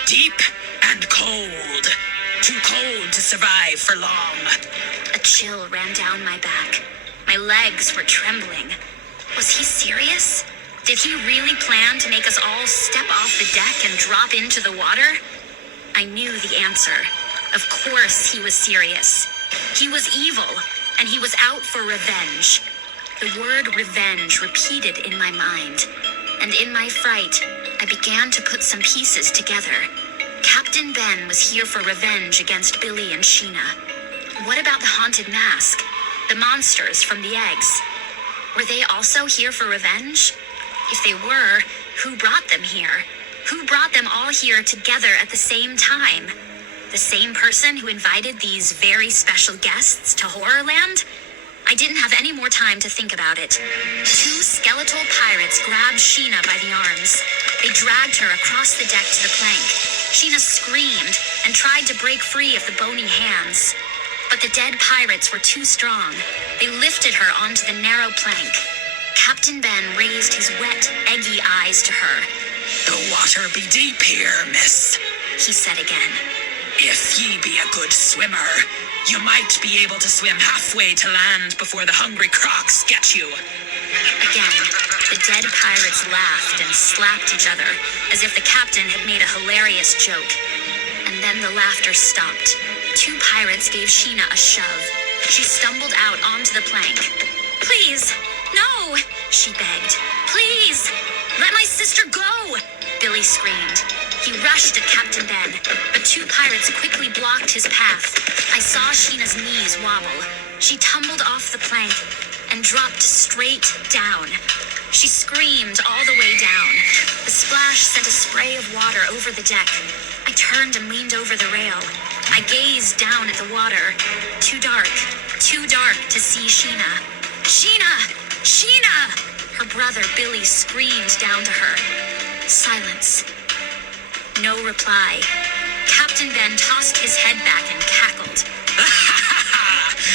Deep and cold. Too cold to survive for long. A chill ran down my back. My legs were trembling. Was he serious? Did he really plan to make us all step off the deck and drop into the water? I knew the answer. Of course he was serious. He was evil, and he was out for revenge. The word revenge repeated in my mind, and in my fright, I began to put some pieces together. Captain Ben was here for revenge against Billy and Sheena. What about the haunted mask? The monsters from the eggs? Were they also here for revenge? If they were, who brought them here? Who brought them all here together at the same time? The same person who invited these very special guests to Horrorland? I didn't have any more time to think about it. Two skeletal pirates grabbed Sheena by the arms. They dragged her across the deck to the plank. Sheena screamed and tried to break free of the bony hands. But the dead pirates were too strong. They lifted her onto the narrow plank. Captain Ben raised his wet, eggy eyes to her. The water be deep here, miss. He said again. If ye be a good swimmer, you might be able to swim halfway to land before the hungry crocs get you. Again, the dead pirates laughed and slapped each other as if the captain had made a hilarious joke. And then the laughter stopped. Two pirates gave Sheena a shove. She stumbled out onto the plank. Please, no, she begged. Please, let my sister go, Billy screamed. He rushed at Captain Ben, but two pirates quickly blocked his path. I saw Sheena's knees wobble. She tumbled off the plank and dropped straight down. She screamed all the way down. The splash sent a spray of water over the deck. I turned and leaned over the rail. I gazed down at the water. Too dark to see Sheena. Sheena! Sheena! Her brother Billy screamed down to her. Silence. No reply. Captain Ben tossed his head back and cackled.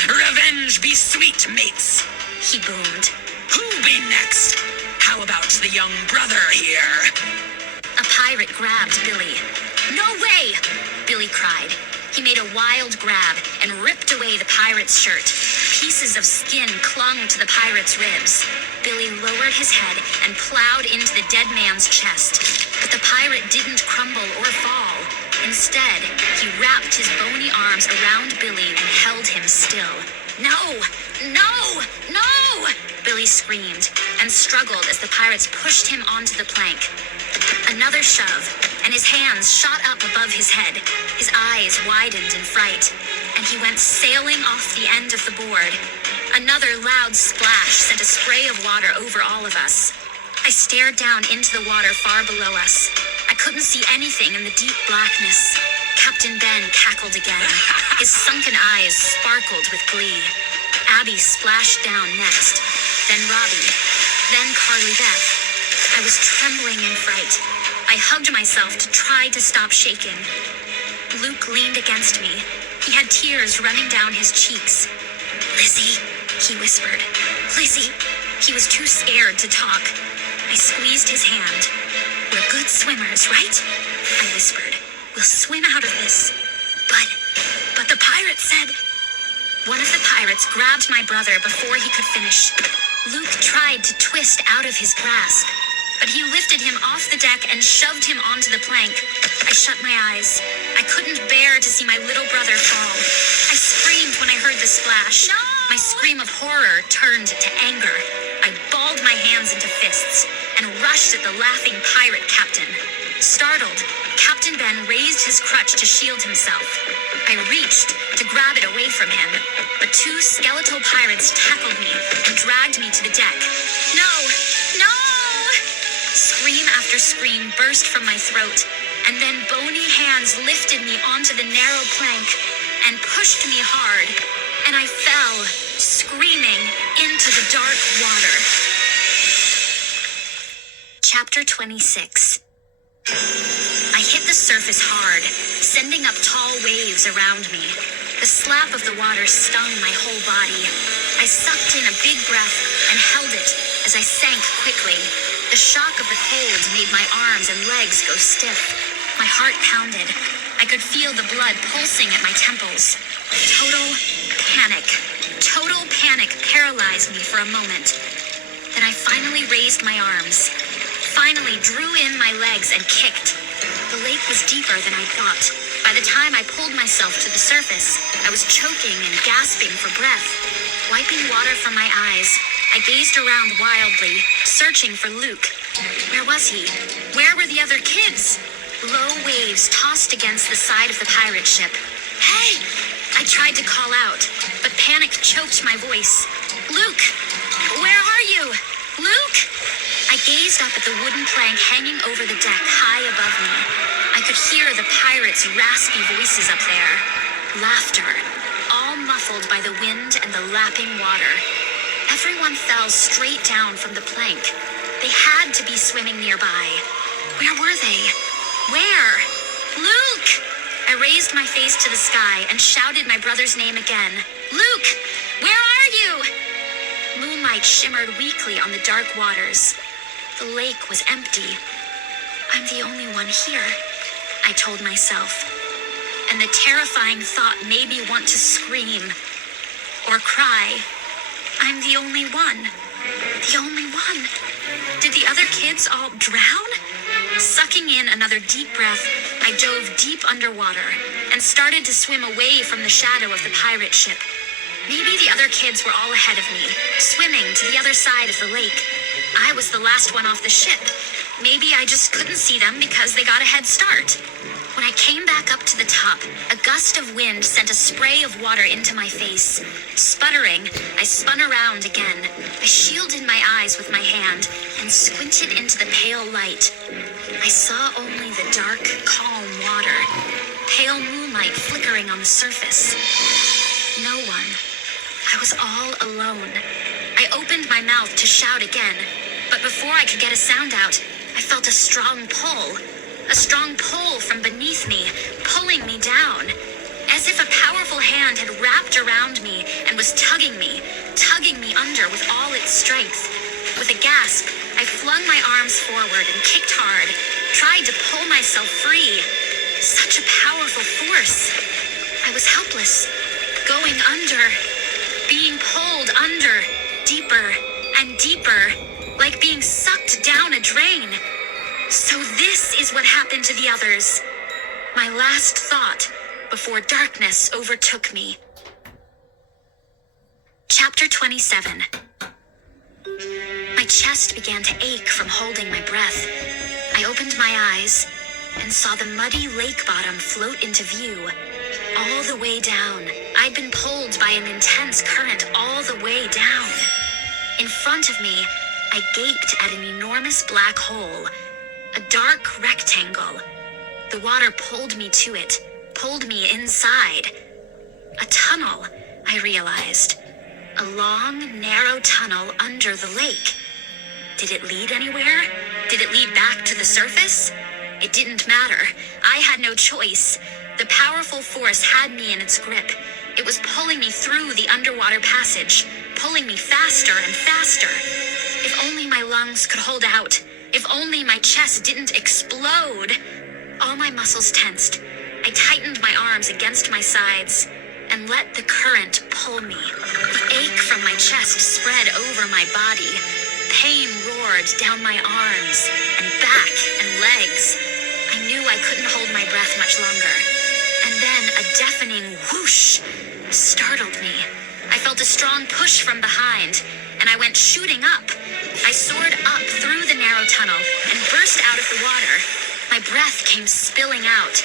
Revenge be sweet, mates. He boomed. Who be next? How about the young brother here? A pirate grabbed Billy. No way! Billy cried. He made a wild grab and ripped away the pirate's shirt. Pieces of skin clung to the pirate's ribs. Billy lowered his head and plowed into the dead man's chest. But the pirate didn't crumble or fall. Instead, he wrapped his bony arms around Billy and held him still. No! No! No! Billy screamed and struggled as the pirates pushed him onto the plank. Another shove, and his hands shot up above his head. His eyes widened in fright, and he went sailing off the end of the board. Another loud splash sent a spray of water over all of us. I stared down into the water far below us. I couldn't see anything in the deep blackness. Captain Ben cackled again. His sunken eyes sparkled with glee. Abby splashed down next, then Robbie, then Carly Beth. I was trembling in fright. I hugged myself to try to stop shaking. Luke leaned against me. He had tears running down his cheeks. Lizzie, he whispered. Lizzie. He was too scared to talk. I squeezed his hand. We're good swimmers, right? I whispered. We'll swim out of this. But the pirate said... One of the pirates grabbed my brother before he could finish. Luke tried to twist out of his grasp, but he lifted him off the deck and shoved him onto the plank. I shut my eyes. I couldn't bear to see my little brother fall. I screamed when I heard the splash. No! My scream of horror turned to anger. I balled my hands into fists and rushed at the laughing pirate captain. Startled, Captain Ben raised his crutch to shield himself. I reached to grab it away from him, but two skeletal pirates tackled me and dragged me to the deck. No! No! Scream after scream burst from my throat, and then bony hands lifted me onto the narrow plank and pushed me hard, and I fell, screaming, into the dark water. Chapter 26. I hit the surface hard, sending up tall waves around me. The slap of the water stung my whole body. I sucked in a big breath and held it as I sank quickly. The shock of the cold made my arms and legs go stiff. My heart pounded. I could feel the blood pulsing at my temples. Total panic paralyzed me for a moment. Then I finally raised my arms. Finally drew in my legs and kicked. The lake was deeper than I thought. By the time I pulled myself to the surface, I was choking and gasping for breath. Wiping water from my eyes, I gazed around wildly, searching for Luke. Where was he? Where were the other kids? Low waves tossed against the side of the pirate ship. Hey! I tried to call out, but panic choked my voice. Luke! Where are you? Luke! I I gazed up at the wooden plank hanging over the deck high above me. I could hear the pirates' raspy voices up there. Laughter, all muffled by the wind and the lapping water. Everyone fell straight down from the plank. They had to be swimming nearby. Where were they? Where? Luke! I raised my face to the sky and shouted my brother's name again. Luke! Where are you? Moonlight shimmered weakly on the dark waters. The lake was empty. I'm the only one here, I told myself. And the terrifying thought made me want to scream or cry. I'm the only one. The only one. Did the other kids all drown? Sucking in another deep breath, I dove deep underwater and started to swim away from the shadow of the pirate ship. Maybe the other kids were all ahead of me, swimming to the other side of the lake. I was the last one off the ship. Maybe I just couldn't see them because they got a head start. When I came back up to the top, a gust of wind sent a spray of water into my face. Sputtering, I spun around again. I shielded my eyes with my hand and squinted into the pale light. I saw only the dark, calm water, pale moonlight flickering on the surface. No one. I was all alone. I opened my mouth to shout again, but before I could get a sound out, I felt a strong pull. A strong pull from beneath me, pulling me down. As if a powerful hand had wrapped around me and was tugging me under with all its strength. With a gasp, I flung my arms forward and kicked hard, tried to pull myself free. Such a powerful force. I was helpless, going under, being pulled under, deeper and deeper, like being sucked down a drain. So this is what happened to the others. My last thought before darkness overtook me. Chapter 27. My chest began to ache from holding my breath. I opened my eyes and saw the muddy lake bottom float into view. All the way down, I'd been pulled by an intense current all the way down. In front of me, I gaped at an enormous black hole. A dark rectangle. The water pulled me to it, pulled me inside. A tunnel, I realized. A long, narrow tunnel under the lake. Did it lead anywhere? Did it lead back to the surface? It didn't matter. I had no choice. The powerful force had me in its grip. It was pulling me through the underwater passage, pulling me faster and faster. If only my lungs could hold out. If only my chest didn't explode. All my muscles tensed. I tightened my arms against my sides and let the current pull me. The ache from my chest spread over my body. Pain roared down my arms and back and legs. I knew I couldn't hold my breath much longer. And then a deafening whoosh startled me. I felt a strong push from behind, and I went shooting up. I soared up through the narrow tunnel and burst out of the water. My breath came spilling out.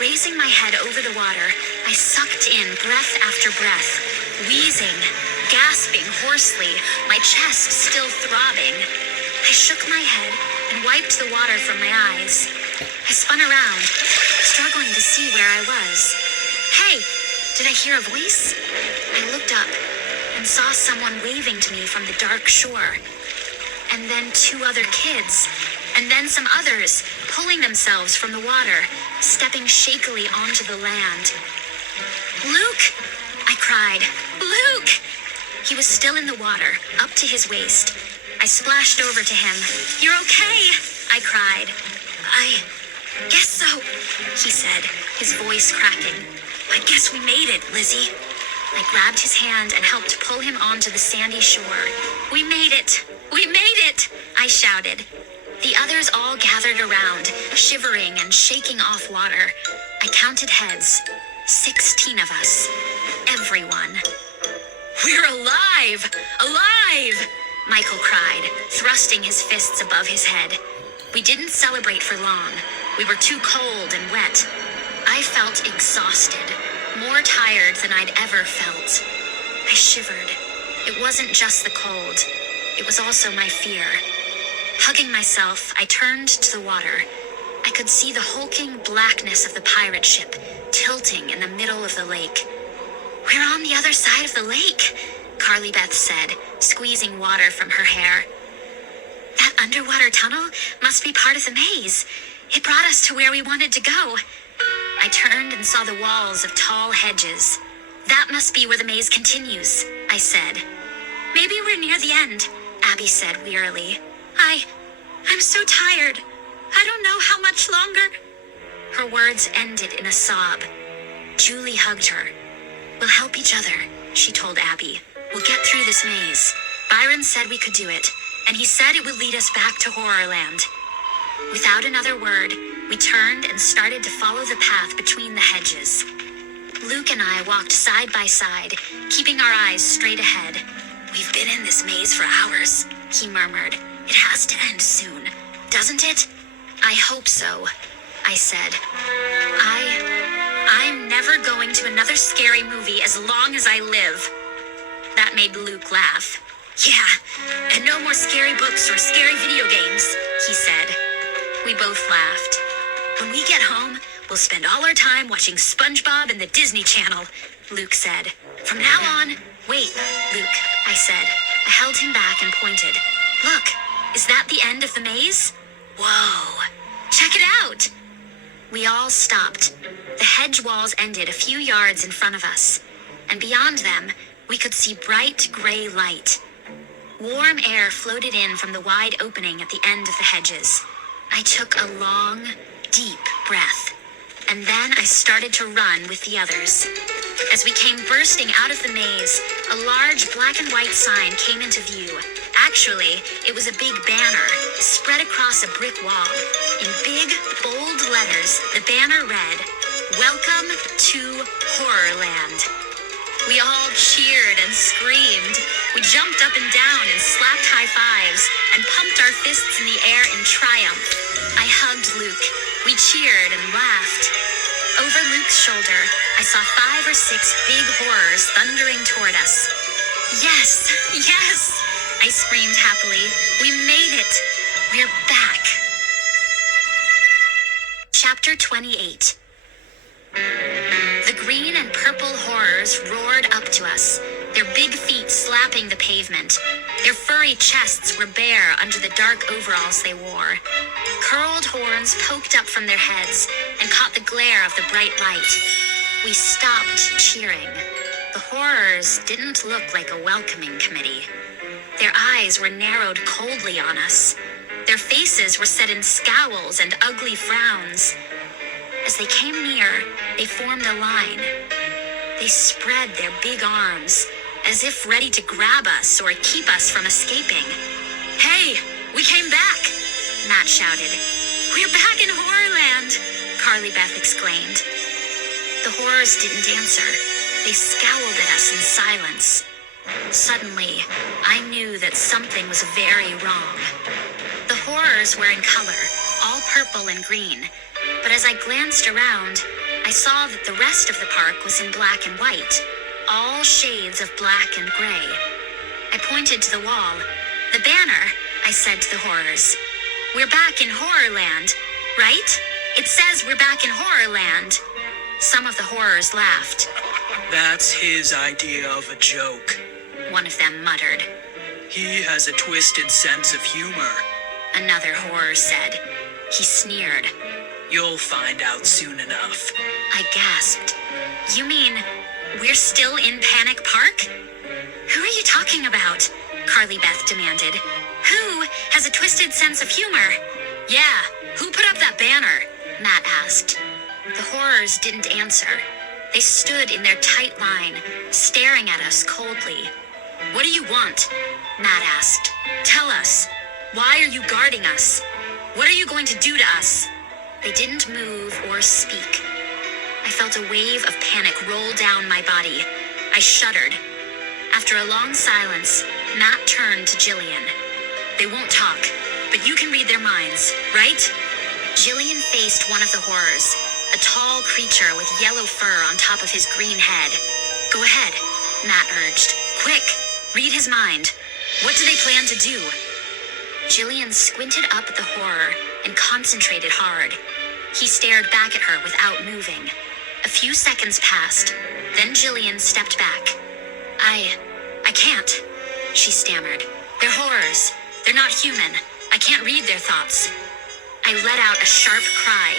Raising my head over the water, I sucked in breath after breath, wheezing, gasping hoarsely, my chest still throbbing. I shook my head and wiped the water from my eyes. I spun around, struggling to see where I was. Hey, did I hear a voice? I looked up and saw someone waving to me from the dark shore. And then two other kids, and then some others, pulling themselves from the water, stepping shakily onto the land. Luke! I cried. Luke! He was still in the water, up to his waist. I splashed over to him. You're okay! I cried. I guess so, he said, his voice cracking. I guess we made it, Lizzie. I grabbed his hand and helped pull him onto the sandy shore. We made it! We made it! I shouted. The others all gathered around, shivering and shaking off water. I counted heads. 16 of us. Everyone. We're alive! Alive! Michael cried, thrusting his fists above his head. We didn't celebrate for long. We were too cold and wet. I felt exhausted, more tired than I'd ever felt. I shivered. It wasn't just the cold. It was also my fear. Hugging myself, I turned to the water. I could see the hulking blackness of the pirate ship tilting in the middle of the lake. "We're on the other side of the lake," Carly Beth said, squeezing water from her hair. "That underwater tunnel must be part of the maze. It brought us to where we wanted to go." I turned and saw the walls of tall hedges. "That must be where the maze continues," I said. "Maybe we're near the end," Abby said wearily. I'm so tired. I don't know how much longer." Her words ended in a sob. Julie hugged her. "We'll help each other," she told Abby. "We'll get through this maze. Byron said we could do it, and he said it would lead us back to Horrorland." Without another word, we turned and started to follow the path between the hedges. Luke and I walked side by side, keeping our eyes straight ahead. "We've been in this maze for hours," he murmured. "It has to end soon, doesn't it?" "I hope so," I said. I'm never going to another scary movie as long as I live." That made Luke laugh. "Yeah, and no more scary books or scary video games," he said. We both laughed. "When we get home, we'll spend all our time watching SpongeBob and the Disney Channel," Luke said. "From now on..." "Wait, Luke," I said. I held him back and pointed. "Look, is that the end of the maze?" "Whoa, check it out!" We all stopped. The hedge walls ended a few yards in front of us, and beyond them, we could see bright gray light. Warm air floated in from the wide opening at the end of the hedges. I took a long, deep breath, and then I started to run with the others. As we came bursting out of the maze, a large black and white sign came into view. Actually, it was a big banner spread across a brick wall. In big, bold letters, the banner read, "Welcome to Horrorland." We all cheered and screamed. We jumped up and down and slapped high fives and pumped our fists in the air in triumph. I hugged Luke. We cheered and laughed. Over Luke's shoulder, I saw 5 or 6 big horrors thundering toward us. "Yes, yes," I screamed happily. "We made it. We're back." Chapter 28. The green and purple horrors roared up to us, their big feet slapping the pavement. Their furry chests were bare under the dark overalls they wore. Curled horns poked up from their heads and caught the glare of the bright light. We stopped cheering. The horrors didn't look like a welcoming committee. Their eyes were narrowed coldly on us. Their faces were set in scowls and ugly frowns. As they came near, they formed a line. They spread their big arms, as if ready to grab us or keep us from escaping. "Hey, we came back!" Matt shouted. "We're back in Horrorland!" Carly Beth exclaimed. The horrors didn't answer. They scowled at us in silence. Suddenly, I knew that something was very wrong. The horrors were in color, all purple and green, but as I glanced around, I saw that the rest of the park was in black and white, all shades of black and gray. I pointed to the wall. "The banner," I said to the horrors. "We're back in Horrorland, right? It says we're back in Horrorland." Some of the horrors laughed. "That's his idea of a joke," one of them muttered. "He has a twisted sense of humor," another horror said. He sneered. "You'll find out soon enough." I gasped. "You mean we're still in Panic Park?" "Who are you talking about?" Carly Beth demanded. "Who has a twisted sense of humor?" "Yeah, who put up that banner?" Matt asked. The horrors didn't answer. They stood in their tight line, staring at us coldly. "What do you want?" Matt asked. "Tell us. Why are you guarding us? What are you going to do to us?" They didn't move or speak. I felt a wave of panic roll down my body. I shuddered. After a long silence, Matt turned to Jillian. "They won't talk, but you can read their minds, right?" Jillian faced one of the horrors, a tall creature with yellow fur on top of his green head. "Go ahead," Matt urged. "Quick, read his mind. What do they plan to do?" Jillian squinted up at the horror and concentrated hard. He stared back at her without moving. A few seconds passed. Then Jillian stepped back. I can't, she stammered. They're horrors. They're not human. I can't read their thoughts. I let out a sharp cry.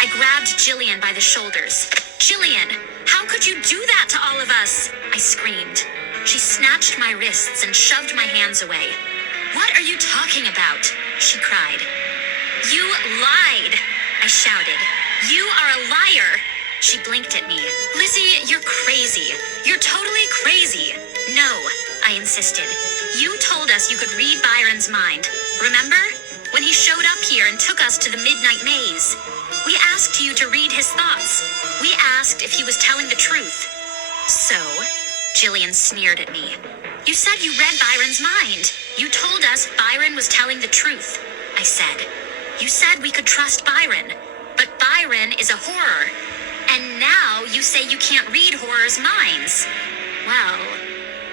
I grabbed Jillian by the shoulders. Jillian, how could you do that to all of us? I screamed. She snatched my wrists and shoved my hands away. What are you talking about? She cried. You lied, I shouted. You are a liar. She blinked at me. Lizzie, you're crazy. You're totally crazy. No, I insisted. You told us you could read Byron's mind. Remember? When he showed up here and took us to the Midnight Maze. We asked you to read his thoughts. We asked if he was telling the truth. So, Jillian sneered at me. You said you read Byron's mind. You told us Byron was telling the truth, I said. You said we could trust Byron. But Byron is a horror. And now you say you can't read horrors' minds. Well,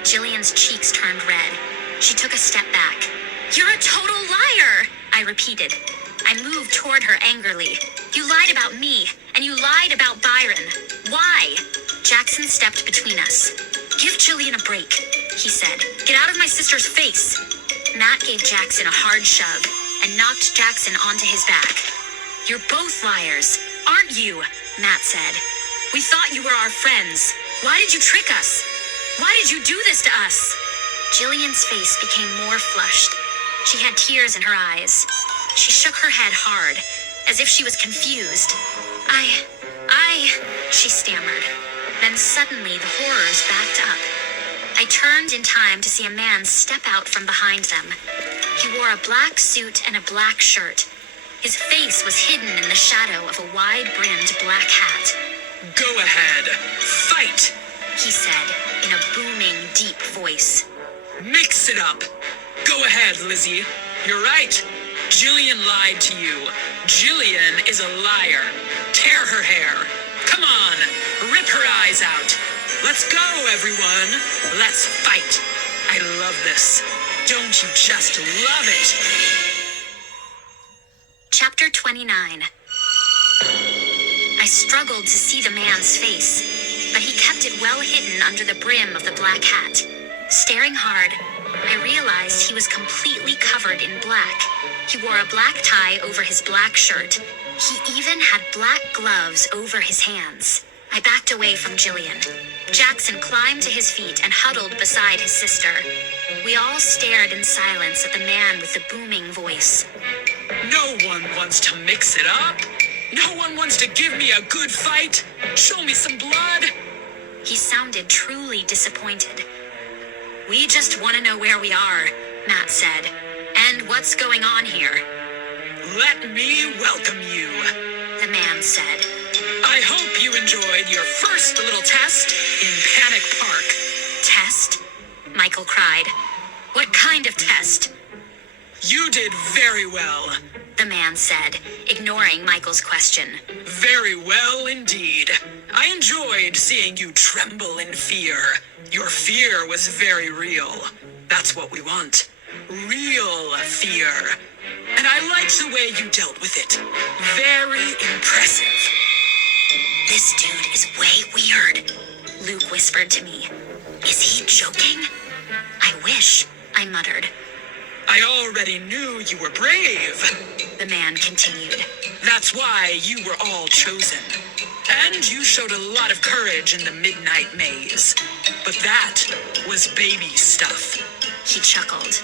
Jillian's cheeks turned red. She took a step back. You're a total liar, I repeated. I moved toward her angrily. You lied about me, and you lied about Byron. Why? Jackson stepped between us. Give Jillian a break, he said. Get out of my sister's face. Matt gave Jackson a hard shove and knocked Jackson onto his back. You're both liars, aren't you? Matt said. We thought you were our friends. Why did you trick us? Why did you do this to us? Jillian's face became more flushed. She had tears in her eyes. She shook her head hard, as if she was confused. She stammered. Then suddenly the horrors backed up. I turned in time to see a man step out from behind them. He wore a black suit and a black shirt. His face was hidden in the shadow of a wide-brimmed black hat. Go ahead. Fight, he said in a booming, deep voice. Mix it up. Go ahead, Lizzie. You're right. Jillian lied to you. Jillian is a liar. Tear her hair. Come on. Rip her eyes out. Let's go, everyone. Let's fight. I love this. Don't you just love it? Chapter 29. I struggled to see the man's face, but he kept it well hidden under the brim of the black hat. Staring hard, I realized he was completely covered in black. He wore a black tie over his black shirt. He even had black gloves over his hands. I backed away from Jillian. Jackson climbed to his feet and huddled beside his sister. We all stared in silence at the man with the booming voice. No one wants to mix it up. No one wants to give me a good fight. Show me some blood. He sounded truly disappointed. We just want to know where we are, Matt said. And what's going on here? Let me welcome you, the man said. I hope you enjoyed your first little test in Panic Park. Test? Michael cried. What kind of test? You did very well, the man said, ignoring Michael's question. Very well indeed. I enjoyed seeing you tremble in fear. Your fear was very real. That's what we want. Real fear. And I liked the way you dealt with it. Very impressive. This dude is way weird, Luke whispered to me. Is he joking? I wish, I muttered. I already knew you were brave, the man continued. That's why you were all chosen. And you showed a lot of courage in the Midnight Maze. But that was baby stuff. He chuckled.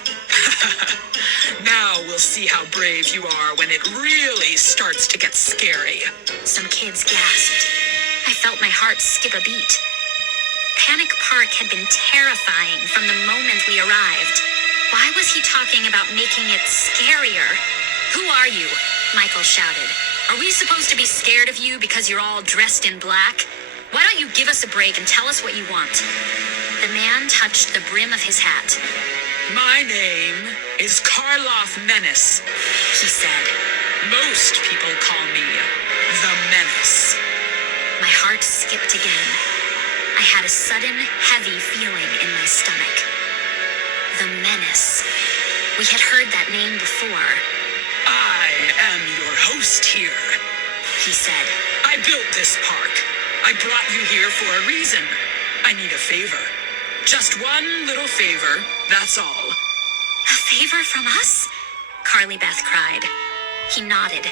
Now we'll see how brave you are when it really starts to get scary. Some kids gasped. I felt my heart skip a beat. Panic Park had been terrifying from the moment we arrived. Why was he talking about making it scarier? Who are you? Michael shouted. Are we supposed to be scared of you because you're all dressed in black? Why don't you give us a break and tell us what you want? The man touched the brim of his hat. My name is Karloff Menace, he said. Most people call me the Menace. My heart skipped again. I had a sudden, heavy feeling in my stomach. The Menace. We had heard that name before. I am your host here, He said. I built this park. I brought you here for a reason. I need a favor. Just one little favor, that's all. A favor from us? Carly Beth cried. He nodded.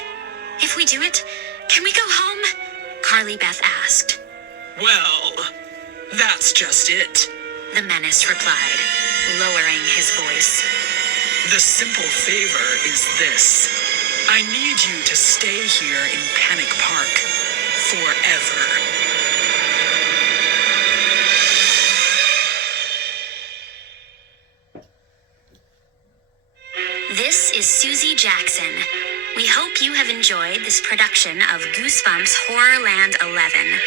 If we do it, can we go home? Carly Beth asked. Well, that's just it. The menace replied, lowering his voice. The simple favor is this. I need you to stay here in Panic Park forever. This is Susie Jackson. We hope you have enjoyed this production of Goosebumps Horrorland 11.